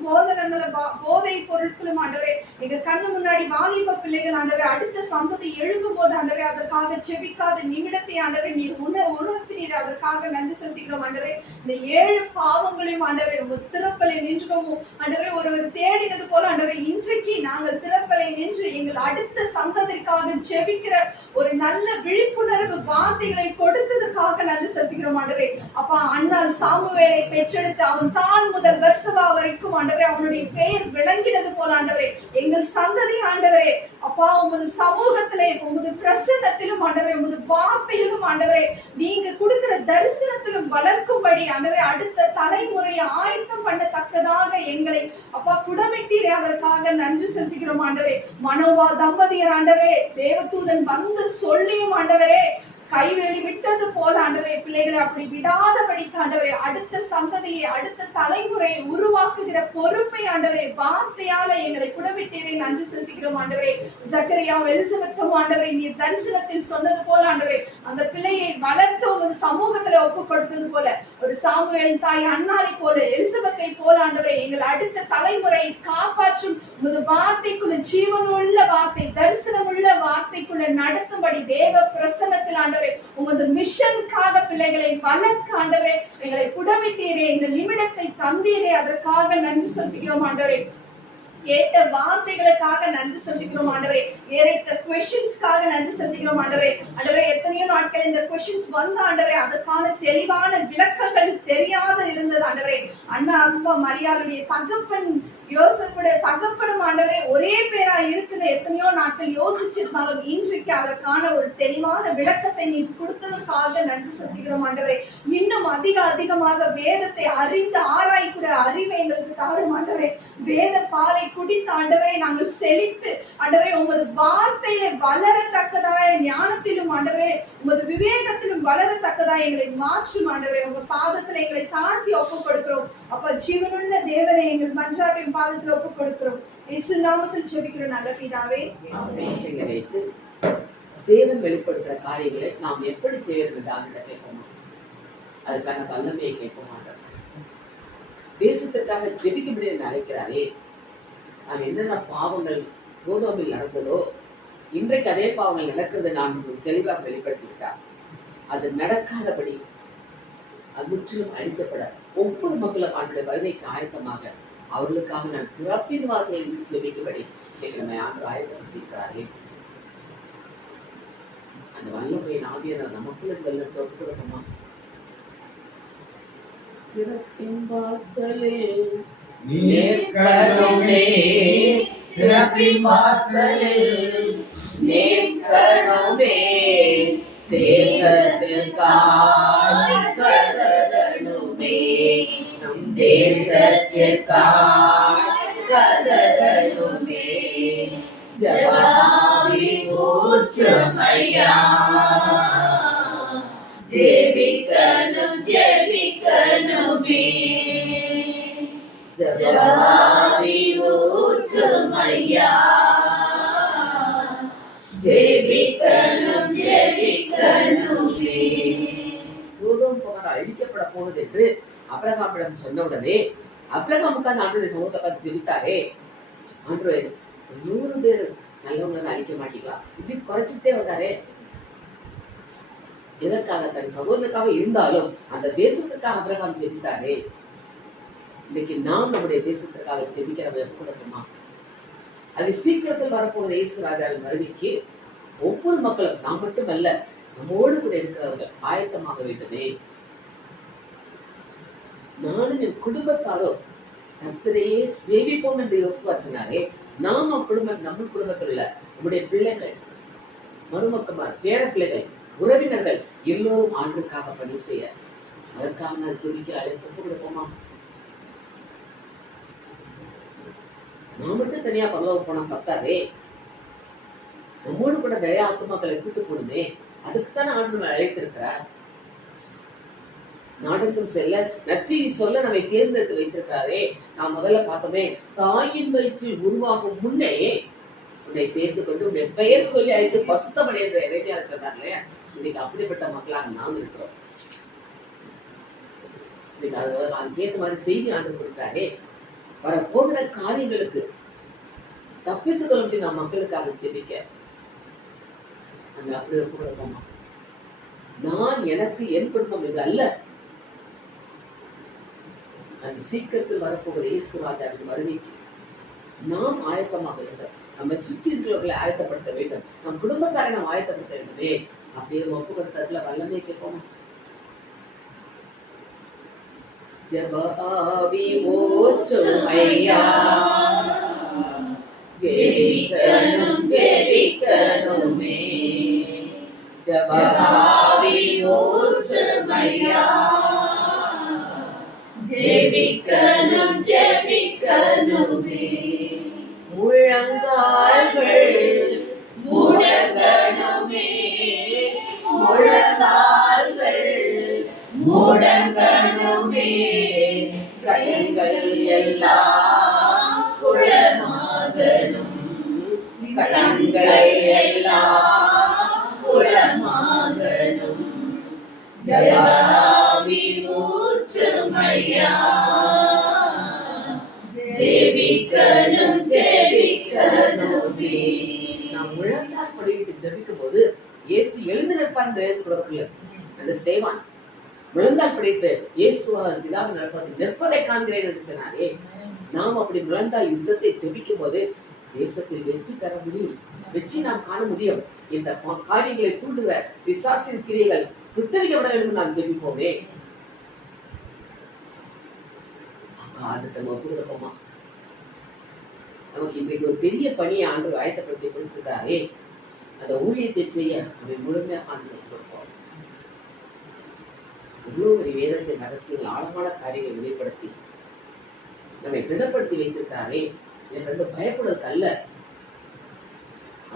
போதை பொருட்களும் ஆண்டவரே எங்க கண்ணு முன்னாடி வாலிப பிள்ளைகள் ஆண்டவரே அடுத்த சந்ததி எழும்பும் போது ஆண்டவரே அதற்காக செபிக்காத நிமிடத்தை ஆண்டவரே நீர் உணர்த்தினீர் அதற்காக நன்றி செலுத்துகிறோம் ஆண்டவரே. இந்த 7 பாவங்களையும் ஆண்டவரே திறப்பலை நின்றோம் ஆண்டவரே. ஒருவர் தேடினது போல ஆண்டவரே இன்றைக்கு நாங்கள் திறப்பலை நின்று எங்கள் அடுத்த சந்ததிற்காக ஜெபிக்கிற ஒரு நல்ல விழிப்புணர்வு வார்த்தைகளை கொடுத்ததற்காக நன்றி செலுத்துகிறோம் ஆண்டவரே. அப்பா அண்ணால் சாமுவேலை பெற்றெடுத்து அவன் தான் முதல் பெர்சபா வரைக்கும் ஆண்டவரே அவனுடைய பெயர் விளங்கினது போல ஆண்டவரே எங்கள் சந்ததி ஆண்டவரே அப்பா உமது சமூகத்திலே உமது பிரசன்னத்திலும் ஆண்டவரே உமது வார்த்தையிலும் ஆண்டவரே நீங்க கொடுக்கிற தரிசனத்திலும் வளர்க்கும்படி ஆண்டவரே அடுத்த தலைமுறையை ஆயத்தம் பண்ணத்தக்கதாக எங்களை அப்பா புடமிட்டீரே அதற்காக நன்றி செலுத்துகிறோம் ஆண்டவரே. மனோவா தம்பதியர் ஆண்டவரே தேவதூதன் வந்து சொல்லியும் ஆண்டவரே கைவேலி விட்டது போல ஆண்டவரே பிள்ளைகளை அப்படி விடாதபடி ஆண்டவரே அடுத்த சந்ததியை அடுத்த தலைமுறையை உருவாக்குகிற பொறுப்பை ஆண்டவரே வார்த்தையால எங்களை புடமிட்டீரே நன்றி செலுத்துகிறோம் ஆண்டவரே. சக்கரியாவும் எலிசபெத்தும் ஆண்டவரே நீர் தரிசனத்தில் சொன்னது போல ஆண்டவரே அந்த பிள்ளையை வளர்த்து உமது சமூகத்துல ஒப்பு கொடுத்தது போல ஒரு சாமுவேல் தாய் அன்னாரை போல எலிசபெத்தை போல ஆண்டவரே எங்கள் அடுத்த தலைமுறையை காப்பாற்றும் உமது வார்த்தைக்குள்ள ஜீவனுள்ள வார்த்தை தரிசனமுள்ள வார்த்தைக்குள்ள நடத்தும்படி தேவ பிரசன்னத்தில் ஆண்டவரே உமது மிஷனுக்காக பிள்ளைகளை வளர்க்க ஆண்டவரே எங்களை புடமிட்டீரே இந்த நிமிடத்தை தந்தீரே அதற்காக நன்றி செலுத்துகிறோம் ஆண்டவரே. கேட்ட வார்த்தைகளுக்காக நன்றி செலுத்துகிறோம் ஆண்டவரே. ஏறிட்ட क्वेश्चंसக்காக நன்றி செலுத்துகிறோம் ஆண்டவரே. ஆண்டவரே எத்தனையோ நாட்கள் இந்த क्वेश्चंस வந்த ஆண்டவரே அதற்கான தெளிவான விளக்கங்கள் தெரியாத இருந்தது ஆண்டவரே. அண்ணா அப்பா மரியாளுடைய தகப்பன் யோசேப்புடைய தகப்பனும் ஆண்டவரே ஒரே பேரா இருக்குன்னு எத்தனையோ நாட்கள் யோசிச்சிருந்தாலும் இன்றைக்கு அதற்கான ஒரு தெளிவான விளக்கத்தை நீ கொடுத்ததற்காக நன்றி செலுத்துகிறோம் ஆண்டவரே. இன்னும் அதிகமாக வேதத்தை அறிந்து ஆராய்க்கூடிய அறிவை எங்களுக்கு தாரும் ஆண்டவரே. வேத பாலை குடித்த ஆண்டவரை நாங்கள் செழித்து ஆண்டவரே உமது வார்த்தையை வளரத்தக்கதாய ஞானத்திலும் ஆண்டவரே உமது விவேகத்திலும் வளரத்தக்கதாய் எங்களை மாற்றும் ஆண்டவரே. உங்க பாதத்துல எங்களை தாழ்த்தி ஒப்பு கொடுக்கிறோம் அப்ப ஜீவனுள்ள தேவரை எங்கள் மன்றாட்டின் பாதத்துல ஒப்பு கொடுக்கிறோம். இயேசு நாமத்தில் ஜெபிக்கிறோம் நல்ல பிதாவே ஆமென். தேவன் வெளிப்படுத்துற காரியங்களை நாம் எப்படி செய்யறது ஆண்டவரை கேட்போம். அதுக்கான வல்லமையை கேட்க மாட்டோம். தேசத்திற்காக ஜெபிக்கும்படி அழைக்கிறாரே நாம் என்னென்ன பாவங்கள் சோதோமில் நடந்ததோ இன்றைக்கு அதே பாவங்கள் நடக்கிறது நான் உங்களுக்கு தெளிவாக வெளிப்படுத்திவிட்டார். அது நடக்காதபடி அது முற்றிலும் அழிக்கப்பட ஒவ்வொரு மக்களும் அவனுடைய வருகைக்கு ஆயத்தமாக அவர்களுக்காக நான் பிறப்பின் வாசலில் ஜெபிக்கும்படி நம்மை ஆண்டு ஆயத்தப்படுத்தியிருக்கிறார்கள். அந்த வல்லமையின் ஆவியானவர் நமக்குள்ள வெள்ளத்தை ஒப்பு கொடுப்போமா? பிறப்பின் வாசலில் நிற்கணுமே, பிறப்பின் வாசலில் நிற்கணுமே, தேசத்திற்காய் கதறணுமே, நம் தேசத்திற்காய் கதறணுமே, ஜெபாவி ஊற்றுமையா, ஜெபிக்கணும் ஜெபிக்கணுமே, ஜெபாவி ஊற்றுமையா, ஜெபிக்கணும் ஜெபிக்கணுமே. சோதோம் குமாரா அழிக்கப்பட போகுது என்று ஆபிரகாமிடம் சொன்ன உடனே ஆபிரகாமுக்கு அந்த ஆண்டவருடைய சமூகத்தை பார்த்து ஜெபித்தாரே, ஆண்டவரே 100 பேர் நல்லவங்க அழிக்க மாட்டீங்களா? இப்படி குறைச்சிட்டே வந்தாரே. எதற்காக? தன் சகோதரனுக்காக இருந்தாலும் அந்த தேசத்துக்காக ஆபிரகாம் ஜெபித்தாரே. இன்னைக்கு நாம் நம்முடைய தேசத்துக்காக ஜெபிக்கிறவங்க கொடுப்போமா? அது சீக்கிரத்தில் வரப்போகிற இயேசு ராஜாவின் வருகைக்கு ஒவ்வொரு மக்களும், நாம் மட்டுமல்ல, நம்மோடு கூட இருக்கிறவர்கள் ஆயத்தமாக வேண்டுமே. நானும் என் குடும்பத்தாரோ கர்த்தரையே சேவிப்போம் என்று யோசுவா சொன்னாரே. நாம் குடும்பம், நம்ம குடும்பத்தில் உள்ள நம்முடைய பிள்ளைகள், மருமக்கமார், பேர பிள்ளைகள், உறவினர்கள் எல்லோரும் ஆண்டுக்காக பணி செய்ய அதற்காக நான் ஜெபிக்க அழைப்பு கொடுப்போமா? நான் மட்டும் தனியா பரலோகம் போனா பத்தாதே, நம்மோடு கூட நிறைய ஆத்மாக்களை கூட்டு போடுமே. அதுக்குத்தானே ஆண்டு நம்ம அழைத்திருக்கிறார். நாடகம் செல்ல, நற்செய்தி சொல்ல நம்மை தேர்ந்தெடுத்து வைத்திருக்காரே. நான் முதல்ல பார்த்தோமே, தாயின் வயிற்றில் உருவாகும் முன்னே உன்னை தேர்ந்து கொண்டு உன்னை பெயர் சொல்லி அழைத்து பசுத்தமடை என்ற இறைமையாளர் சொன்னார் இல்லையா? இன்னைக்கு அப்படிப்பட்ட மக்களாக நாம் இருக்கிறோம். இன்னைக்கு அதுக்கேற்ற மாதிரி செய்தி ஆண்டு கொடுத்தாரே. வரப்போகிற காரியங்களுக்கு தப்பித்துக் கொள்ள முடியும். நாம் மக்களுக்காக ஜெபிக்க நம்ம அப்படி கொடுப்போமா? நான் எனக்கு என் குடும்பம் என்று அல்ல, அந்த சீக்கிரத்தில் வரப்போகிற இயேசு ராஜாவின் வருகைக்கு நாம் ஆயத்தமாக வேண்டும். நம்ம சுற்றி இருக்கிறவர்களை ஆயத்தப்படுத்த வேண்டும். நம் குடும்பத்தாரை நாம் ஆயத்தப்படுத்த வேண்டுமே. அப்படியே ஒப்பு கொடுத்ததுல வல்லமை கேட்போமா? ஜெபாவி ஊற்றுமையா, ஜெபிக்கணும் ஜெபிக்கணுமே, ஜெபாவி ஊற்றுமையா, ஜெபிக்கணும் ஜெபிக்கணுமே, முழங்கால்கள் முடங்கணுமே, முழங்கால்கள் முடங்கணுமே, கண்கள் எல்லாம் குளமாகணும், கண்கள் எல்லாம் குளமாகணும், ஜெபாவி ஊற்றுமையா, ஜெபிக்கணும் ஜெபிக்கணுமே. நாம் முழங்கால் படிவிட்டு ஜெபிக்கும் போது இயேசு எழுந்து நிற்பான் கொடுக்கல. அந்த ஸ்தேவான் முழந்தால் படித்து இயேசுவான் பிதாவின் நடப்பதை நிற்பதை காண்கிறேன் என்று சொன்னாரே. நாம் அப்படி முழந்தால் யுத்தத்தை ஜெபிக்கும் போது தேசத்தில் வெற்றி பெற முடியும், வெற்றி நாம் காண முடியும். இந்த காரியங்களை தூண்டுகிற பிசாசின் கிரியைகள் சுத்தரிக்கப்பட வேண்டும். நாம் ஜெபிப்போமே. ஒப்புக்கொடுப்போமா? நமக்கு இன்றைக்கு ஒரு பெரிய பணியை ஆண்டு ஆயத்தப்படுத்தி கொடுத்திருக்காரே. அந்த ஊழியத்தை செய்ய அதை முழுமையாக ஆண்டு கொடுப்போம். இவ்வளவு ஒரு வேதத்தின் ரகசியங்கள், ஆழமான காரியங்களை வெளிப்படுத்தி நம்மை திடப்படுத்தி வைத்திருக்காரே. என்று பயப்படுவதற்கு அல்ல,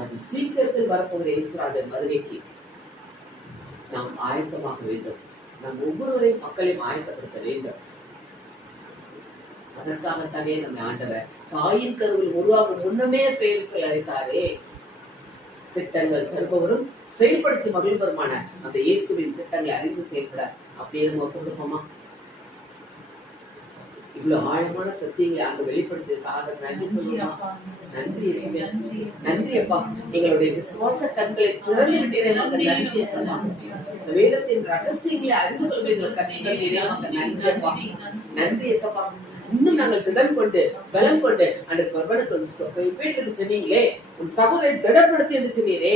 அது சீக்கிரத்தில் வரப்போகிற இயேசுராஜன் வருகைக்கு நாம் ஆயத்தமாக வேண்டும். நம் ஒவ்வொருவரையும் மக்களையும் ஆயத்தப்படுத்த வேண்டும். அதற்காகத்தானே நம்ம ஆண்டவர் தாயின் கருவில் உருவாகும் முன்னமே பெயர் சொல்லி அழைத்தாரே. திட்டங்கள் தருபவரும் செயல்படுத்தி மகிழ்வருமான அந்த இயேசுவின் திட்டங்களை அறிந்து செயல்பட அப்படியே நம்ம கொடுப்போமா? இவ்வளவு ஆழமான சத்தியங்களை அங்க வெளிப்படுத்தியதுக்காக நன்றி சொல்லுவோம். நன்றி இயேசுவே. நன்றி அப்பா. எங்களுடைய விசுவாச கண்களை திறந்து விட்டீரே, நன்றி இயேசுப்பா. இந்த வேதத்தின் ரகசியங்களை அறிந்து கொள்வதை கற்றுக்கொண்டீரே, நன்றி அப்பா. நன்றி இயேசுப்பா. இன்னும் நாங்கள் திடன் கொண்டு பலம் கொண்டு அந்த பேட்டுக்கு சொன்னீங்களே, உன் சகோதரை திடப்படுத்தி என்று சொன்னீரே,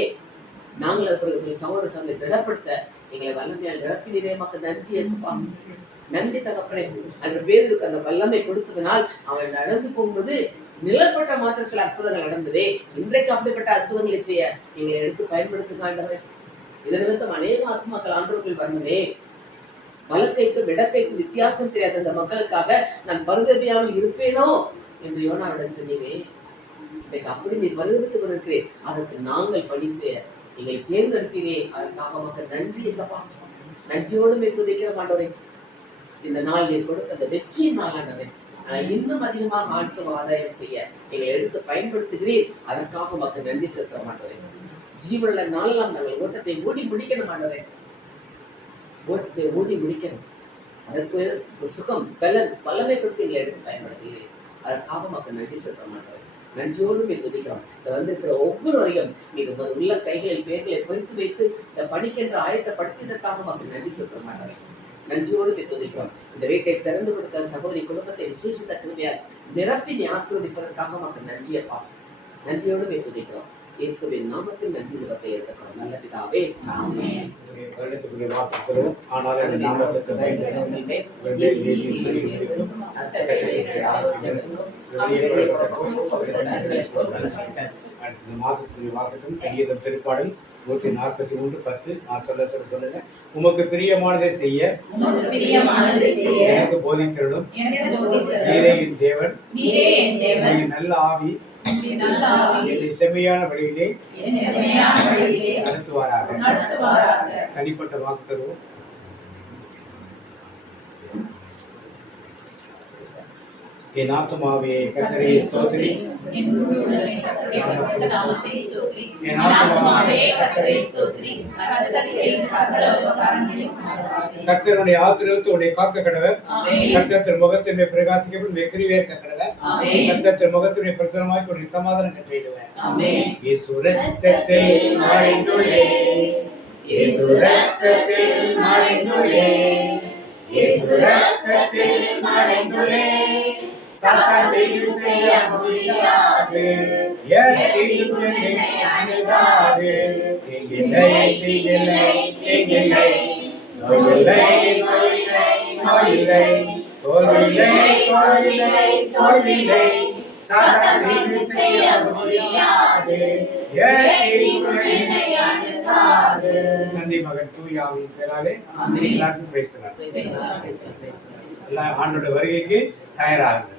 நாங்கள் சகோதர சங்கை திடப்படுத்த எங்களை வல்லமையால் நிரப்பினீரே, மக்கள் நன்றி இயேசுப்பா. நன்றி தகப்பனே. அந்த பேருக்கு அந்த வல்லமை கொடுத்ததனால் அவன் நடந்து போகும்போது நிலப்பட்ட மாத்திரத்தில் அற்புதங்கள் நடந்ததே. இன்றைக்கு அப்படிப்பட்ட அற்புதங்களை செய்ய எங்களை எடுத்து பயன்படுத்துகின்றனர். இதன் நிமித்தம் அநேக ஆத்மாக்கள் ஆண்டவர்கள் வரணுமே. வலக்கைக்கும் இடக்கைக்கும் வித்தியாசம் தெரியாத அந்த மக்களுக்காக நான் பருதவியாமல் இருப்பேனோ என்று யோனாவிடம் சொன்னீரே. இன்றைக்கு அப்படி நீ பருவத்துக் கொண்டிருக்கிறேன். அதற்கு நாங்கள் பணி செய்ய எங்களை தேர்ந்தெடுத்தீரே, அதற்காக மக்கள் நன்றி சப்பா. நன்றியோடு துதிக்கிற மாண்டவரை. இந்த நாள் நீர் கொடுத்த அந்த வெற்றியின் நாளானது இன்னும் அதிகமாக ஆழ்த்துவ ஆதாயம் செய்ய எங்களை எடுத்து பயன்படுத்துகிறீர். அதற்காக மக்கள் நன்றி செலுத்த மாட்டேன். ஜீவனுள்ள நாளெல்லாம் நாங்கள் ஓட்டத்தை ஓடி முடிக்கணும் மாட்டேன். ஓட்டத்தை ஓடி முடிக்கணும். அதற்கு சுகம் பலன் பலமை கொடுத்து எங்களை எடுத்து பயன்படுத்துகிறேன். அதற்காக மக்கள் நன்றி செலுத்த மாட்டேன். நன்றியோடு துதிக்கிறோம். வந்திருக்கிற ஒவ்வொருவரையும் நீங்க உள்ள கைகளில் பேர்களை பொறித்து வைத்து இந்த பணிக்கென்று ஆயத்தப்படுத்தியதற்காக மக்கள் நன்றி செலுத்த மாட்டேன். நன்றியோடு துதிக்கிறோம். இந்த வீட்டை திறந்து கொடுத்த சகோதரி குடும்பத்தை விசேஷித்த கிருபையால் நிரப்பி ஆசீர்வதிப்பதற்காக மக்கள் நன்றியப்பா. நன்றியோடு துதிக்கிறோம். இயேசுவின் நாமத்தில் நன்றி ஜெபத்தை ஏற்கிறோம். நல்ல பிதாவே, ஆமென். வருடத்துக்குரிய வாக்குத்தத்தம். ஆனால் இந்த நாமத்துக்கு பயந்து மாதத்துக்குரிய வாக்குத்தம் சங்கீதம் திருப்பாடல் 143:10. நான் சொல்லுங்க. உமக்கு பிரியமானதை செய்ய எனக்கு போதித்திரளும். நீரே என் தேவன், நல்ல ஆவி என்னை செம்மையான வழியிலே நடத்துவாராக. தனிப்பட்ட வாக்கு தருவோம். என் ஆத்துமாவே கர்த்தரை ஸ்தோத்திரி. கர்த்தருடைய ஆசீர்வாதத்தை உன்னை காக்க கடவர். கர்த்தர் முகத்தினை பிரகாசிக்கப்படும் வெற்றிவேற்க கடவர். கர்த்தர் முகத்தினை பிரசன்னமாய் உன்னை சமாதானம் கட்டிடுவார். இயேசு ரத்தத்தில் மறைந்துள்ளேன், இயேசு ரத்தத்தில் மறைந்துள்ளேன், இயேசு ரத்தத்தில் மறைந்துள்ளேன். சாத்தானுக்கு செய்ய முடியாது, எதையும் என்னை அணுகாது. தீங்கில்லை, தீங்கில்லை, தீங்கில்லை, நோயில்லை, நோயில்லை, நோயில்லை, தோல்வில்லை, தோல்வில்லை, தோல்வில்லை. சாத்தானுக்கு செய்ய முடியாது, எதையும் என்னை அணுகாது. நன்றி மகன் தூய ஆவியின் பெயராலே எல்லாருக்கும் பேசுகிறார். ஆண்டோட வருகைக்கு தயாராகுங்கள்.